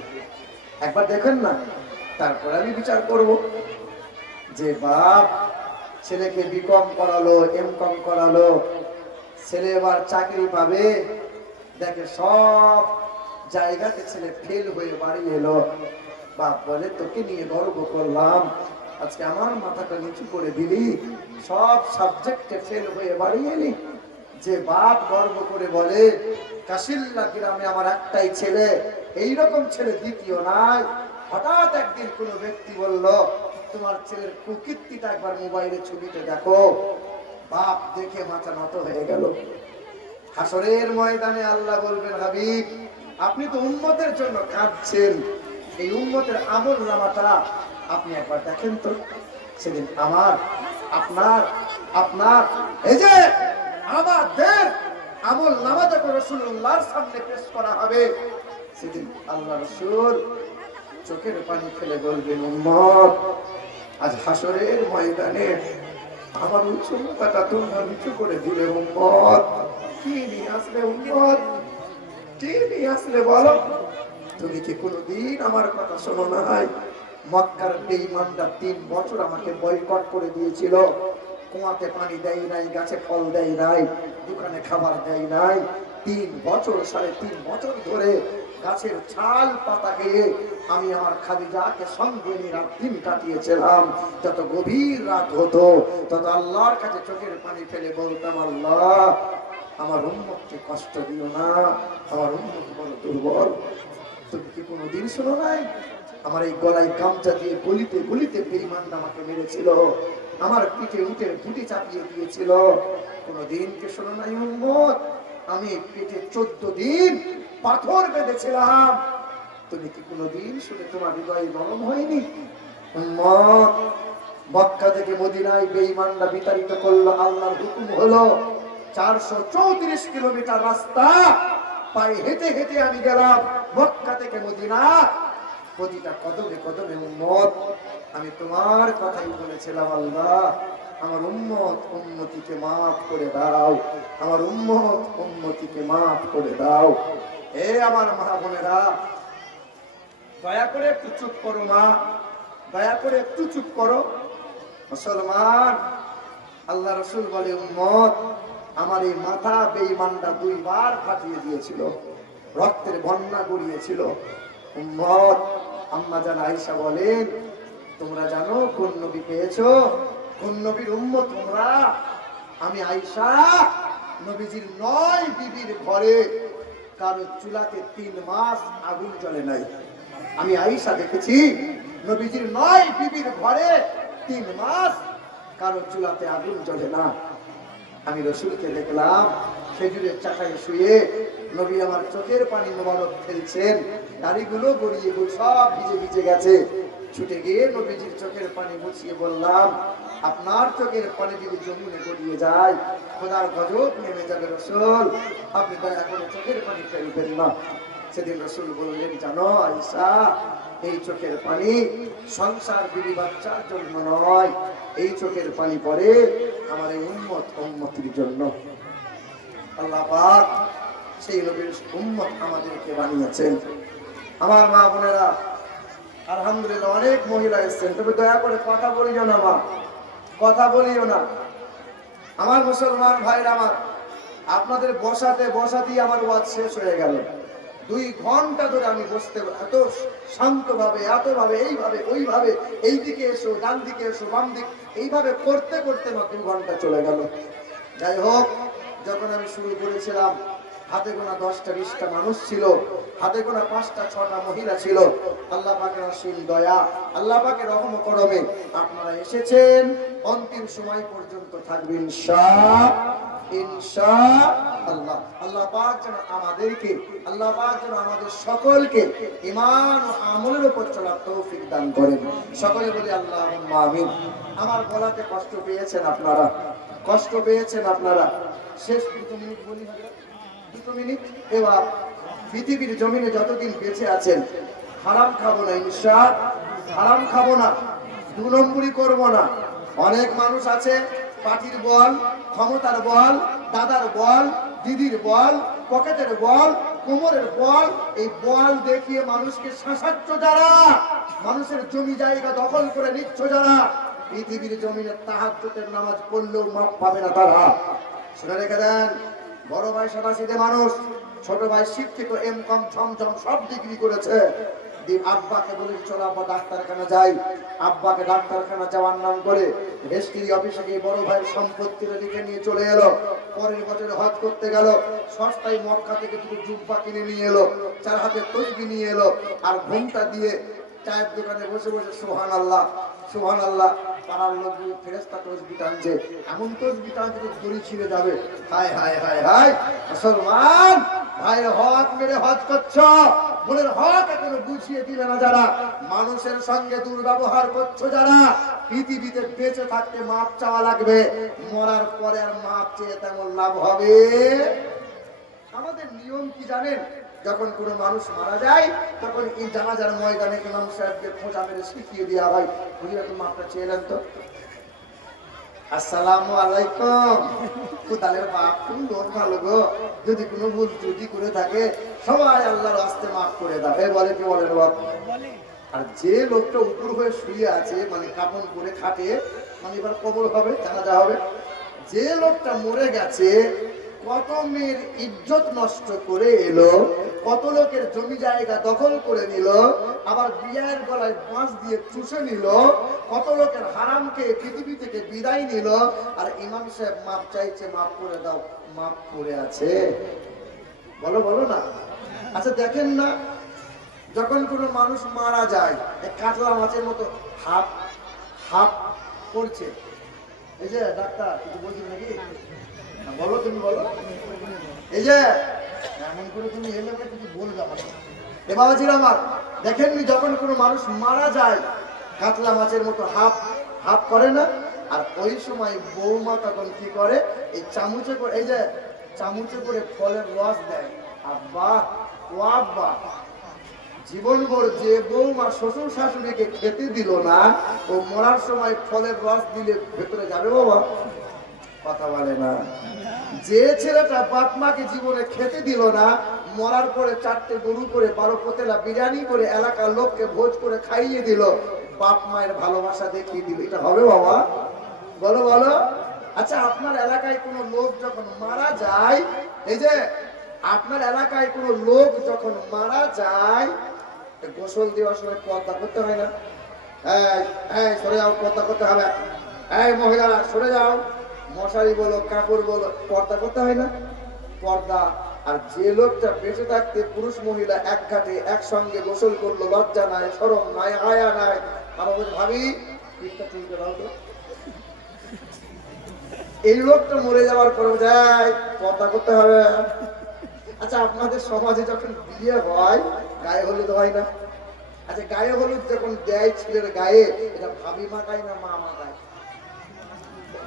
একবার দেখেন না, তারপর আমি বিচার করব। যে বাপ ছেলেকে বিকম করালো, এমকম করালো, ছেলে এবার চাকরি পাবে, দেখে সব জায়গাতে ছেলে ফেল হয়ে বাড়ি এলো, বাপ বলে তোকে নিয়ে গর্ব করলাম, আজকে আমার মাথাটা নিচু করে দিলি, সব সাবজেক্টে ফেল হয়ে বাড়ি এলি। যে বাপ গর্ব করে বলে, কাশিল্লা গ্রামে আমার একটাই ছেলে, এইরকম ছেলে দ্বিতীয় নাই। হঠাৎ একদিন কোনো ব্যক্তি বলল, তোমার ছেলের কুকীর্তিটা একবার মোবাইলে ছবিতে দেখো, বাপ দেখে মাথা নত হয়ে গেল। হাসরের ময়দানে আল্লাহ বলবেন, হাবিব আপনি তো উম্মতের জন্য কাঁদছেন, এই উম্মতের আমল নামাটা আপনি একবার দেখেন তো। সেদিন আমার, আপনার, আপনার এই যে আমাদের আমল নামাটা রাসূলুল্লাহর সামনে পেশ করা হবে। সেদিন আল্লাহ রাসূল চোখের পানি ফেলে বলবেন, উম্মত আজ হাসরের ময়দানে আমার উঁচু মাথাটা তোমরা নিচু করে দিলে, উম্মত কি নিয়ে আসলে, উম্মত কি নিয়ে আসলে বলো? তুমি কি কোনোদিন আমার কথা শোনো নাই? মক্কার বেঈমানরা 3 বছর আমাকে বয়কট করে দিয়েছিল, কুয়াতে পানি দেয় নাই, গাছে ফল দেয় নাই, দোকানে খাবার দেয় নাই, 3 বছর 3.5 বছর ধরে গাছের ছাল পাতা খেয়ে আমি আমার খাদিজাকে সঙ্গে নিয়ে রাত দিন কাটিয়েছিলাম। যত গভীর রাত হতো তত আল্লাহর কাছে চোখের পানি ফেলে বলতাম, আল্লাহ আমার উম্মতকে কষ্ট দিও না, আমার উম্মত বড় দুর্বল। তুমি কি কোনোদিন শোনো নাই আমার এই গলায় গামছা দিয়ে গলিতে গলিতে বেঈমানরা আমাকে মেরেছিল, আমার পিঠে উঠে গুটি চাপিয়ে দিয়েছিল? কোনোদিন কি শোনো নাই উম্মত আমি পেটে 14 দিন পাথর বেঁধেছিলাম? তুমি কি কোনোদিন শুনে তোমার হৃদয় নরম হয়নি? উম্মত মক্কা থেকে মদিনায় বেঈমানরা বিতাড়িত করলো, আল্লাহর হুকুম হলো 434 কিলোমিটার রাস্তা পায়ে হেঁটে হেঁটে আমি গেলাম মক্কা থেকে মদিনা। প্রতিটা কদমে কদমে উম্মত আমি তোমার কথাই বলেছিলাম, আল্লাহ আমার উম্মত উম্মতিকে মাফ করে দাও, আমার উম্মত উম্মতিকে মাফ করে দাও। এ আমার মা বোনেরা, দয়া করে একটু চুপ করো মা, দয়া করে একটু চুপ করো। মুসলমান, আল্লাহ রাসূল বলে, উম্মত আমার এই মাথা বেঈমানরা 2 বার ফাটিয়ে দিয়েছিল, রক্তের বন্যা গড়িয়েছিল। উম্মত আম্মা জান আয়েশা বলেন, তোমরা জানো কোন নবী পেয়েছো, কোন নবীর উম্মত তোমরা? আমি আয়েশা নবীজির 9 বিবির ঘরে কারো চুলাতে 3 মাস আগুন জ্বলে নাই। আমি আয়েশা দেখেছি নবীজির 9 বিবির ঘরে 3 মাস কারো চুলাতে আগুন জ্বলে না। আমি রাসূলকে দেখলাম খেজুরের চাটায় শুয়ে, নবী আমার চোখের পানি মোবারক ফেলছেন, দাড়িগুলো গড়িয়ে সব ভিজে ভিজে গেছে। ছুটে গিয়ে নবীজির চোখের পানি মুছিয়ে বললাম, আপনার চোখের পানি যদি জমিনে গড়িয়ে যায় খোদার গজব নেমে যাবে রাসূল, আপনি দয়া করে চোখের পানি ফেলবেন না। সেদিন রাসূল বললেন, জানো আয়েশা, এই চোখের পানি সংসার বিবি বাচ্চার জন্য নয়, এই চোখের পানি পড়ে আমার এই উম্মত উম্মতির জন্য। আল্লাহ পাক সেই নবীর উম্মত আমাদেরকে বানিয়েছেন। আমার মা বোনেরা, আলহামদুলিল্লাহ অনেক মহিলা এসেছেন, তবে দয়া করে কথা বলিও না মা, কথা বলিও না। আমার মুসলমান ভাইরা আমার, আপনাদের বসাতে বসাতেই আমার ওয়াজ শেষ হয়ে গেল। 2 ঘন্টা ধরে আমি বসতে, এত শান্তভাবে, এতভাবে, এইভাবে ওইভাবে, এইদিকে এসো ডান দিকে এসো বাম দিক, এইভাবে করতে করতে না 2 ঘন্টা চলে গেল। যাই হোক, যখন আমি শুরু করেছিলাম হাতে গোনা 10টা 20টা মানুষ ছিল, হাতে গোনা 5টা 6টা মহিলা ছিল। আল্লাহ পাকের অসীম দয়া, আল্লাহ পাকের রহম করমে আপনারা এসেছেন, অন্তিম সময় পর্যন্ত থাকবেন ইনশাআল্লাহ। আল্লাহ পাক যেন আমাদেরকে, আল্লাহ পাক যেন আমাদের সকলকে ঈমান ও আমলের উপর চলার তৌফিক দান করেন। সকলে বলি আল্লাহুম্মা আমিন। আমার গলাতে কষ্ট পেয়েছেন আপনারা, কষ্ট পেয়েছেন আপনারা। শেষ 2 মিনিট বলি, 2 মিনিট। এবার পৃথিবীর জমিনে যতদিন বেঁচে আছেন হারাম খাবো না, হারাম খাবো না, 2 নম্বরই করবো না। অনেক মানুষ আছে পার্টির বল, ক্ষমতার বল, দাদার বল, দিদির বল, পকেটের বল, কোমরের বল, এই বল দেখিয়ে মানুষকে শাসাচ্ছ যারা, মানুষের জমি জায়গা দখল করে নিচ্ছ যারা, পৃথিবীর জমিনে তাহাজ্জুদের নামাজ পড়লেও মাপ পাবে না তারা। শুনে রেখে দেন, বড় ভাই 87 মানুষ, ছোট ভাই শিক্ষিত, এমকম ঝমঝম সব ডিগ্রি করেছে। আব্বাকে বলে চলো আব্বা ডাক্তারখানা যাই, আব্বাকে ডাক্তারখানা যাওয়ার নাম করে রেস্ট্রি অফিসে গিয়ে বড় ভাইয়ের সম্পত্তিটা লিখে নিয়ে চলে এলো। পরের বছরে হজ করতে গেল, সস্তায় মক্কা থেকে 2 জুব্বা কিনে নিয়ে এলো, 4 হাতে তসবিহ নিয়ে এলো, আর ঘুমটা দিয়ে চায়ের দোকানে বসে বসে সুবহানাল্লাহ সুবহানাল্লাহ, পাড়ার লোকগুলো ফেরেশতা তসবিহ টানছে, এমন তসবিহ টানছে যে দড়ি ছিঁড়ে যাবে। হায় হায় হায় হায় মুসলমান ভাইয়ের হক মেরে হজ করছো, বোনের হক এখনো বুঝিয়ে দিলে না যারা, মানুষের সঙ্গে দুর্ব্যবহার করছো যারা, পৃথিবীতে বেঁচে থাকতে মাপ চাওয়া লাগবে, মরার পরে আর মাপ চেয়ে তেমন লাভ হবে। আমাদের নিয়ম কি জানেন? যখন কোনো মানুষ মারা যায় তখন এই জানাজার ময়দানে ইমাম সাহেবকে খোঁজা মেরে শিখিয়ে দেওয়া হয়, বুঝলে তো মাপটা চেয়েলেন তো, আসসালামু আলাইকুম, কোদালের বাপ কোন লোক ভালো গো, যদি কোনো ভুল ত্রুটি করে থাকে সবাই আল্লাহর রাস্তে মাফ করে দাও, এই বলে কি বলেন বাপ? আর যে লোকটা উপর হয়ে শুয়ে আছে, মানে কাপন করে খাটে, মানে এবার কবর হবে, জানাজা হবে, যে লোকটা মরে গেছে কত মেয়ের ইজ্জত নষ্ট করে এলো, কত লোকের জমি জায়গা দখল করে নিল, আবার বিয়ের গলায় বাঁশ দিয়ে চুষে নিল, কত লোকের হারামকে পৃথিবী থেকে বিদায় নিল, আর ইমাম সাহেব মাপ চাইছে, মাপ করে দাও, মাপ করে আছে। বলো বলো না। আচ্ছা দেখেন না, যখন কোনো মানুষ মারা যায়, কাতলা মাছের মতো হাফ হাফ করছে, এই যে ডাক্তার কিছু বলছেন নাকি? বলো, তুমি বলো। এই যে এমন করে তুমি এলে কিছু বলবে আমাকে। এ বাবাজির আমার, দেখেননি যখন কোনো মানুষ মারা যায় কাতলা মাছের মতো হাফ হাফ করে না? আর ওই সময় বৌমা তখন কি করে, এই চামচে করে, এই যে চামচে করে ফলের রস দেয়। আব্বা ও আব্বা, জীবনভর যে বৌমা শ্বশুর শাশুড়িকে খেতে দিল না, ও মরার সময় ফলের রস দিলে ভেতরে যাবে বাবা? কথা বলে না। যে ছেলেটা বাপ মাকে জীবনে খেতে দিল না, মরার পরে 4টে গরু করে 12 পতেলা বিরিয়ানি করে এলাকার লোককে ভোজ করে খাইয়ে দিল, বাপ মায়ের ভালোবাসা দেখিয়ে দিল, এটা হবে বাবা? বলো বলো। আচ্ছা আপনার এলাকায় কোনো লোক যখন মারা যায়, এই যে আপনার এলাকায় কোনো লোক যখন মারা যায়, গোসল দেওয়ার সময় পর্দা করতে হয় না? এই সরে যাও, পর্দা করতে হবে। এই মহিলারা সরে যাও, মশারি বলো কাপড় বলো, পর্দা করতে হয় না? পর্দা। আর যে লোকটা বেঁচে থাকতে পুরুষ মহিলা এক ঘাটে একসঙ্গে গোসল করলো, লজ্জা নাই, শরম নাই, হায়া নাই, আর ভাবি এই লোকটা মরে যাওয়ার পরে যায় পর্দা করতে হবে। আচ্ছা আপনাদের সমাজে যখন বিয়ে হয় গায়ে হলুদ হয় না? আচ্ছা গায়ে হলুদ যখন দেয় ছেলের গায়ে, এটা ভাবি মাখায় না মা মাখায়?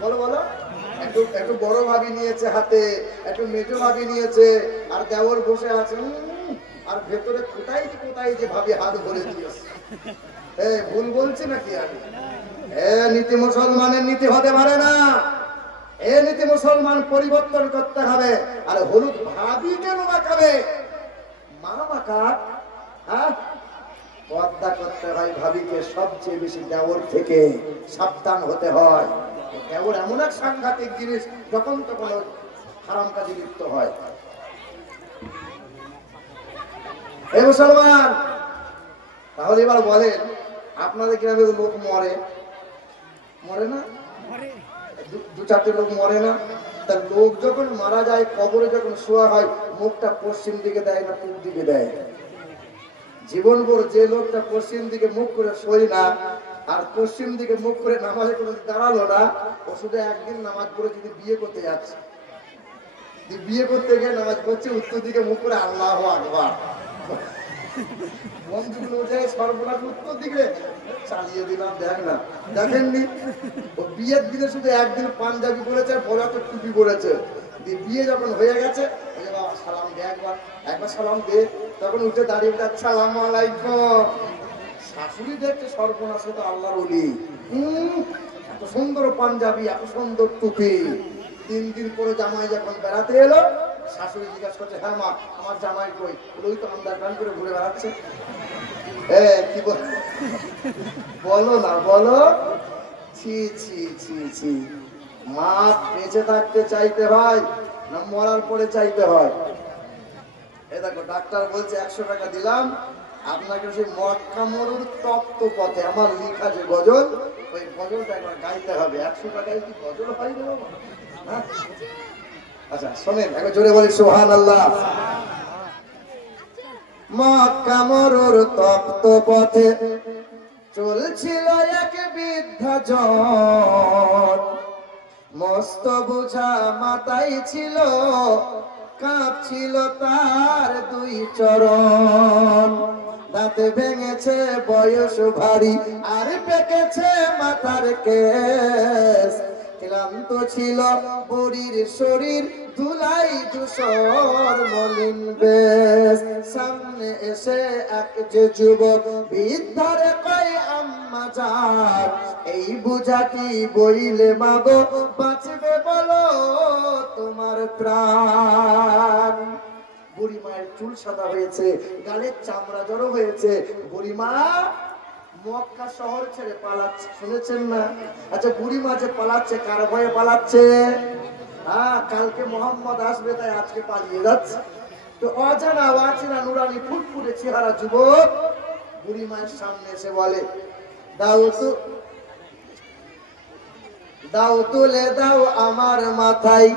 বলো বলো। একটু একটু বড় ভাবি নিয়েছে হাতে, একটু মেজো ভাবি নিয়েছে, আর দেওর বসে আছে, আর ভেতরে কোথায় কোথায় যে ভাবি হাত ভরে দিয়েছে। ভুল বলছি নাকি আমি? নীতি মুসলমানের নীতি হতে পারে না। এ নীতি মুসলমান পরিবর্তন করতে হবে। আর হলুদ ভাবি কেন মাখাবে? মা মাখাক। হ্যাঁ, পর্দা করতে হয় ভাবিকে সবচেয়ে বেশি দেওর থেকে সাবধান হতে হয়। দেওর এমন এক সাংঘাতিক জিনিস, যখন তখন হারাম কাজে লিপ্ত হয়। এই মুসলমান, তাহলে এবার বলেন আপনাদের গ্রামে লোক মরে মরে না? 2-4টে লোক মরে না? তার লোক যখন মারা যায়, কবরে যখন শোয়া হয়, মুখটা পশ্চিম দিকে দেয় না পূর্ব দিকে দেয়? জীবনভর যে লোকটা পশ্চিম দিকে মুখ করে শোয় না, আর পশ্চিম দিকে মুখ করে নামাজে কোনো দাঁড়ালো না, ও শুধু একদিন নামাজ পড়ে যদি বিয়ে করতে যাচ্ছে, বিয়ে করতে গিয়ে নামাজ পড়ছে উত্তর দিকে মুখ করে, আল্লাহু আকবার, বন্ধুগুলো উঠে সর্বনাশ উত্তর দিকে চালিয়ে দিলাম। দেখ না, দেখেননি ও বিয়ের দিনে শুধু একদিন পাঞ্জাবি পরেছে, বড় একটা টুপি পরেছে, বিয়ে যখন হয়ে গেছে, বাবা সালাম দে, একবার সালাম দে, তখন উঠে দাঁড়িয়ে আসসালামু আলাইকুম। শাশুড়ি দেখছে সর্বনাশ, তো আল্লাহর ওলি, এত সুন্দর পাঞ্জাবি, এত সুন্দর টুপি। 3 দিন পরে জামাই যখন বেড়াতে এলো, শাশুড়ি জিজ্ঞাসা করছে, হ্যাঁ মা আমার জামাই কই? ওই তো আন্দার গান করে ঘুরে বেড়াচ্ছে। কি বলো না বলো। ছি ছি ছি ছি। মা বেঁচে থাকতে চাইতে হয় না মরার পরে চাইতে হয়? এই দেখো ডাক্তার বলছে 100 টাকা দিলাম আপনাকে, সেই মক্কা মরুর তপ্ত পথে আমার লেখা যে গজল, ওই গজলটা একবার গাইতে হবে। 100 টাকায় কি গজল হয় না? হ্যাঁ, আচ্ছা শোনেন, একবার জোরে বলি সুবহানাল্লাহ। মক্কা মরুর তপ্ত পথে চলছিল এক বৃদ্ধা জন, মস্ত বোঝা মাথায় ছিল, কাঁপছিল তার 2 চরণ। দাঁতে ভেঙেছে বয়স ভারী, আর পেকেছে মাথার কেশ। ক্লান্ত ছিল বুড়ির শরীর, ধুলাই ধূসর মলিন বেশ। সামনে এসে এক যে যুবক বৃদ্ধারে কয়, আম্মা জান এই বুঝাটি বইলে মাগো বাঁচবে বলো তোমার প্রাণ। বুড়ি মায়ের চুল সাদা হয়েছে, গালের চামড়া জড়ো হয়েছে। বুড়িমা মক্কা শহর ছেড়ে পালাচ্ছে, শুনেছেন না? আচ্ছা বুড়িমা যে পালাচ্ছে, কার ভয়ে পালাচ্ছে? হ্যাঁ, কালকে মোহাম্মদ আসবে তাই আজকে পালিয়ে যাচ্ছে। তো অজানা অচেনা নুরানি ফুটফুটে চেহারা যুবক বুড়ি মায়ের সামনে এসে বলে, দাও তুলে দাও আমার মাথায়।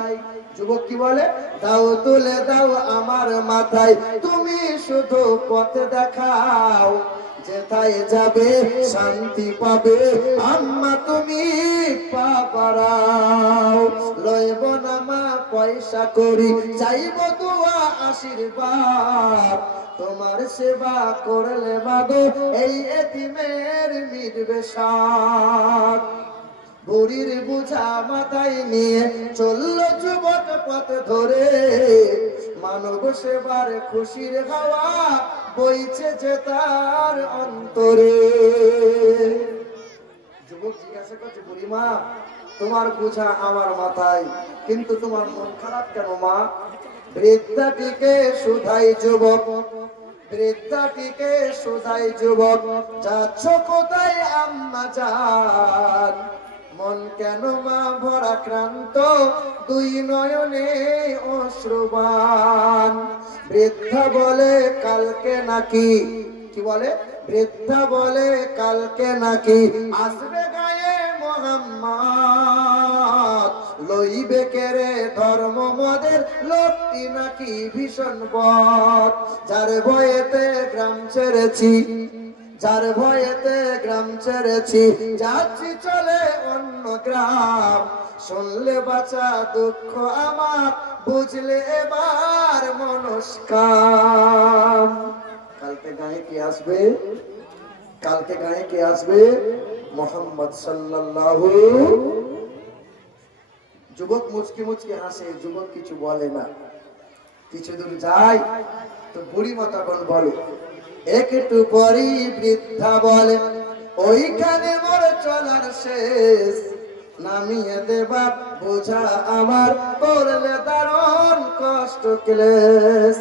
যুবক কি বলে? দাও তুলে দাও আমার মাথায়, তুমি শুধু পথ দেখাও, যেথায় যাবে শান্তি পাবে আম্মা তুমি পা বাড়াও। লইব না মা পয়সা করি, চাইব দোয়া আশীর্বাদ, তোমার সেবা করলে মাগো এই এতিমের মিটবে সাথ। বুড়ির বোঝা মাথায় নিয়ে চলল যুবক পথ ধরে, মানব সেবার খুশির হাওয়া বইছে যে তার অন্তরে। যুবক জিজ্ঞাসা করছে, বুড়িমা তোমার বোঝা আমার মাথায়, কিন্তু তোমার মন খারাপ কেন মা? বৃদ্ধাটিকে শুধাই যুবক, বৃদ্ধাটিকে শুধাই যুবক, যাচ্ছ কোথায় আম্মা জান? মন কেন মা ভরা ক্রান্ত, দুই নয়নে অশ্রুবান। বৃদ্ধা বলে কালকে নাকি, কি বলে? বৃদ্ধা বলে কালকে নাকি আসবে গায়ে মোহাম্মদ, লইবে কেরে ধর্ম মদের লোকটি নাকি ভীষণ বদ। যার ভয়েতে গ্রাম ছেড়েছি, যার ভয়েতে গ্রাম ছেড়েছি, যাচ্ছি চলে অন্য গ্রাম, শুনলে বাঁচা দুঃখ আমার, বুঝলে এবার মনস্কাম। কালকে গায়ে কে আসবে? কালকে গায়ে কে আসবে? মোহাম্মদ সাল্লাল্লাহু। যুবক মুচকি মুচকি হাসে, যুবক কিছু বলে না। কিছু দূর যায় তো বুড়িমা তখন বলে, একটু পরই বৃদ্ধা বলে, ওইখানে মোর চলার শেষ, নামিয়ে দেবা বোঝা আমার, করলে দারুণ কষ্ট ক্লেশ।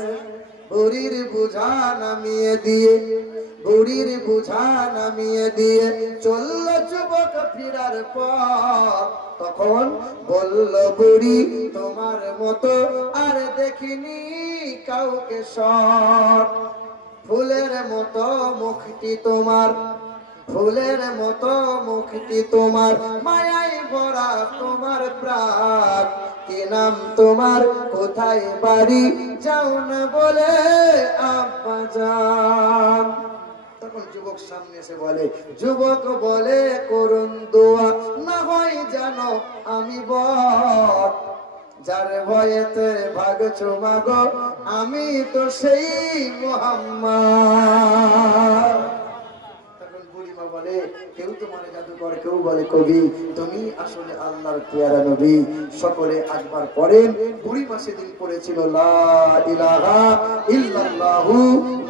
বুড়ির বোঝা নামিয়ে দিয়ে, বুড়ির বোঝা নামিয়ে দিয়ে চলল যুবক ফিরার পর। তখন বলল বুড়ি, তোমার মতো আর দেখিনি কাউকে সৎ, ফুলের মতো মুখটি তোমার, ফুলের মতো মুখটি তোমার, মায়াই ভরা তোমার প্রাণ, কি নাম তোমার, কোথায় বাড়ি, যাও না বলে আব্বা জান। তখন যুবক সামনে এসে বলে, যুবক বলে করুন দোয়া, না হয় জানো আমি বট, যার ভয়েতে ভাগছো মাগো আমি তো সেই মোহাম্মদ। তখন বুড়িমা বলে, কেউ তো মানে জাদুকর, কেউ বলে কবি, তুমি আসলে আল্লাহর পেয়ারা নবী। সকলে একবার পড়েন। বুড়িমা সেদিন পড়েছিল লা ইলাহা ইল্লাল্লাহু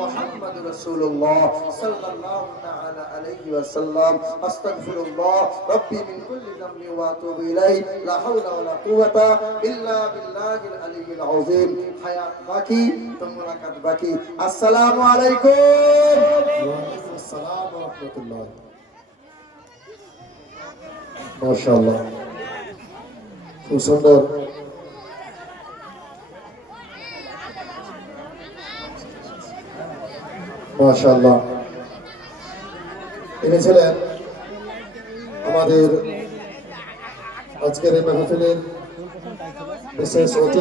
মুহাম্মাদুর রাসূলুল্লাহ সাল্লাল্লাহু তাআলা আলাইহি ওয়াসাল্লাম, আস্তাগফিরুল্লাহ রাব্বি মিন কুল্লি যামবি ওয়া আতুবু ইলাইহি, লা হাওলা ওয়া লা কুওয়াতা ইল্লা বিল্লাহিল আলিয়্যিল আযীম। হায়াত বাকি তো মুলাকাত বাকি। আসসালামু আলাইকুম। ওয়া আলাইকুম আসসালাম ওয়া রাহমাতুল্লাহ। মাশাআল্লাহ, খুব সুন্দর। মাশাআল্লাহ, তিনি ছিলেন আমাদের আজকের এই মাহফিলের বিশেষ অতিথি।